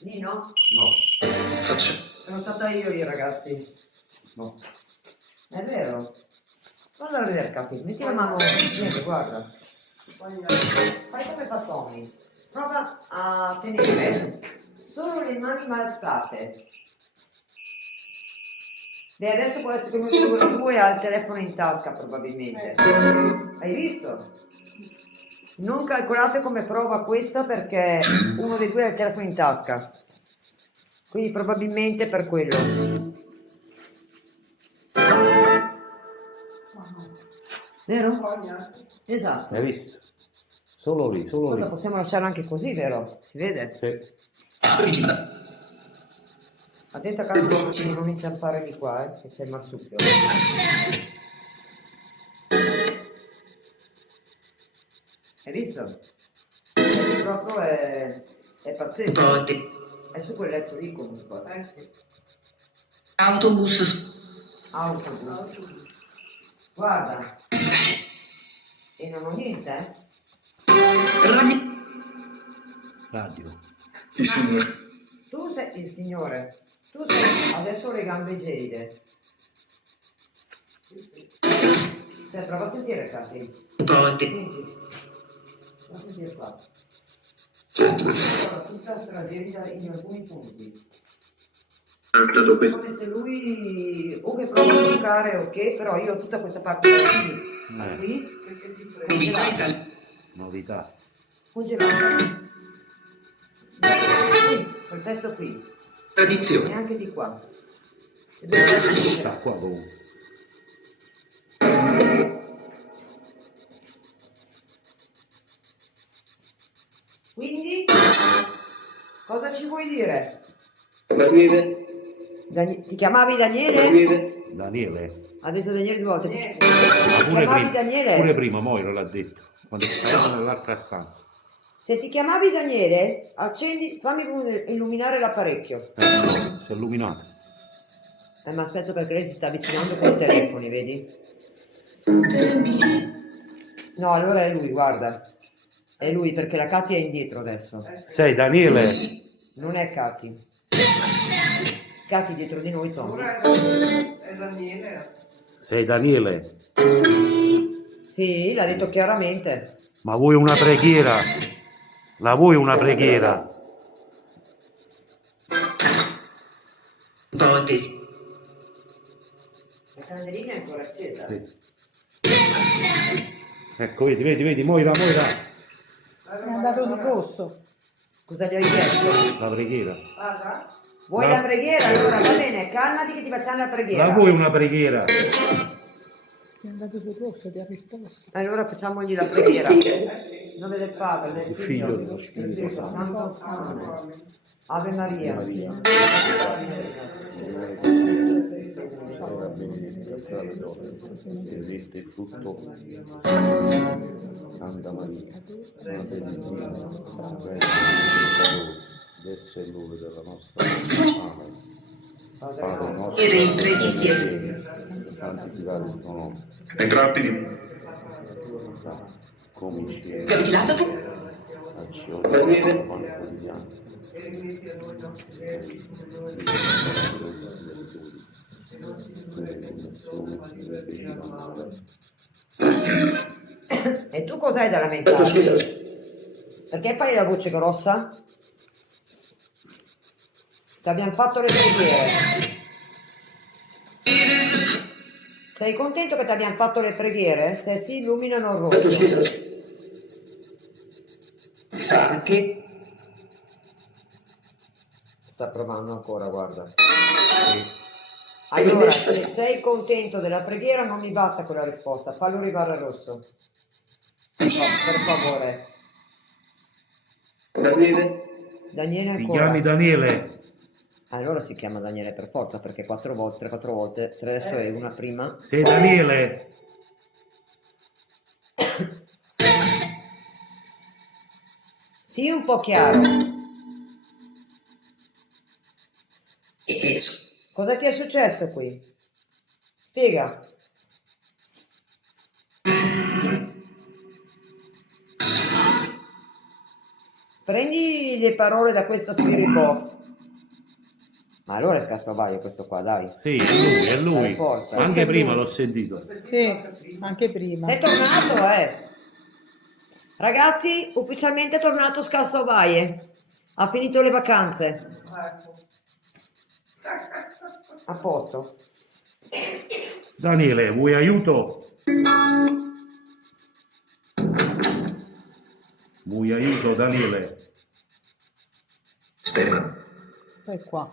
Lì no? No. Faccio. Sono stata io lì, ragazzi. No. È vero? Guarda a vedere, Katy, metti la mano. Niente, guarda. Fai come fa Tommy. Prova a tenere solo le mani alzate. Beh, adesso può essere che uno dei due ha il telefono in tasca, probabilmente. Hai visto? Non calcolate come prova questa perché uno dei due ha il telefono in tasca. Quindi probabilmente per quello. Vero? Esatto. Hai visto? Solo lì, solo Cosa lì. possiamo lasciarlo anche così, vero? Si vede? Sì. Attento a caso di non inciampare di qua, che c'è il marsupio. Hai visto? Lì proprio è pazzesco. È su quel letto lì comunque. Sì. Autobus. Autobus. Guarda. E non ho niente, eh? Radio. Il signore. Tu sei il signore. Tu sei adesso le gambe gelide. Cioè, prova a sentire, Katy. Senti. Prova a sentire qua. Guarda, tutta stragelida in alcuni punti. dato questo. come se lui o che prova a giocare o che, però io ho tutta questa parte qui congelata. Novità. Congelata. Qui, quel pezzo qui. Tradizione. E anche di qua. E dove vai a finire? Sta qua comunque. Quindi, cosa ci vuoi dire? Daniele. Ti chiamavi Daniele? Daniele. Ha detto Daniele 2 volte. Ti Ma pure chiamavi prima, Daniele? pure prima Moiro l'ha detto. Quando stavamo nell'altra stanza. Se ti chiamavi Daniele, accendi, fammi illuminare l'apparecchio. No, si è illuminato. Ma aspetta perché lei si sta avvicinando con i telefoni, vedi? No, allora è lui, guarda. È lui perché la Katy è indietro adesso. Sei Daniele? Non è Katy. Katy dietro di noi, Tommy. È Daniele. Sei Daniele? Sì, l'ha detto chiaramente. Ma vuoi una preghiera? La vuoi una preghiera? Ipotesi. La candelina è ancora accesa. Sì. Ecco, vedi, Moira. È andato sul rosso. Cosa gli hai chiesto? La preghiera. Vuoi la preghiera? Allora va bene, calmati che ti facciamo la preghiera. La vuoi una preghiera? È andato sul rosso, ti ha risposto. Allora facciamogli la preghiera. In nome del Padre, del Il Figlio, figlio dello Spirito Santo. Santo. Ave Maria. Maria, la benedica fra le donne, benedetto il frutto, Santa Maria, Madre di Dio, adesso è l'ora della nostra vita. Amen. Padre nostro, E che preghi sei in cielo, santificato il tuo nome, E tratti di come in cielo, Capilato. dacci oggi il nostro pane quotidiano. E tu cos'hai da lamentarti? Perché fai la voce grossa? Ti abbiamo fatto le preghiere. Sei contento che ti abbiamo fatto le preghiere? Se si illuminano il rosso. Santi. Sta provando ancora, guarda. Allora, se sei contento della preghiera non mi basta quella risposta, fallo arrivare al rosso. Per favore. Daniele. Daniele Ti ancora. chiami Daniele? Allora si chiama Daniele per forza perché 4 volte, 4 volte, 3 adesso è una prima. Sei Daniele? Sì, un po' chiaro. Cosa ti è successo qui? Spiega. Prendi le parole da questa spirit box. Ma allora è Scassovaio questo qua, dai. Sì, è lui. Per forza. Anche Sei prima lui. l'ho sentito. Sì, anche prima. Sei tornato, Ragazzi, ufficialmente è tornato Scassovaie. Ha finito le vacanze. A posto. Daniele, vuoi aiuto? Vuoi aiuto, Daniele? Stefano. Stai qua.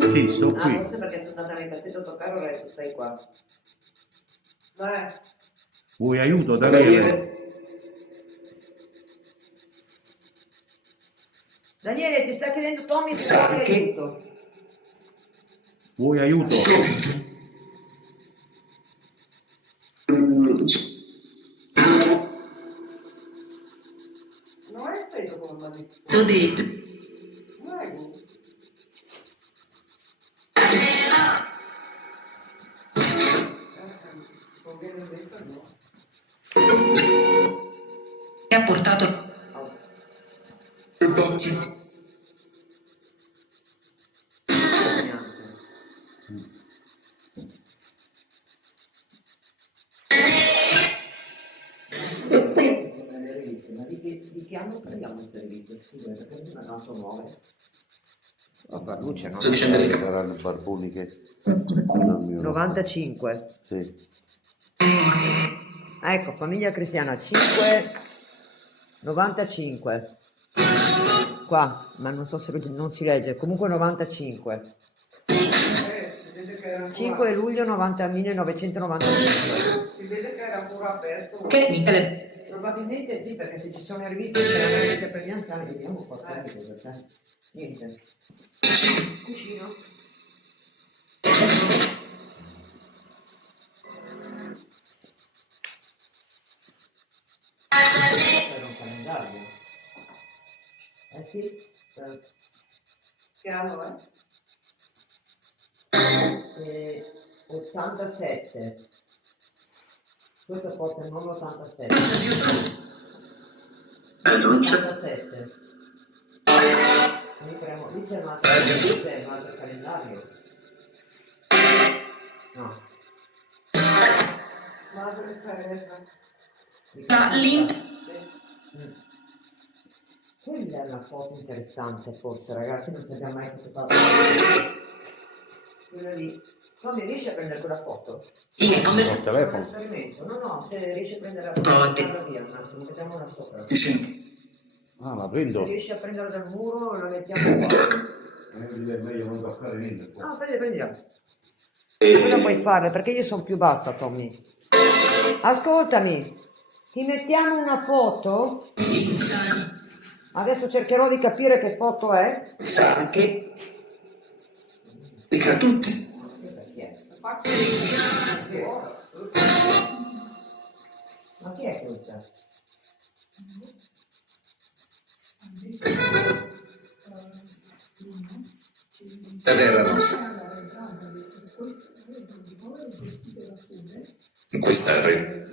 Sì, sto qui. Forse perché sono andata nel cassetto a toccare, ora tu stai qua. Vuoi aiuto, Daniele? Daniele, ti sta chiedendo Tommy se vuoi aiuto. Vuoi aiuto? T'ho detto. Che ha portato Ma di che anno prendiamo queste riviste? Scusa, perché non sono tanto nuove. a far luce, no? Sto dicendo lei. Saranno barboni che... 95. Sì. Ecco, famiglia cristiana 5, 95. Qua, ma non so se non si legge, comunque 95. 5 luglio 1995. Si vede che era ancora aperto. Che Michele. Probabilmente sì, perché se ci sono le riviste che erano riviste per gli anziani, vediamo qualcosa per te. Niente. Cuscino. Era un calendario. Sì. Che anno è? 87. Questo porta il numero 87. Bello, non c'è. 87. Lì c'è un altro calendario. No. Madre Teresa. Quella è una foto interessante, forse, ragazzi, non ci abbiamo mai fatto. Quella lì. Come riesci a prendere quella foto? Col telefono. Esperimento. No, se riesci a prendere la Provate. foto, via un attimo, mettiamola sopra. Ti sento. Ah, la Se prendo. riesci a prenderla dal muro, la mettiamo qua. È meglio non toccare niente. Ah, prendila. Quella puoi farla, perché io sono più bassa, Tommy. Ascoltami, ti mettiamo una foto? Adesso cercherò di capire che foto è. Sa anche. Dica a tutti. Questa chi è? Ma chi è questa? La terra nostra. In questa re.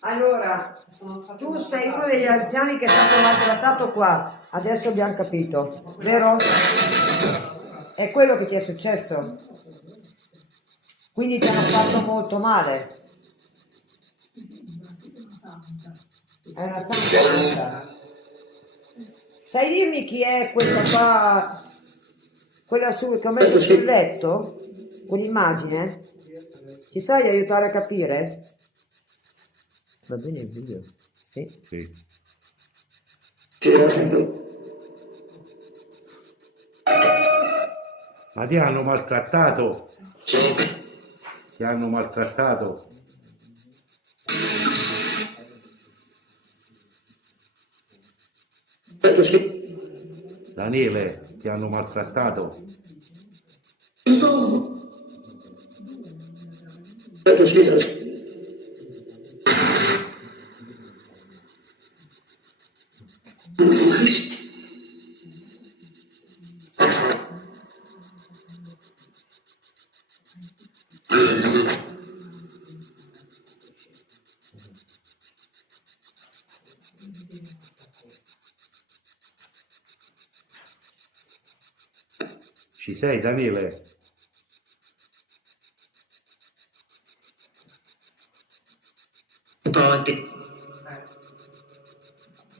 Allora, tu sei uno degli anziani che è stato maltrattato qua, adesso abbiamo capito, vero? È quello che ti è successo? Quindi ti hanno fatto molto male. È una santa questa. Sai dirmi chi è questa qua? Quella che ho messo sul letto? Quell'immagine? Ci sai aiutare a capire? Va bene il video? Sì. Sì. Ma ti hanno maltrattato? Ti hanno maltrattato? Daniele, ti hanno maltrattato? Ci sei, Daniele?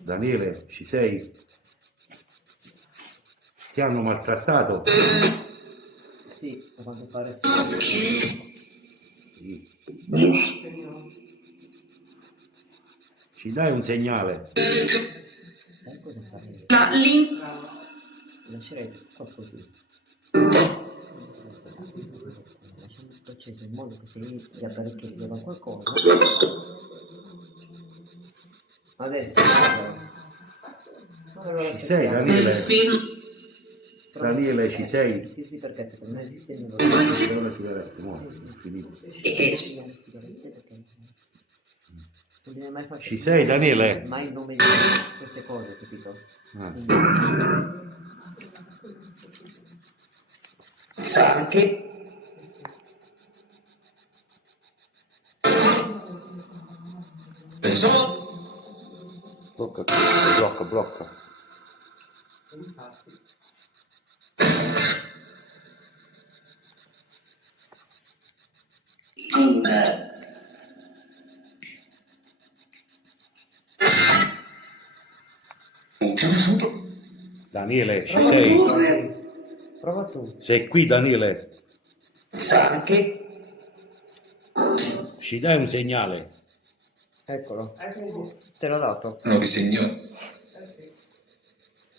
Daniele, ci sei? Ti hanno maltrattato? Sì, a quanto pare sì. Sì. Ci dai un segnale? Sai cosa fare? Lascerei tutto così. Lasciamo tutto acceso in modo che se gli apparecchi trova qualcosa. Adesso. Allora, Ci sei, Daniele? Daniele, ci sei? Sì, perché secondo me esiste il mio Dove le sigarette? No, è finito. Non viene mai fatto. Ci sei, Daniele? Mai il nome di queste cose, capito? Ah. Sa anche. Pensò. Blocca. Daniele, ci sei? Prova tu. Sei qui, Daniele? Sa che Ci dai un segnale? Eccolo. Te l'ho dato. nuovi signori.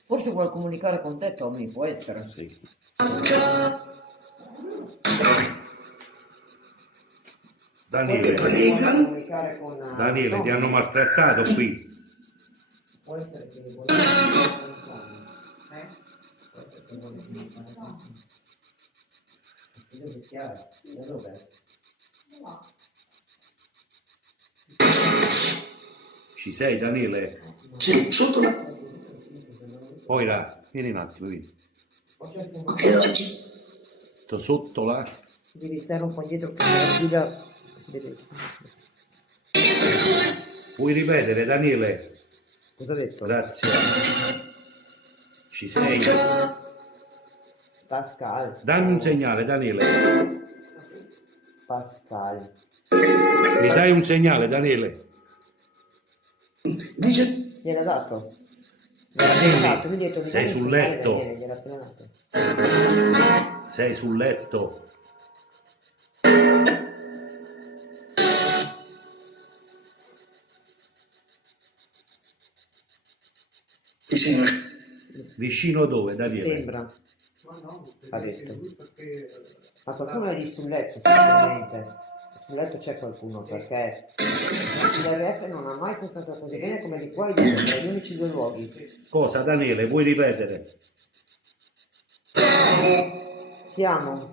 Forse vuoi comunicare con te, Tommy, può essere. Sì. Daniele, Vuoi comunicare con Daniele, ti Tommy? hanno maltrattato qui. Può essere che vuoi comunicare con Tommy. Può essere che vuoi comunicare con Tommy. Figlio bestiale, da dov'è? Ci sei, Daniele? Sì, sotto la... Moira, vieni un attimo, vieni. Che oggi? Sto sotto là. Devi stare un po' indietro che la guida si vede. Puoi ripetere, Daniele? Cosa ha detto? Grazie. Ci sei? Pascal. Dammi un segnale, Daniele. Pascal. Mi dai un segnale, Daniele? Dice... Gliel'ha dato? Daniele, Lui ha detto, sei mi dai sul un segnale, letto. Daniele, gliel'ha appena dato. Sei sul letto. Sì, signore. Vicino dove, Daniele? Sembra, ha detto. Ma qualcuno è lì sul letto, sicuramente. Sul letto c'è qualcuno, perché l'RF non ha mai funzionato così bene come di qua e di sopra, gli unici due luoghi. Cosa, Daniele? Vuoi ripetere? Siamo.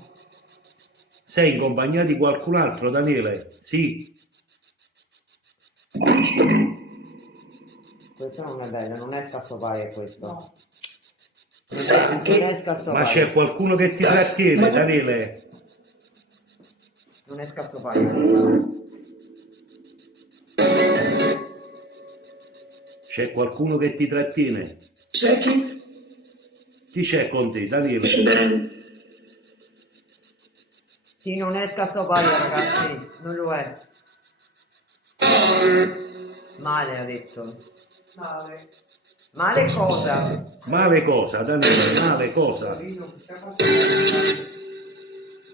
Sei in compagnia di qualcun altro, Daniele? Sì. Questa non è bella, non è Scassovaia questo. No. Non è Ma Scassovaia. c'è qualcuno che ti trattiene, Daniele? Non è Scassovaia. C'è qualcuno che ti trattiene? C'è chi? Chi c'è con te, Daniele? Sì, non è Scassovaia, ragazzi, non lo è. Male ha detto. Male. Male cosa? Male cosa, Daniele? Male cosa?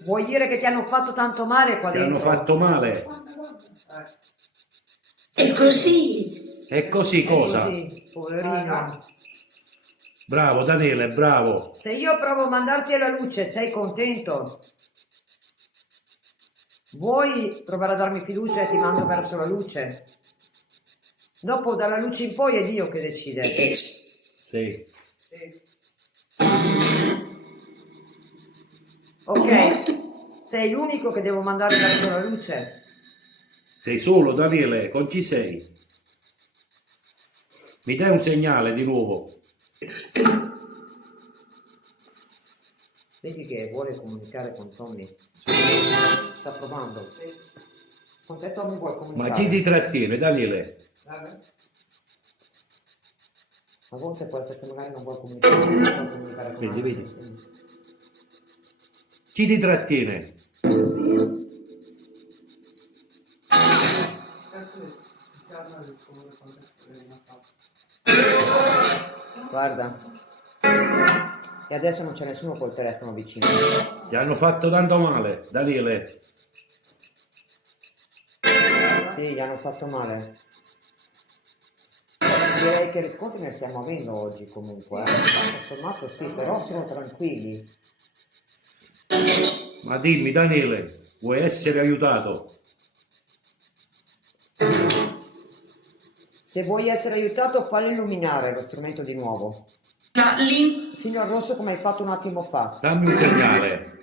Vuoi dire che ti hanno fatto tanto male qua Ti dentro? hanno fatto male? È così. È così cosa? Così, poverino. Bravo, Daniele, bravo. Se io provo a mandarti alla luce, sei contento? Vuoi provare a darmi fiducia e ti mando verso la luce? Dopo dalla luce in poi è Dio che decide. Sì. Ok? Sei l'unico che devo mandare verso la luce. Sei solo, Daniele? Con chi sei? Mi dai un segnale di nuovo? Vedi che vuole comunicare con Tommy. Sta provando. Con te Tommy vuole comunicare. Ma chi ti trattiene, Daniele? A volte può essere che magari non vuole comunicare, non vuole comunicare con Vedi, me. vedi. Chi ti trattiene? Guarda. E adesso non c'è nessuno col telefono vicino. Ti hanno fatto tanto male, Daniele. Sì, gli hanno fatto male. Direi che riscontri ne stiamo avendo oggi comunque. Tutto sommato sì, però sono tranquilli. Ma dimmi, Daniele, vuoi essere aiutato? Se vuoi essere aiutato, fallo illuminare lo strumento di nuovo. Fino al rosso come hai fatto un attimo fa. Dammi un segnale.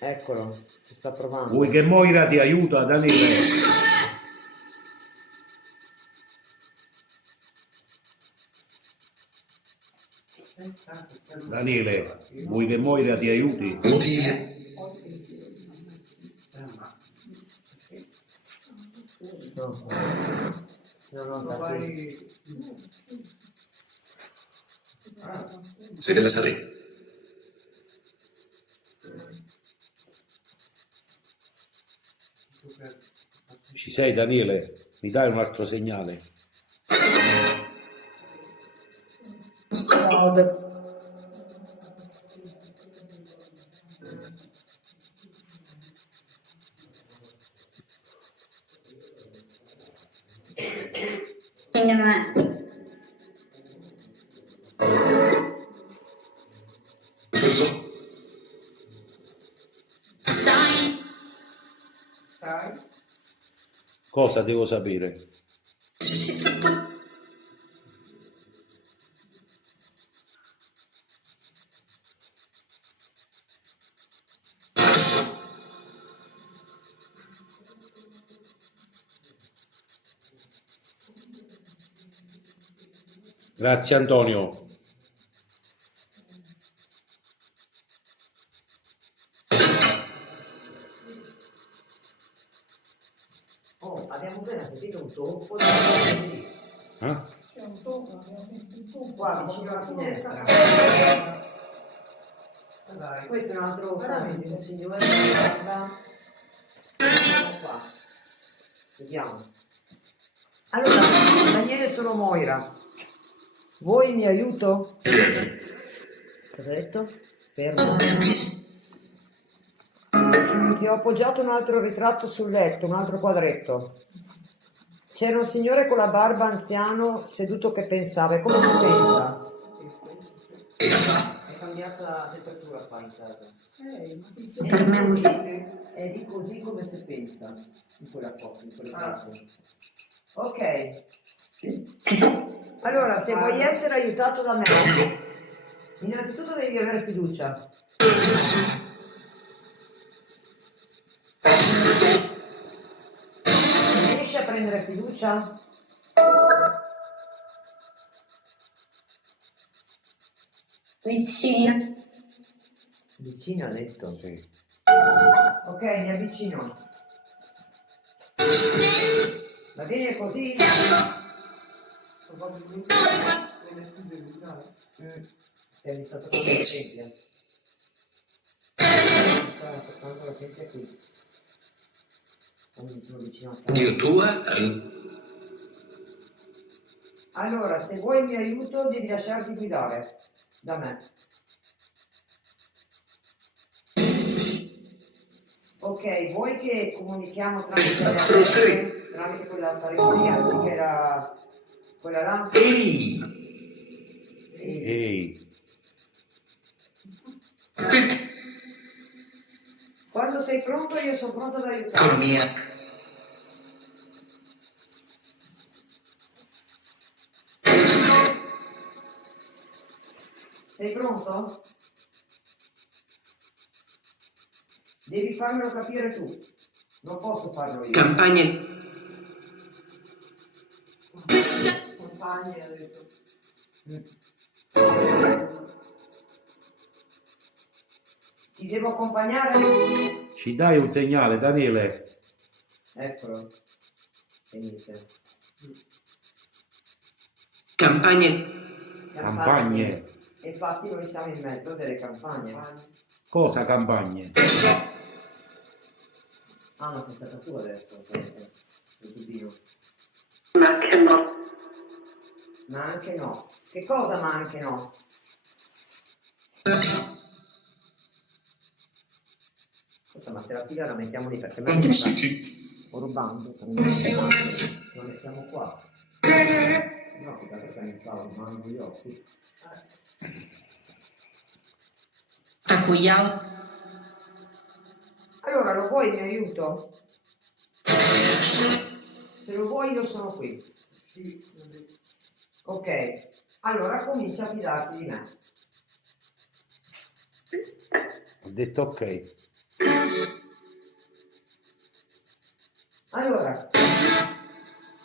Eccolo, ci sta provando. Vuoi che Moira ti aiuta, Daniele? Daniele, vuoi che Moira ti aiuti? No, dai. Sei della Sarri. sei Daniele? Mi dai un altro segnale? Sai. Cosa devo sapere? Grazie Antonio. Oh, abbiamo appena sentito un tocco Eh? C'è un tono, abbiamo sentito un tono. qua vicino alla finestra. Questo è un altro veramente un signore che guarda. Ecco qua. Vediamo. Allora, Daniele, sono Moira. Vuoi il mio aiuto? Cosa hai detto? Fermo. Ti ho appoggiato un altro ritratto sul letto, un altro quadretto. C'era un signore con la barba anziano seduto che pensava. E come si pensa? È cambiata la temperatura qua in casa. Per me è È di così come si pensa in quella cosa, in quel caso. Ok. Allora, se vuoi essere aiutato da me, innanzitutto devi avere fiducia. Riesci a prendere fiducia? Vicino. Vicino ha detto. Sì. Ok, mi avvicino. Va bene così? È mi sta toccando la tempia. Sta toccando la tempia qui. Quando mi sono vicino a te. Dio tua. Allora, se vuoi il mio aiuto, devi lasciarti guidare da me. Ok, vuoi che comunichiamo tramite quell'apparecchio anziché quella là? Ehi! Ehi, Quando sei pronto, io sono pronto ad Con aiutare. mia. Sei pronto? Devi farmelo capire tu. Non posso farlo io. Campagne. Compagni, ha detto. Ti devo accompagnare? ci dai un segnale Daniele? Eccolo. Benissimo. Campagne. Campagne. Infatti noi siamo in mezzo delle campagne. Cosa campagne? Ah, ma sei stata tu adesso, il tubino. Ma che no. Ma anche no. Che cosa ma anche no? Ascolta, ma se la fila la mettiamo lì perché me la sta rubando, la mettiamo qua. No, perché mi stavo rubando gli occhi. Takuya. Allora, lo vuoi il mio aiuto? Se lo vuoi io sono qui. Ok, allora comincia a fidarti di me. Ho detto ok. Allora,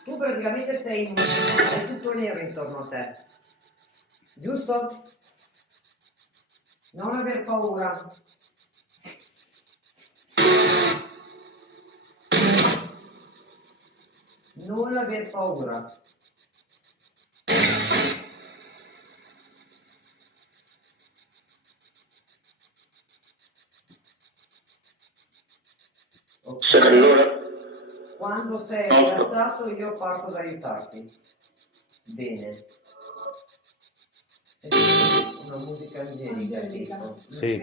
tu praticamente sei è tutto nero intorno a te, giusto? Non aver paura. Non aver paura. Ok. Allora. Quando sei rilassato io parto ad aiutarti. Bene. Senti una musica angelica, tipo. Sì.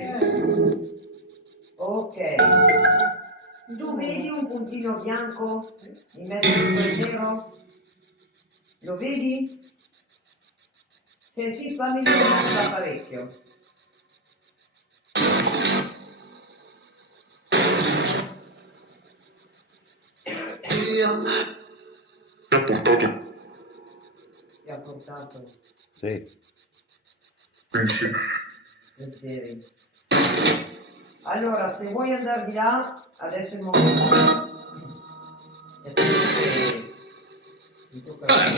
Ok. Tu vedi un puntino bianco in mezzo a quel nero? Lo vedi? Se sì, fammi vedere parecchio. Ti ha portato Sì. pensieri. Allora, se vuoi andare di là, adesso è il momento. Mi tocca come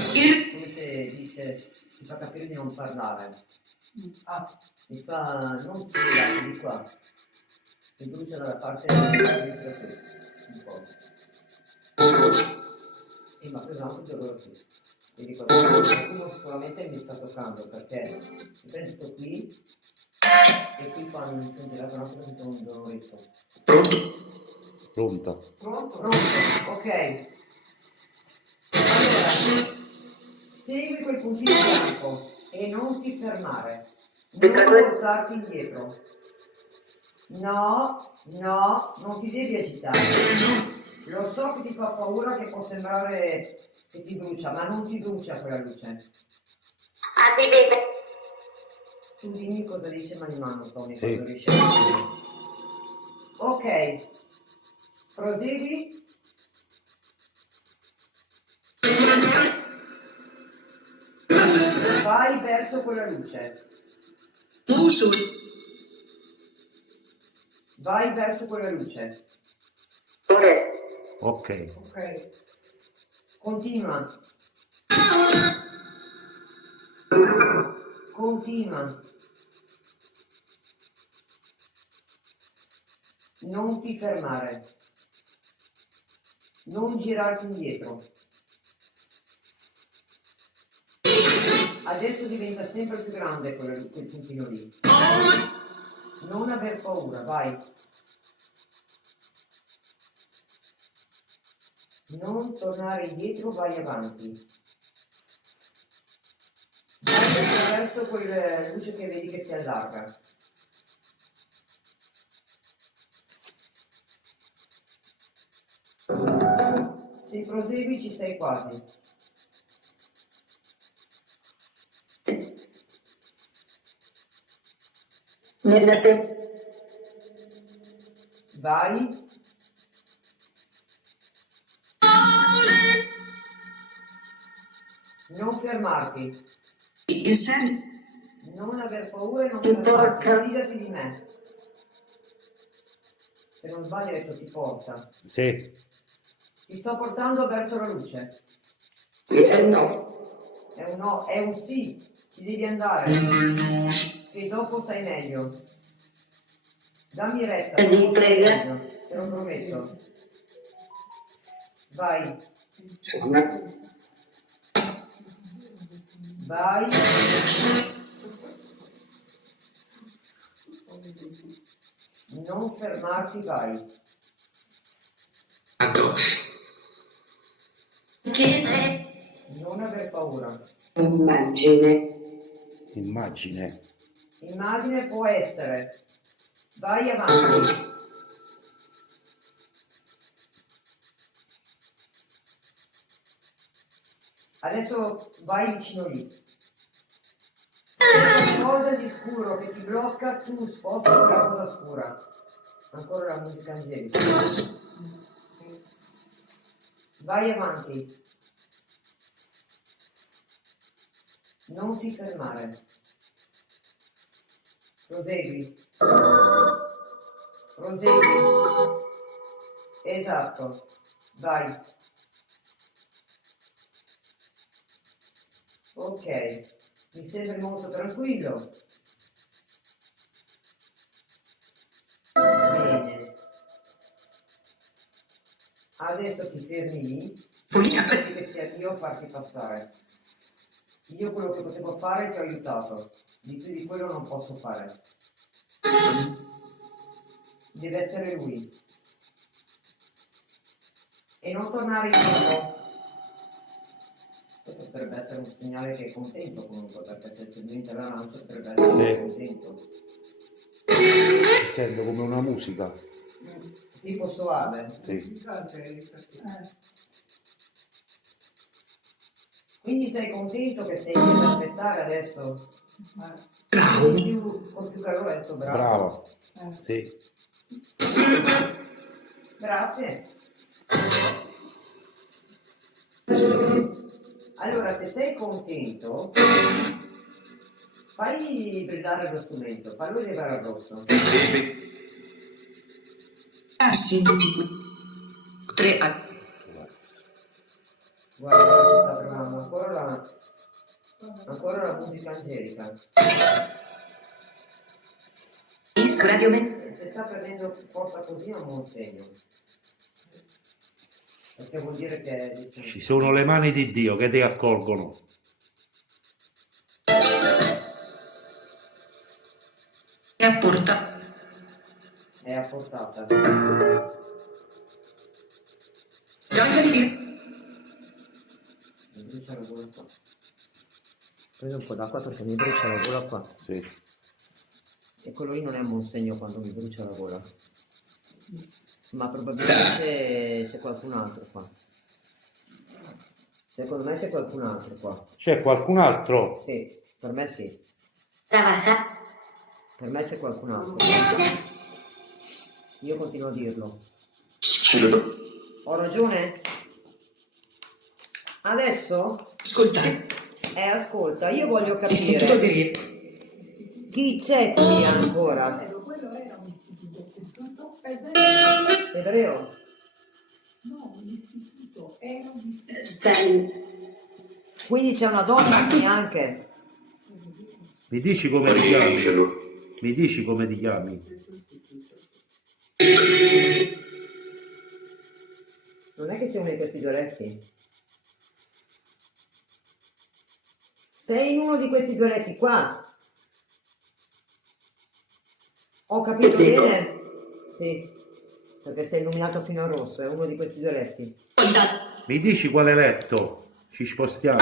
se dice, ti fa capire di non parlare. Mi fa, non tira, di qua. Mi brucia dalla parte destra qui, un po'. Ma pesante allora qui. Quindi qualcuno sicuramente mi sta toccando perché mi prendo qui e qui quando mi sono girato un attimo sento un dolorito. Pronto. Pronto? Ok. Allora, segui quel puntino bianco e non ti fermare. Non portarti indietro. No, non ti devi agitare. Lo so che ti fa paura, che può sembrare che ti brucia, ma non ti brucia quella luce. Tu dimmi cosa dice Manimano, Tony, Sì. quando riesci a dire. Ok, prosegui. Vai verso quella luce. Vai verso quella luce. Ok. Ok. Continua. Continua. Non ti fermare. Non girarti indietro. Adesso diventa sempre più grande quel puntino lì. Non aver paura, vai. Non tornare indietro, vai avanti. Vai attraverso quella luce che vedi che si allarga. Se prosegui ci sei quasi. Vai. Non fermarti. Non aver paura e non fermarti. Fidati di me. Se non sbaglio hai detto ti porta. Sì. Ti sto portando verso la luce. No. È un no, è un sì. Ci devi andare. E dopo sai meglio. Dammi retta, dopo sai meglio. Te lo prometto. Vai. Vai. Non fermarti, vai. Non aver paura. Immagine. Immagine può essere. Vai avanti. Adesso vai vicino lì. Se c'è qualcosa di scuro che ti blocca, tu sposti quella cosa scura. Ancora la musica angelica. Vai avanti. Non ti fermare. Prosegui. Prosegui. Esatto. Vai. Ok, mi sembri molto tranquillo. Bene. Adesso ti fermi lì. Vedi che sia io a farti passare. Io quello che potevo fare ti ho aiutato. Di più di quello non posso fare. Deve essere lui. e non tornare indietro. Questo potrebbe essere un segnale che è contento comunque, perché se si diventa l'arancia potrebbe essere contento. Sento come una musica. Tipo soave. Sì. Quindi sei contento che sei lì ad aspettare adesso? Con più caloretto, bravo. Bravo. Sì. Grazie. Allora, se sei contento, fai brillare lo strumento, fallo elevare al rosso. Sì. 3 Guarda, ci sta provando ancora la musica angelica. Isco Radio Se sta prendendo forza così è un buon segno. Perché vuol dire che Ci sono le mani di Dio che ti accolgono. È a porta. è a portata. Gioia di Dio. Mi brucia la gola qua. Prendo un po' d'acqua perché mi brucia la gola qua. Sì. E quello lì non è un buon segno quando mi brucia la gola. Ma probabilmente c'è qualcun altro qua. Secondo me c'è qualcun altro qua. C'è qualcun altro? Sì, per me sì. Trabaja. Per me c'è qualcun altro. Io continuo a dirlo. Ho ragione? Adesso? Ascolta. Ascolta, io voglio Istituto capire di Rie. chi c'è qui ancora. Quello era un istituto. Ebreo? No, l'istituto era un istituto. Stai. Quindi c'è una donna qui anche. Mi dici come ti chiami? Mi dici come ti chiami? Non è che sei uno di questi due letti? Sei in uno di questi due letti qua? Ho capito bene? Sì, perché sei illuminato fino a rosso, è uno di questi due letti. Mi dici quale letto? Ci spostiamo.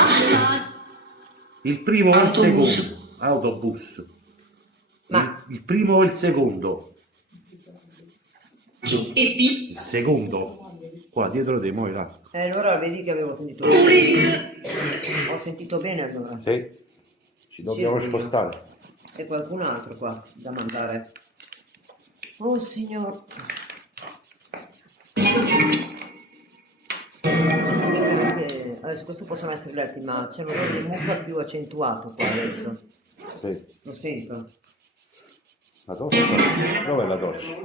Il primo o il Autobus. secondo? Autobus. Ma Il primo o il secondo? E Il secondo. Qua dietro di noi là. allora vedi che avevo sentito bene. Ho sentito bene allora. Sì. Ci dobbiamo Sì, spostare. C'è qualcun altro qua da mandare. Oh signor. Adesso questo possono essere letti, ma c'è un odore di muffa più accentuato qua adesso. Sì. Lo sento. La doccia? Dov'è la doccia?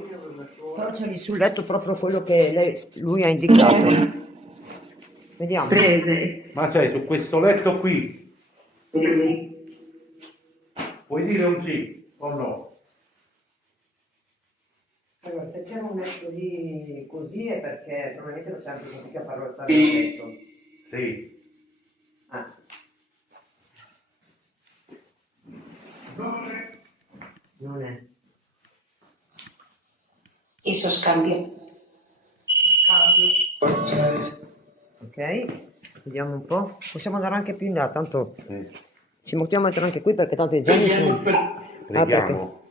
Però c'è lì sul letto proprio quello che lui ha indicato. Vediamo. Prese. Ma sei su questo letto qui? Puoi dire un sì o no? Allora, se c'era un letto lì così è perché probabilmente non c'è anche fatica a farlo alzare il letto. Sì. Ah. Non è. Eso scambio. Ok, vediamo un po'. Possiamo andare anche più in là, tanto Sì. ci mettiamo a mettere anche qui perché tanto i geni sono... Preghiamo.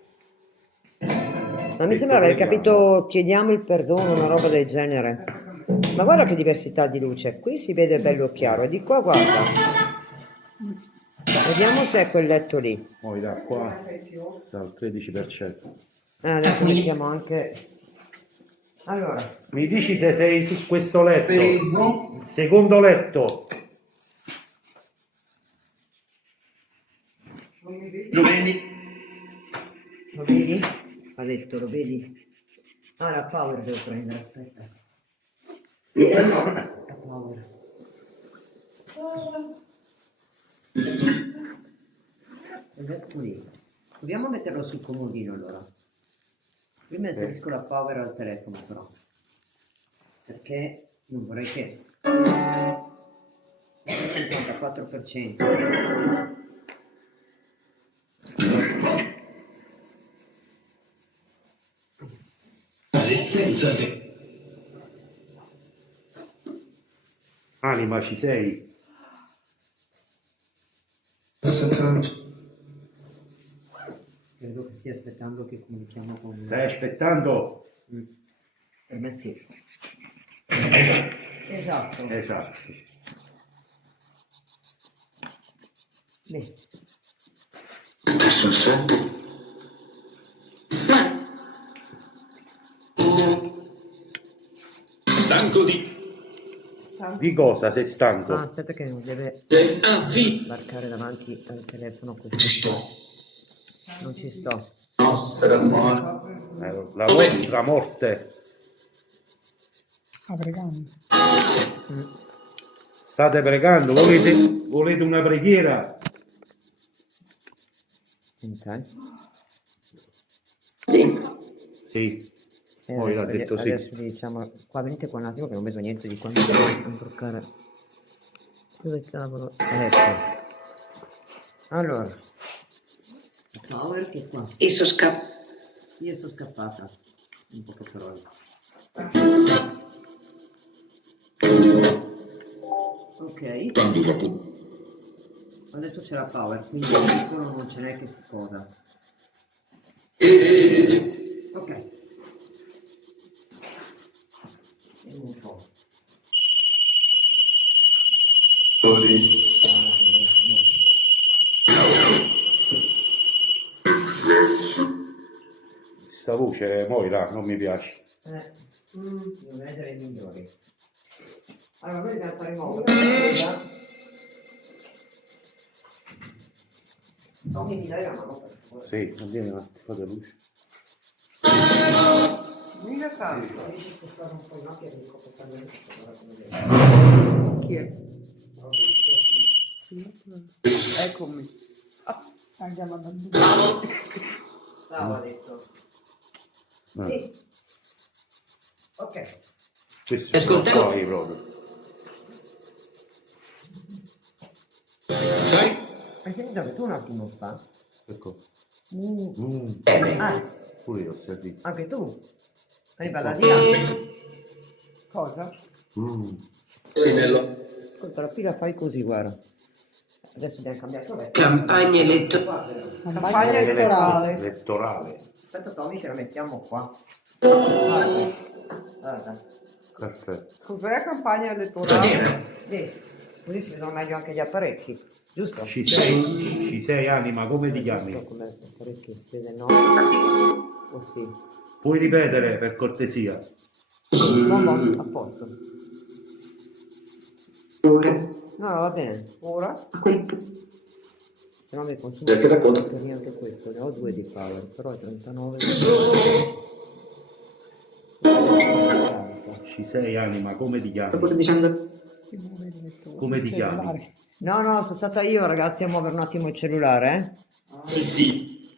Ma mi sembra aver capito, chiediamo il perdono, una roba del genere. Ma guarda che diversità di luce, qui si vede bello chiaro e di qua guarda. Vediamo se è quel letto lì. Poi da qua sta al 13%. Adesso mettiamo anche... Allora, Mi dici se sei su questo letto? Il secondo letto. lo vedi? Ha detto, lo vedi? Ah, la power devo prendere, aspetta. La power. Ed ecco lì. Proviamo a metterlo sul comodino allora. Prima inserisco la power al telefono però. Perché non vorrei che... 54%. Anima, ci sei? Credo che stia aspettando che comunichiamo con... Stai aspettando? Per me sì. Esatto. Esatto. Beh, Stanco di... Di cosa sei stanco? ah, aspetta che non deve barcare davanti al telefono questo qua. Non ci sto. La vostra morte. Ah, pregando. State pregando? Volete una preghiera? Senti. Sì. Poi l'ha detto sì. Adesso diciamo, qua venite qua un attimo che non vedo niente di quando devo imbroccare. Dove cavolo? Ecco. Allora. Power che è qua. Esso scappa. Io sono scappata. Un po' che parole. Ok. Adesso c'è la power, quindi qualcuno non ce n'è che si posa. Ok. Vediamo un po'. Questa voce, Moira, non mi piace. Devo vedere i migliori. Allora, noi dobbiamo fare in modo che Tommy mi dai la mano per favore. Sì, andiamo un attimo, fate luce. Mica tanto. Riesci a spostare un po' in occhio e dico questa Chi è? Eccomi. Andiamo andando. Bravo, ha detto. Sì. Ok. Questo Ascoltavo. poi proprio. Sai? Hai sentito che tu un attimo fa? Ecco. Ah, Pure io ho sentito. anche tu? Arriva da di là. Cosa? Ascolta, la pila fai così, guarda. Adesso abbiamo cambiato letto. Campagna elettorale. Campagna elettorale. Elettorale. Aspetta Tommy, ce la mettiamo qua. Guarda. Perfetto. Cos'è campagna elettorale? Così si vedono meglio anche gli apparecchi, giusto? Ci sei Anima, come ti chiami? Giusto, come apparecchi si vede no? O sì? Puoi ripetere per cortesia? No, a posto. No, va bene. Ora? Se no mi consumo anche questo, ne ho 2 di power, però è 39. Ci sei Anima, come ti chiami? Cosa dicendo? Si muove il lettore. Come ti chiami? Cellulare. No, sono stata io ragazzi a muovere un attimo il cellulare,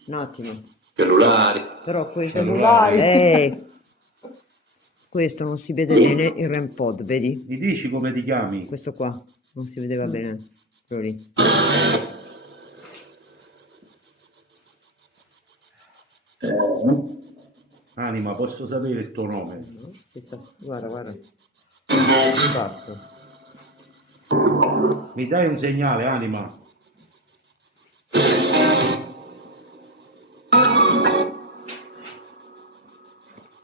Un attimo. Cellulari. Però questo... Cellulari. Questo non si vede bene il REM pod, vedi? Mi dici come ti chiami? Questo qua non si vedeva bene. Quello lì. Anima, posso sapere il tuo nome? Guarda. Basso. Mi dai un segnale, Anima?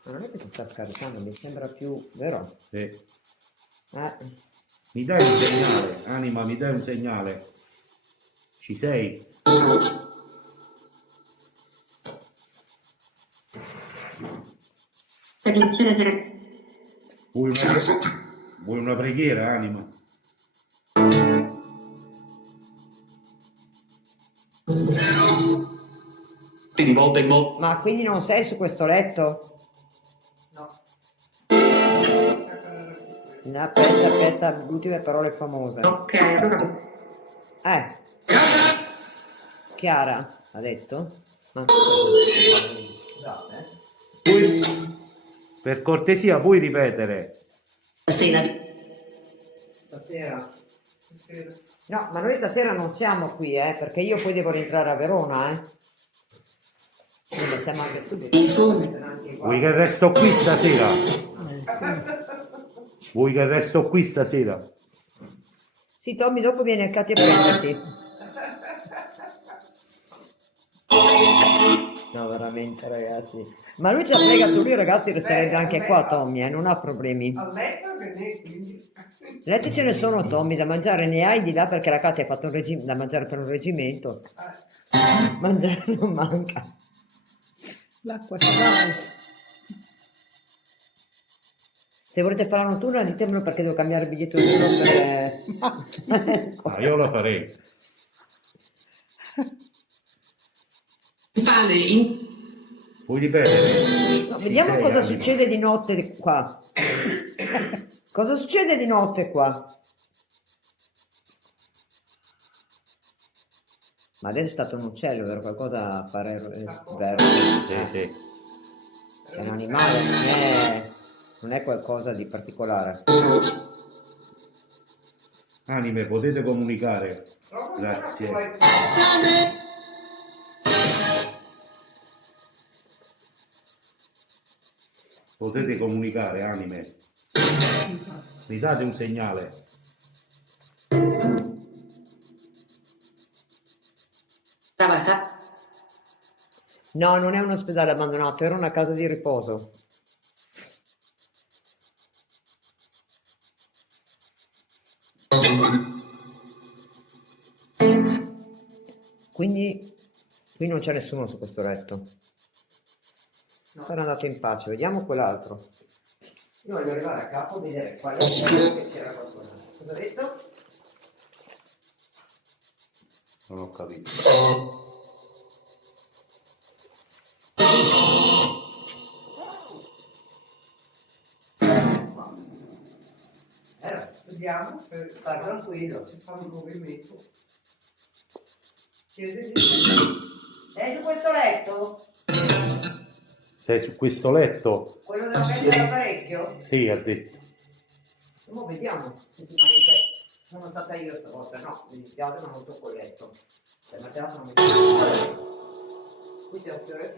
Ma non è che si sta scaricando, mi sembra più vero. Sì. Mi Mi dai un segnale, Anima, mi dai un segnale? Ci sei? Vuoi una preghiera, Anima? Di volta in volta. Ma quindi non sei su questo letto? No. Aspetta, ultime parole famose. Ok, allora. Chiara ha detto? Ma... Per cortesia, puoi ripetere? Stasera. No, ma noi stasera non siamo qui, perché io poi devo rientrare a Verona, Quindi siamo anche subito. In fondo. Vuoi che resto qui stasera? Vuoi che resto qui stasera? Sì, Tommy, dopo viene il Katy a prenderti. No, veramente, ragazzi. Ma lui ci ha fregato, lui, ragazzi, resterebbe anche qua, Tommy, non ha problemi. Al letto che ne, quindi. Letti ce ne sono, Tommy, da mangiare ne hai di là perché la Katy ha fatto un regime, da mangiare per un reggimento. Mangiare non manca. L'acqua ce l'hai. Se volete fare la notturna ditemelo perché devo cambiare il biglietto di uno per... Ah, io lo farei. Vale. Puoi ripetere? No, vediamo cosa succede di notte qua. Cosa succede di notte qua? Ma adesso è stato un uccello, vero? Qualcosa a fare vero? Sì, sì. È un animale, non è qualcosa di particolare. Anime, potete comunicare. Grazie. Potete comunicare, anime. Mi date un segnale. Trabaja. No, non è un ospedale abbandonato, era una casa di riposo. Quindi qui non c'è nessuno su questo letto. Sarà andato in pace, vediamo quell'altro. Io voglio arrivare a capo e vedere qual è che c'era qualcosa. Cosa ha detto? Non ho capito. Vediamo, sta tranquillo. Si fa un movimento. Sei su questo letto? Sei su questo letto? Quello della messa dell'apparecchio? Sì, ha detto. Mo vediamo se ti sono stata io stavolta, no, mi dispiace ma non tocco il letto. Se Matteo non mi qui c'è un fiore